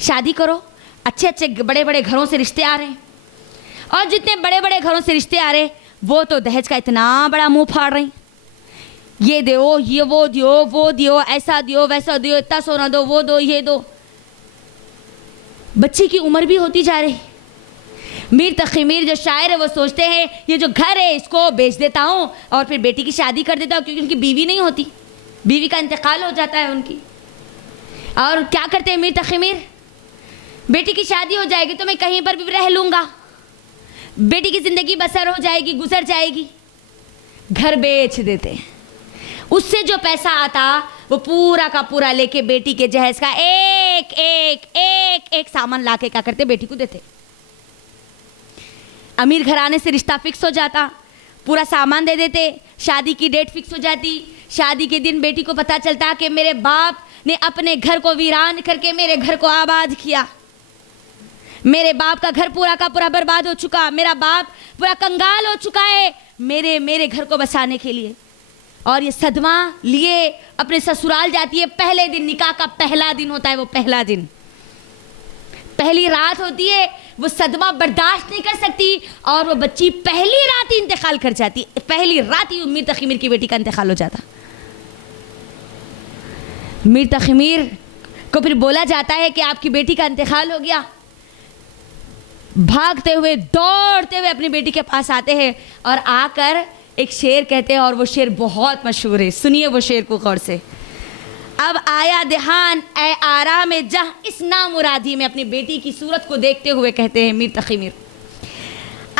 शादी करो, अच्छे अच्छे बड़े बड़े घरों से रिश्ते आ रहे हैं, और जितने बड़े बड़े घरों से रिश्ते आ रहे वो तो दहेज का इतना बड़ा मुंह फाड़ रही, ये दो, ये वो दियो, ऐसा दियो, वैसा दियो, इतना सोना दो, वो दो, ये दो। बच्ची की उम्र भी होती जा रही। मीर तक़ी मीर जो शायर है वो सोचते हैं ये जो घर है इसको बेच देता हूँ और फिर बेटी की शादी कर देता हूँ, क्योंकि उनकी बीवी नहीं होती, बीवी का इंतकाल हो जाता है उनकी। और क्या करते हैं मीर तक़ी मीर? बेटी की शादी हो जाएगी तो मैं कहीं पर भी रह लूँगा, बेटी की ज़िंदगी बसर हो जाएगी, गुजर जाएगी। घर बेच देते, उससे जो पैसा आता वो पूरा का पूरा लेके बेटी के जहेज का एक एक एक एक सामान लाके क्या करते? बेटी को देते। अमीर घराने से रिश्ता फिक्स हो जाता, पूरा सामान दे देते, शादी की डेट फिक्स हो जाती। शादी के दिन बेटी को पता चलता कि मेरे बाप ने अपने घर को वीरान करके मेरे घर को आबाद किया, मेरे बाप का घर पूरा का पूरा बर्बाद हो चुका, मेरा बाप पूरा कंगाल हो चुका है मेरे घर को बसाने के लिए। और ये सदमा लिए अपने ससुराल जाती है। पहले दिन, निकाह का पहला दिन होता है, वो पहला दिन, पहली रात होती है, वो सदमा बर्दाश्त नहीं कर सकती और वो बच्ची पहली रात ही इंतकाल कर जाती। पहली रात ही मीर तक़ी मीर की बेटी का इंतकाल हो जाता। मीर तक़ी मीर को फिर बोला जाता है कि आपकी बेटी का इंतकाल हो गया। भागते हुए, दौड़ते हुए अपनी बेटी के पास आते हैं और आकर एक शेर कहते हैं, और वो शेर बहुत मशहूर है। सुनिए वो शेर को गौर से। अब आया ध्यान ए आराम जह इस नामुरादी में, अपनी बेटी की सूरत को देखते हुए कहते हैं मीर तकी मीर,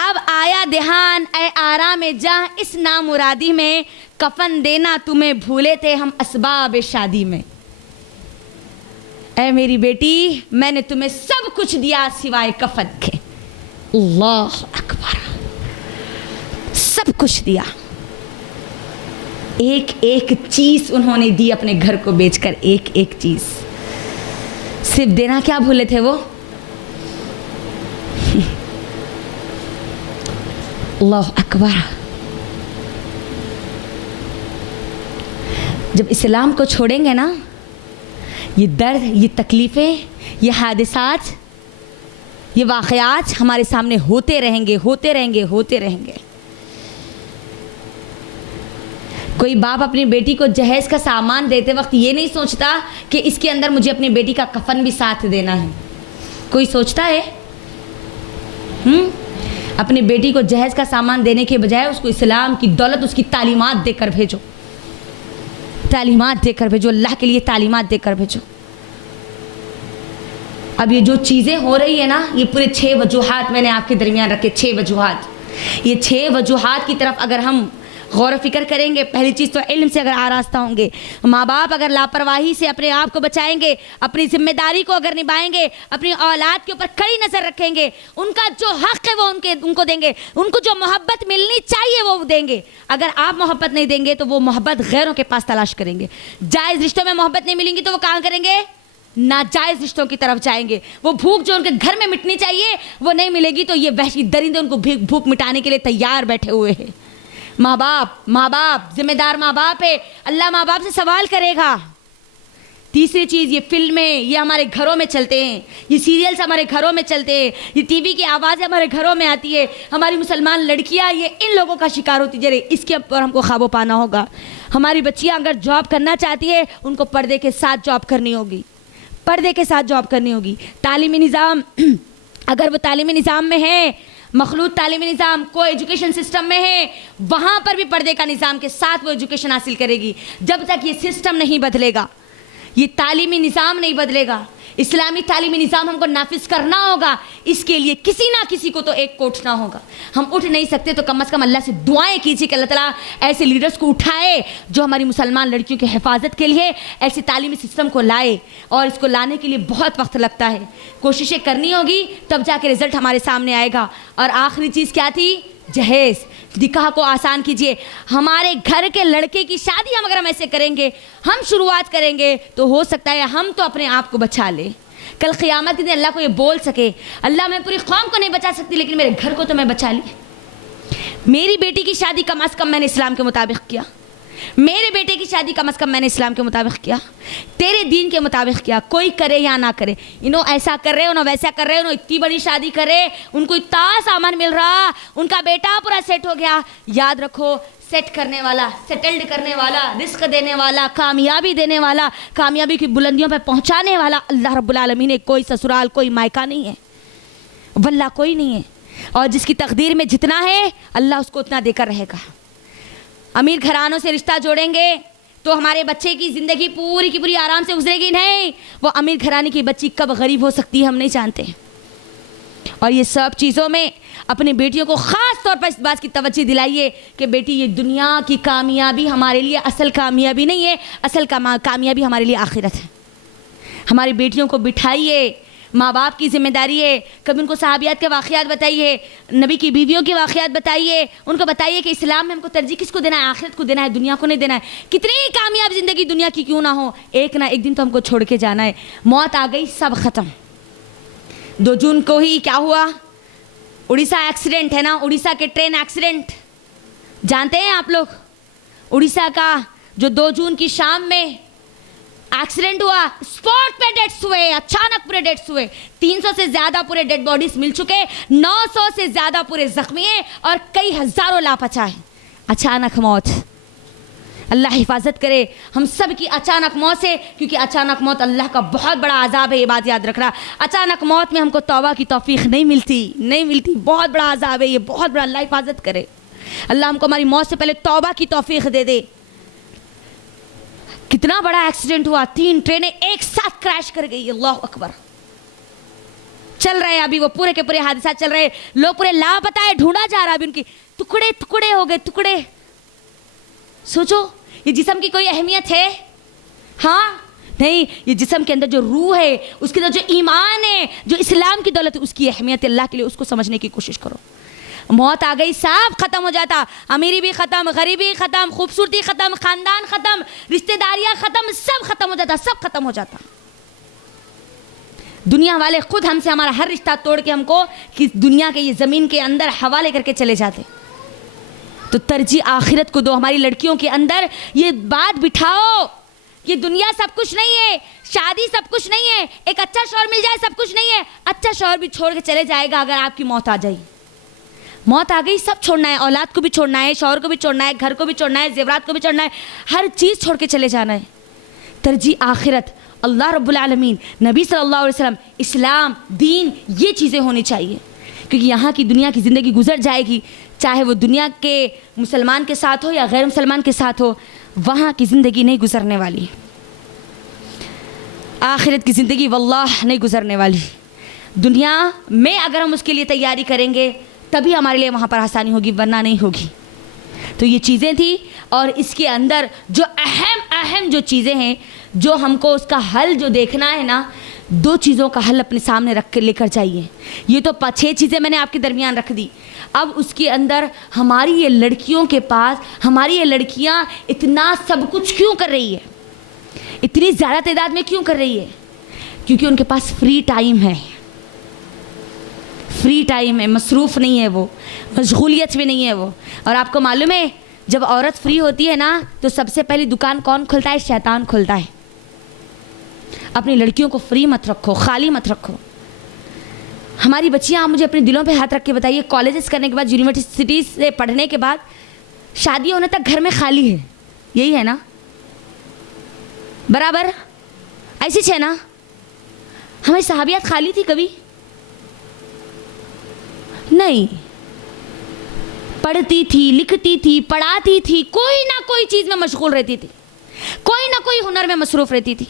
अब आया ध्यान ए आराम जह इस नामुरादी में, कफन देना तुम्हें भूले थे हम असबाब शादी में। ऐ मेरी बेटी मैंने तुम्हें सब कुछ दिया सिवाय कफन के। अल्लाह अकबर, सब कुछ दिया, एक एक चीज उन्होंने दी अपने घर को बेचकर, एक एक चीज। सिर्फ देना क्या भूले थे वो? अल्लाह अकबर। जब इस्लाम को छोड़ेंगे ना, ये दर्द, ये तकलीफ़ें, ये हादिसात, ये वाक़यात हमारे सामने होते रहेंगे, होते रहेंगे, होते रहेंगे। कोई बाप अपनी बेटी को जहेज़ का सामान देते वक्त ये नहीं सोचता कि इसके अंदर मुझे अपनी बेटी का कफन भी साथ देना है। कोई सोचता है? अपनी बेटी को जहेज़ का सामान देने के बजाय उसको इस्लाम की दौलत, उसकी तालीमात देकर भेजो, तालीमात देकर भेजो, अल्लाह के लिए तालीमात देकर भेजो। अब ये जो चीज़ें हो रही है ना, ये पूरे 6 वजूहात मैंने आपके दरमियान रखे, 6 वजूहात। ये 6 वजूहात की तरफ अगर हम गौर फिक्र करेंगे, पहली चीज़ तो इल्म से अगर आरास्ता होंगे, माँ बाप अगर लापरवाही से अपने आप को बचाएंगे, अपनी जिम्मेदारी को अगर निभाएंगे, अपनी औलाद के ऊपर कड़ी नज़र रखेंगे, उनका जो हक़ है वो उनको देंगे, उनको जो मोहब्बत मिलनी चाहिए वो देंगे। अगर आप मोहब्बत नहीं देंगे तो वो मोहब्बत गैरों के पास तलाश करेंगे। जायज़ रिश्तों में मोहब्बत नहीं मिलेंगी तो वो कहाँ करेंगे? नाजायज़ रिश्तों की तरफ जाएंगे। वो भूख जो उनके घर में मिटनी चाहिए वो नहीं मिलेगी तो ये वहशी दरिंदे उनको भूख मिटाने के लिए तैयार बैठे हुए हैं। माँ बाप जिम्मेदार माँ बाप है, अल्लाह माँ बाप से सवाल करेगा। तीसरी चीज़, ये फिल्में ये हमारे घरों में चलते हैं, ये सीरियल्स हमारे घरों में चलते हैं, ये टीवी की आवाज़ें हमारे घरों में आती है। हमारी मुसलमान लड़कियाँ ये इन लोगों का शिकार होती जा रही, इसके ऊपर हमको काबू पाना होगा। हमारी बच्चियाँ अगर जॉब करना चाहती है उनको पर्दे के साथ जॉब करनी होगी, पर्दे के साथ जॉब करनी होगी। तालीमी निज़ाम अगर वो तालीमी निज़ाम में है, मखलूत तालीमी निज़ाम को एजुकेशन सिस्टम में है, वहाँ पर भी पर्दे का निज़ाम के साथ वो एजुकेशन हासिल करेगी। जब तक ये सिस्टम नहीं बदलेगा, ये तालीमी निज़ाम नहीं बदलेगा, इस्लामी तालीमी निज़ाम हमको नाफिज करना होगा। इसके लिए किसी ना किसी को तो एक को उठना होगा। हम उठ नहीं सकते तो कम से कम अल्लाह से दुआएं कीजिए कि अल्लाह ताला ऐसे लीडर्स को उठाए जो हमारी मुसलमान लड़कियों की हिफाजत के लिए ऐसे तालीमी सिस्टम को लाए। और इसको लाने के लिए बहुत वक्त लगता है, कोशिशें करनी होगी, तब जाके रिज़ल्ट हमारे सामने आएगा। और आखिरी चीज़ क्या थी? जहेज़, निकाह को आसान कीजिए। हमारे घर के लड़के की शादी अगर हम ऐसे करेंगे, हम शुरुआत करेंगे तो हो सकता है हम तो अपने आप को बचा ले, कल क़यामत के दिन अल्लाह को ये बोल सके, अल्लाह मैं पूरी कौम को नहीं बचा सकती लेकिन मेरे घर को तो मैं बचा ली। मेरी बेटी की शादी कम अज़ कम मैंने इस्लाम के मुताबिक किया, मेरे बेटे की शादी कम अज़ कम मैंने इस्लाम के मुताबिक किया, तेरे दीन के मुताबिक किया। कोई करे या ना करे, इन्हों ऐसा कर रहे, उन्होंने वैसा कर रहे, उन्होंने इतनी बड़ी शादी करे, उनको इतना सामान मिल रहा, उनका बेटा पूरा सेट हो गया। याद रखो, सेट करने वाला, सेटल्ड करने वाला, रिस्क देने वाला, कामयाबी देने वाला, कामयाबी की बुलंदियों पर पहुँचाने वाला अल्लाह रब्बुल आलमीन है। कोई ससुराल, कोई मायका नहीं है, वल्लाह कोई नहीं है। और जिसकी तकदीर में जितना है अल्लाह उसको उतना देकर रहेगा। अमीर घरानों से रिश्ता जोड़ेंगे तो हमारे बच्चे की ज़िंदगी पूरी की पूरी आराम से गुजरेगी? नहीं, वो अमीर घराने की बच्ची कब गरीब हो सकती है हम नहीं जानते। और ये सब चीज़ों में अपनी बेटियों को ख़ास तौर पर इस बात की तवज्जो दिलाइए कि बेटी ये दुनिया की कामयाबी हमारे लिए असल कामयाबी नहीं है, असल कामयाबी हमारे लिए आखिरत है। हमारी बेटियों को बिठाइए, माँ बाप की जिम्मेदारी है। कभी उनको सहाबियात के वाक़यात बताइए, नबी की बीवियों के वाक़यात बताइए, उनको बताइए कि इस्लाम में हमको तरजीह किसको देना है? आखिरत को देना है, दुनिया को नहीं देना है। कितनी कामयाब ज़िंदगी दुनिया की क्यों ना हो, एक ना एक दिन तो हमको छोड़ के जाना है। मौत आ गई, सब ख़त्म। 2 जून को ही क्या हुआ? उड़ीसा एक्सीडेंट है ना, उड़ीसा के ट्रेन एक्सीडेंट जानते हैं आप लोग? उड़ीसा का जो 2 जून की शाम में एक्सीडेंट हुआ, स्पॉट पे डेथ्स हुए, अचानक पूरे डेथ्स हुए। 300 से ज़्यादा पूरे डेड बॉडीज मिल चुके, 900 से ज़्यादा पूरे जख्मी हैं और कई हज़ारों लापता हैं। अचानक मौत, अल्लाह हिफाजत करे हम सब की अचानक मौत से, क्योंकि अचानक मौत अल्लाह का बहुत बड़ा अजाब है। ये बात याद रखना, अचानक मौत में हमको तौबा की तौफीक नहीं मिलती, बहुत बड़ा अजाब है ये, बहुत बड़ा। अल्लाह हिफाजत करे, अल्लाह हमको हमारी मौत से पहले तौबा की तौफीक दे दे। कितना बड़ा एक्सीडेंट हुआ, 3 ट्रेनें एक साथ क्रैश कर गई। अल्लाह अकबर। चल रहे अभी वो पूरे के पूरे हादसा चल रहे, लोग पूरे लापता है, ढूंढा जा रहा, अभी उनकी टुकड़े टुकड़े हो गए, टुकड़े। सोचो ये जिस्म की कोई अहमियत है? हाँ नहीं, ये जिस्म के अंदर जो रूह है, उसके अंदर जो ईमान है, जो इस्लाम की दौलत है, उसकी अहमियत अल्लाह के लिए, उसको समझने की कोशिश करो। मौत आ गई, सब खत्म हो जाता, अमीरी भी खत्म, गरीबी खत्म, खूबसूरती खत्म, खानदान खत्म, रिश्तेदारियां खत्म, सब खत्म हो जाता, सब खत्म हो जाता। दुनिया वाले खुद हमसे हमारा हर रिश्ता तोड़ के हमको कि दुनिया के ये ज़मीन के अंदर हवाले करके चले जाते। तो तरजीह आखिरत को दो। हमारी लड़कियों के अंदर ये बात बिठाओ कि दुनिया सब कुछ नहीं है, शादी सब कुछ नहीं है, एक अच्छा शौहर मिल जाए सब कुछ नहीं है। अच्छा शौहर भी छोड़ के चले जाएगा अगर आपकी मौत आ जाए। मौत आ गई, सब छोड़ना है, औलाद को भी छोड़ना है, शौहर को भी छोड़ना है, घर को भी छोड़ना है, जेवरात को भी छोड़ना है, हर चीज़ छोड़ के चले जाना है। तरजीह आखिरत, अल्लाह रब्बुल आलमीन, नबी सल्लल्लाहु अलैहि वसल्लम, इस्लाम, दीन, ये चीज़ें होनी चाहिए। क्योंकि यहाँ की दुनिया की ज़िंदगी गुजर जाएगी, चाहे वो दुनिया के मुसलमान के साथ हो या गैर मुसलमान के साथ हो, वहाँ की ज़िंदगी नहीं गुजरने वाली। आखिरत की ज़िंदगी वल्लाह नहीं गुजरने वाली। दुनिया में अगर हम उसके लिए तैयारी करेंगे तभी हमारे लिए वहाँ पर आसानी होगी, वरना नहीं होगी। तो ये चीज़ें थी, और इसके अंदर जो अहम जो चीज़ें हैं, जो हमको उसका हल जो देखना है ना, 2 चीज़ों का हल अपने सामने रख के लेकर जाइए। ये तो 6 चीज़ें मैंने आपके दरमियान रख दी। अब उसके अंदर हमारी ये लड़कियों के पास, हमारी ये लड़कियां इतना सब कुछ क्यों कर रही है, इतनी ज़्यादा तादाद में क्यों कर रही है? क्योंकि उनके पास फ्री टाइम है, फ्री टाइम है, मसरूफ़ नहीं है वो, मशगूलियत में नहीं है वो। और आपको मालूम है जब औरत फ्री होती है ना, तो सबसे पहली दुकान कौन खुलता है? शैतान खुलता है। अपनी लड़कियों को फ्री मत रखो, खाली मत रखो। हमारी बच्चियां, आप मुझे अपने दिलों पे हाथ रख के बताइए, कॉलेजेस करने के बाद, यूनिवर्सिटी से पढ़ने के बाद, शादी होने तक घर में खाली है, यही है ना? बराबर ऐसी है ना? हमारी सहाबियात खाली थी कभी नहीं, पढ़ती थी, लिखती थी, पढ़ाती थी, कोई ना कोई चीज़ में मशगूल रहती थी, कोई ना कोई हुनर में मसरूफ़ रहती थी।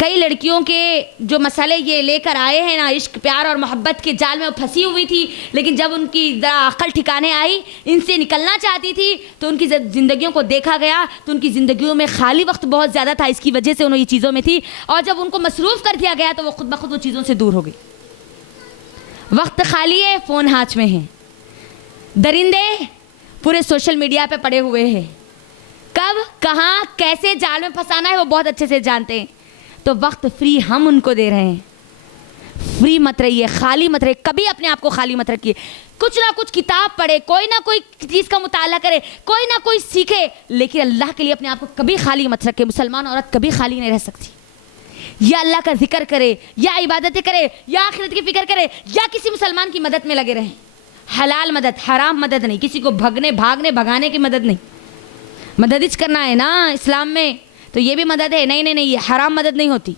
कई लड़कियों के जो मसाले ये लेकर आए हैं ना, इश्क प्यार और मोहब्बत के जाल में वो फंसी हुई थी, लेकिन जब उनकी अक्ल ठिकाने आई, इनसे निकलना चाहती थी, तो उनकी ज़िंदगियों को देखा गया तो उनकी ज़िंदगियों में खाली वक्त बहुत ज़्यादा था, इसकी वजह से उन्होंने ये चीज़ों में थी। और जब उनको मसरूफ़ कर दिया गया तो वो खुद ब खुद वो चीज़ों से दूर हो गई। वक्त खाली है, फ़ोन हाथ में है, दरिंदे पूरे सोशल मीडिया पे पड़े हुए हैं, कब कहाँ कैसे जाल में फंसाना है वो बहुत अच्छे से जानते हैं। तो वक्त फ्री हम उनको दे रहे हैं। फ्री मत रहिए, खाली मत रहिए, कभी अपने आप को खाली मत रखिए। कुछ ना कुछ किताब पढ़े, कोई ना कोई चीज़ का मुताला करे, कोई ना कोई सीखे, लेकिन अल्लाह के लिए अपने आप को कभी खाली मत रखे। मुसलमान औरत कभी खाली नहीं रह सकती। या अल्लाह का जिक्र करे, या इबादतें करे, या आखिरत की फिक्र करे, या किसी मुसलमान की मदद में लगे रहें। हलाल मदद, हराम मदद नहीं, किसी को भगाने की मदद नहीं। मदद ही करना है ना इस्लाम में, तो ये भी मदद है। नहीं नहीं नहीं, ये हराम मदद नहीं होती,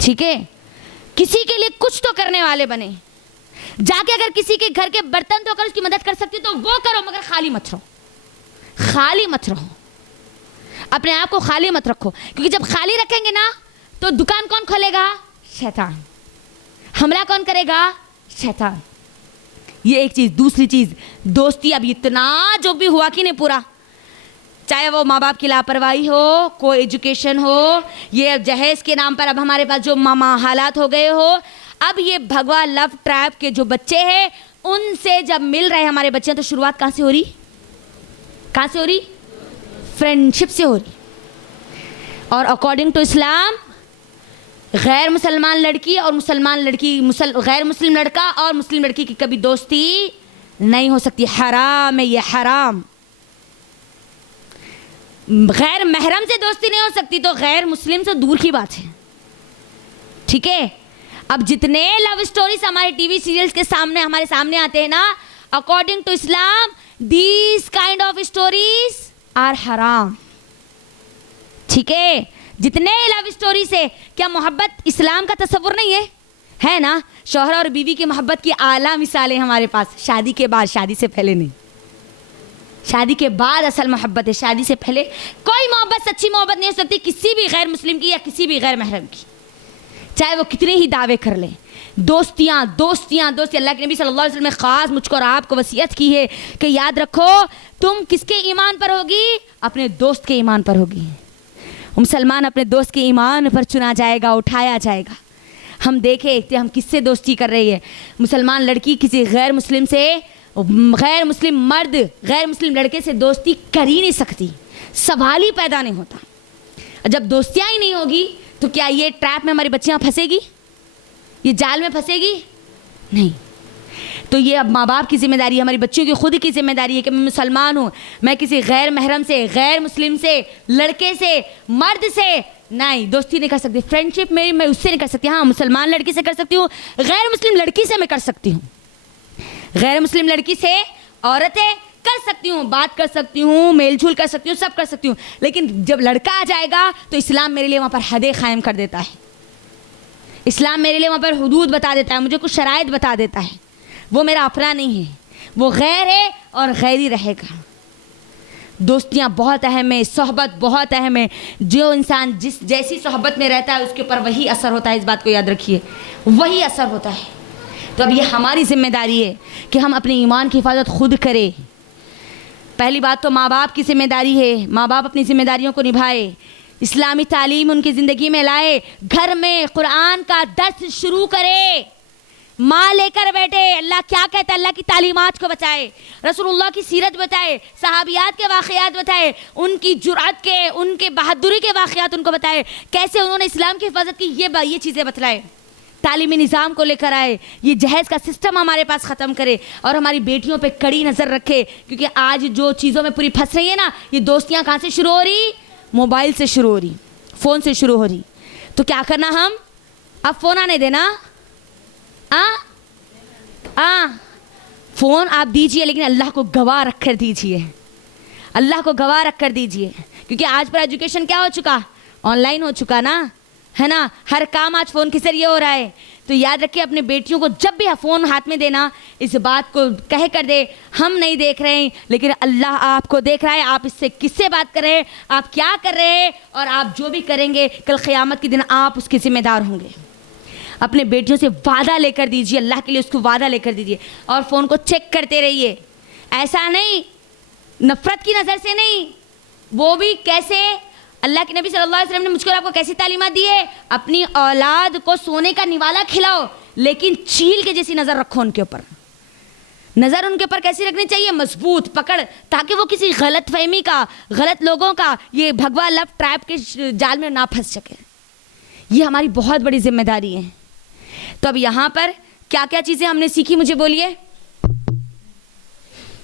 ठीक है? किसी के लिए कुछ तो करने वाले बने। जाके अगर किसी के घर के बर्तन तो अगर उसकी मदद कर सकती तो वो करो, मगर खाली मत रहो, खाली मत रहो, अपने आप को खाली मत रखो। क्योंकि जब खाली रखेंगे ना तो दुकान कौन खोलेगा? शैतान। हमला कौन करेगा? शैतान। ये एक चीज़। दूसरी चीज़, दोस्ती। अब इतना जो भी हुआ कि नहीं पूरा, चाहे वो माँ बाप की लापरवाही हो, कोई एजुकेशन हो, ये जहेज के नाम पर अब हमारे पास जो मामा हालात हो गए हो, अब ये भगवा लव ट्रैप के जो बच्चे हैं उनसे जब मिल रहे हमारे बच्चे, तो शुरुआत कहाँ से हो रही? कहाँ से हो रही? फ्रेंडशिप से हो रही। और अकॉर्डिंग टू इस्लाम, गैर मुसलमान लड़की और मुसलमान लड़की, गैर मुस्लिम लड़का और मुस्लिम लड़की की कभी दोस्ती नहीं हो सकती। हराम है ये, हराम। गैर महरम से दोस्ती नहीं हो सकती, तो गैर मुस्लिम से दूर की बात है, ठीक है? अब जितने लव स्टोरीज हमारे टीवी सीरियल्स के सामने हमारे सामने आते हैं ना, according to Islam these kind of stories are हराम, ठीक है? जितने लव स्टोरी से, क्या मोहब्बत इस्लाम का तस्वुर नहीं है? है ना? शौहर और बीवी की मोहब्बत की आला मिसालें हमारे पास, शादी के बाद, शादी से पहले नहीं। शादी के बाद असल मोहब्बत है, शादी से पहले कोई मोहब्बत सच्ची मोहब्बत नहीं हो सकती किसी भी गैर मुस्लिम की या किसी भी गैर महरम की, चाहे वो कितने ही दावे कर ले। दोस्तियाँ अल्लाह के नबी सल्लल्लाहु अलैहि वसल्लम ने ख़ास मुझको और आपको वसीयत की है कि याद रखो तुम किसके ईमान पर होगी, अपने दोस्त के ईमान पर होगी। मुसलमान अपने दोस्त के ईमान पर चुना जाएगा, उठाया जाएगा। हम देखें हम किससे दोस्ती कर रही है। मुसलमान लड़की किसी गैर मुस्लिम से, गैर मुस्लिम मर्द गैर मुस्लिम लड़के से दोस्ती कर ही नहीं सकती, सवाल ही पैदा नहीं होता। जब दोस्तियाँ ही नहीं होगी तो क्या ये ट्रैप में हमारी बच्चियाँ फंसेगी, ये जाल में फंसेगी? नहीं। तो ये अब माँ बाप की जिम्मेदारी है, हमारी बच्चियों की खुद की जिम्मेदारी है कि मैं मुसलमान हूँ, मैं किसी गैर महरम से, गैर मुस्लिम से, लड़के से, मर्द से नहीं दोस्ती नहीं कर सकती। फ्रेंडशिप मेरी मैं उससे नहीं कर सकती। हाँ, मुसलमान लड़की से कर सकती हूँ, गैर मुस्लिम लड़की से मैं कर सकती हूँ। गैर मुस्लिम लड़की से औरतें कर सकती हूँ, बात कर सकती हूँ, मेलझूल कर सकती हूँ, सब कर सकती हूँ। लेकिन जब लड़का आ जाएगा तो इस्लाम मेरे लिए वहाँ पर हदें कायम कर देता है। इस्लाम मेरे लिए वहाँ पर हुदूद बता देता है, मुझे कुछ शराइत बता देता है। वो मेरा अपना नहीं है, वो गैर है और गैर ही रहेगा। दोस्तियाँ बहुत अहम है, सोहबत बहुत अहम है। जो इंसान जिस जैसी सोहबत में रहता है उसके ऊपर वही असर होता है, इस बात को याद रखिए, वही असर होता है। तो अब ये हमारी जिम्मेदारी है कि हम अपने ईमान की हिफाजत खुद करें। पहली बात तो माँ बाप की जिम्मेदारी है, माँ बाप अपनी जिम्मेदारियों को निभाए, इस्लामी तालीम उनकी ज़िंदगी में लाए, घर में कुरान का दर्स शुरू करे, माँ लेकर बैठे, अल्लाह क्या कहता है अल्लाह की तालीमात को बताए, रसूलुल्लाह की सीरत बताए, सहाबियात के वाक़यात बताए, उनकी जुरात के, उनके बहादुरी के वाक़यात उनको बताए, कैसे उन्होंने इस्लाम की हिफाजत की, ये चीज़ें बतलाए। तालीमी निज़ाम को लेकर आए, ये जहेज़ का सिस्टम हमारे पास ख़त्म करे और हमारी बेटियों पे कड़ी नज़र रखे। क्योंकि आज जो चीज़ों में पूरी फंस रही है ना, ये दोस्तियाँ कहाँ से शुरू हो रही? मोबाइल से शुरू हो रही, फ़ोन से शुरू हो रही। तो क्या करना, हम अब फ़ोन आने देना, फ़ोन आप दीजिए लेकिन अल्लाह को गवाह रख कर दीजिए, अल्लाह को गवाह रख कर दीजिए। क्योंकि आज पर एजुकेशन क्या हो चुका, ऑनलाइन हो चुका ना, है ना, हर काम आज फ़ोन के जरिए हो रहा है। तो याद रखिए अपने बेटियों को जब भी फ़ोन हाथ में देना, इस बात को कह कर दे, हम नहीं देख रहे हैं लेकिन अल्लाह आपको देख रहा है, आप इससे किससे बात कर रहे हैं, आप क्या कर रहे हैं, और आप जो भी करेंगे कल क़यामत के दिन आप उसके ज़िम्मेदार होंगे। अपने बेटियों से वादा लेकर दीजिए, अल्लाह के लिए उसको वादा लेकर दीजिए, और फ़ोन को चेक करते रहिए। ऐसा नहीं नफ़रत की नज़र से नहीं, वो भी कैसे, अल्लाह के नबी सल्लल्लाहु अलैहि वसल्लम ने मुझको आपको कैसी तालीमात दी है, अपनी औलाद को सोने का निवाला खिलाओ लेकिन चील के जैसी नज़र रखो उनके ऊपर। नज़र उनके ऊपर कैसी रखनी चाहिए, मजबूत पकड़, ताकि वो किसी गलत फहमी का, गलत लोगों का, ये भगवा लव ट्रैप के जाल में ना फंस सके। ये हमारी बहुत बड़ी जिम्मेदारी है। तो अब यहाँ पर क्या क्या चीज़ें हमने सीखी, मुझे बोलिए।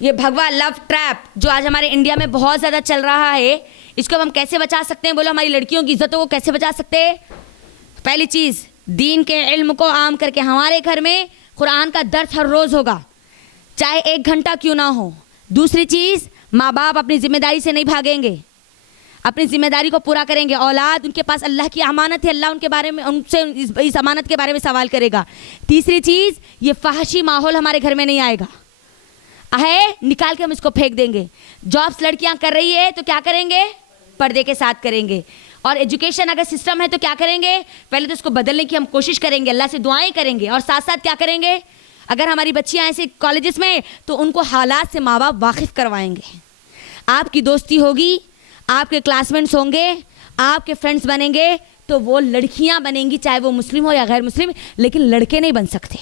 ये भगवा लव ट्रैप जो आज हमारे इंडिया में बहुत ज़्यादा चल रहा है, इसको हम कैसे बचा सकते हैं, बोलो हमारी लड़कियों की इज्जतों को कैसे बचा सकते हैं। पहली चीज़, दीन के इल्म को आम करके हमारे घर में कुरान का दर्स हर रोज़ होगा, चाहे 1 घंटा क्यों ना हो। दूसरी चीज़, माँ बाप अपनी जिम्मेदारी से नहीं भागेंगे, अपनी जिम्मेदारी को पूरा करेंगे। औलाद उनके पास अल्लाह की अमानत है, अल्लाह उनके बारे में, उनसे इस अमानत के बारे में सवाल करेगा। तीसरी चीज़, ये फहशी माहौल हमारे घर में नहीं आएगा, है निकाल के हम इसको फेंक देंगे। जॉब्स लड़कियां कर रही है तो क्या करेंगे, पर्दे के साथ करेंगे। और एजुकेशन अगर सिस्टम है तो क्या करेंगे, पहले तो उसको बदलने की हम कोशिश करेंगे, अल्लाह से दुआएं करेंगे, और साथ साथ क्या करेंगे, अगर हमारी बच्चियां ऐसे कॉलेजेस में तो उनको हालात से माँ बाप वाकिफ़ करवाएंगे। आपकी दोस्ती होगी, आपके क्लासमेट्स होंगे, आपके फ्रेंड्स बनेंगे, तो वो लड़कियां बनेंगी, चाहे वो मुस्लिम हो या गैर मुस्लिम, लेकिन लड़के नहीं बन सकते।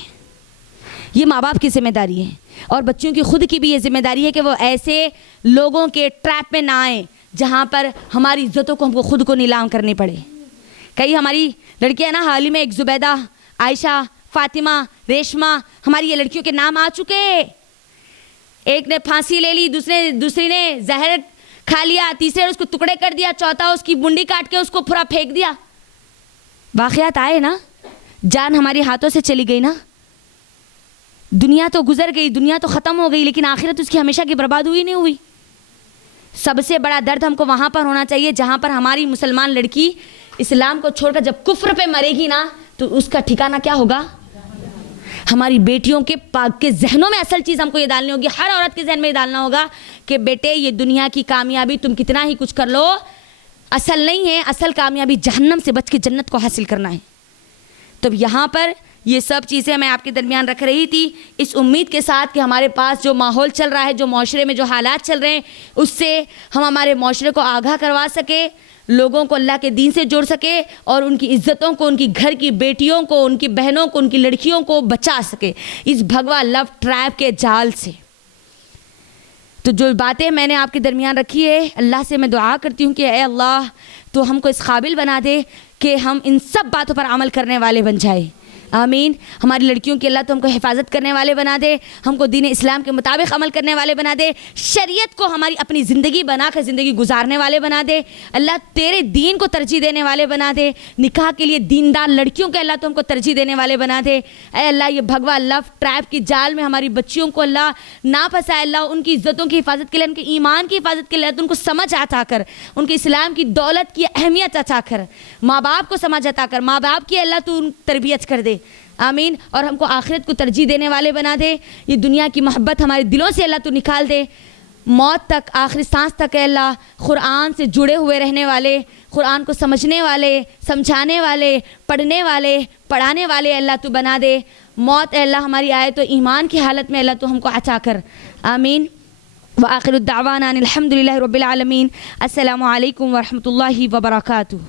ये माँ बाप की जिम्मेदारी है, और बच्चों की खुद की भी ये जिम्मेदारी है कि वो ऐसे लोगों के ट्रैप में ना आए जहाँ पर हमारी इज्जतों को हमको खुद को नीलाम करनी पड़े। कई हमारी लड़कियाँ ना, हाल ही में एक जुबैदा, आयशा, फातिमा, रेशमा, हमारी ये लड़कियों के नाम आ चुके हैं। एक ने फांसी ले ली, दूसरी ने जहर खा लिया, तीसरे ने उसको टुकड़े कर दिया, चौथा उसकी मुंडी काट के उसको पूरा फेंक दिया। वाक़यात आए ना, जान हमारे हाथों से चली गई ना, दुनिया तो गुजर गई, दुनिया तो ख़त्म हो गई, लेकिन आखिरत उसकी हमेशा की बर्बाद हुई नहीं हुई। सबसे बड़ा दर्द हमको वहाँ पर होना चाहिए जहाँ पर हमारी मुसलमान लड़की इस्लाम को छोड़कर जब कुफ्र पे मरेगी ना, तो उसका ठिकाना क्या होगा। हमारी बेटियों के जहनों में असल चीज़ हमको ये डालनी होगी, हर औरत के जहन में ये डालना होगा कि बेटे ये दुनिया की कामयाबी तुम कितना ही कुछ कर लो असल नहीं है, असल कामयाबी जहन्नम से बच के जन्नत को हासिल करना है। तो यहाँ पर ये सब चीज़ें मैं आपके दरमियान रख रही थी इस उम्मीद के साथ कि हमारे पास जो माहौल चल रहा है, जो माशरे में जो हालात चल रहे हैं, उससे हम हमारे माशरे को आगाह करवा सके, लोगों को अल्लाह के दीन से जोड़ सके और उनकी इज़्ज़तों को, उनकी घर की बेटियों को, उनकी बहनों को, उनकी लड़कियों को बचा सके इस भगवा लव ट्रैप के जाल से। तो जो बातें मैंने आपके दरमियान रखी है, अल्लाह से मैं दुआ करती हूँ कि ए अल्लाह तो हमको इस काबिल बना दे कि हम इन सब बातों पर अमल करने वाले बन जाए। आमीन। हमारी लड़कियों की अल्लाह तो हमको हिफाजत करने वाले बना दे, हमको दीन इस्लाम के मुताबिक अमल करने वाले बना दे, शरीयत को हमारी अपनी ज़िंदगी बनाकर ज़िंदगी गुजारने वाले बना दे। अल्लाह तेरे दीन को तरजीह देने वाले बना दे, निकाह के लिए दीनदार लड़कियों के अल्लाह तो हमको तरजीह देने वाले बना दे। ऐ अल्लाह ये भगवा लव ट्रैप की जाल में हमारी बच्चियों को अल्लाह ना फंसाए, अल्लाह उनकी इज़्ज़तों की हिफाजत के लिए, उनके ईमान की हिफाजत के लिए उनको समझ अता कर, उनके इस्लाम की दौलत की अहमियत अता कर, माँ बाप को समझ अता कर, माँ बाप की अल्लाह तू तरबियत कर दे। आमीन। और हमको आखिरत को तरजीह देने वाले बना दे, ये दुनिया की मोहब्बत हमारे दिलों से अल्लाह तू निकाल दे, मौत तक, आखिरी सांस तक अल्लाह कुरान से जुड़े हुए रहने वाले, कुरान को समझने वाले, समझाने वाले, पढ़ने वाले, पढ़ाने वाले अल्लाह तू बना दे। मौत अल्लाह हमारी आए तो ईमान की हालत में अल्लाह तू हमको अता कर। आमीन। व आखिरु दावाना अनिल हम्दुलिल्लाहि रब्बिल आलमीन। अस्सलामु अलैकुम व रहमतुल्लाहि व बरकातुहू।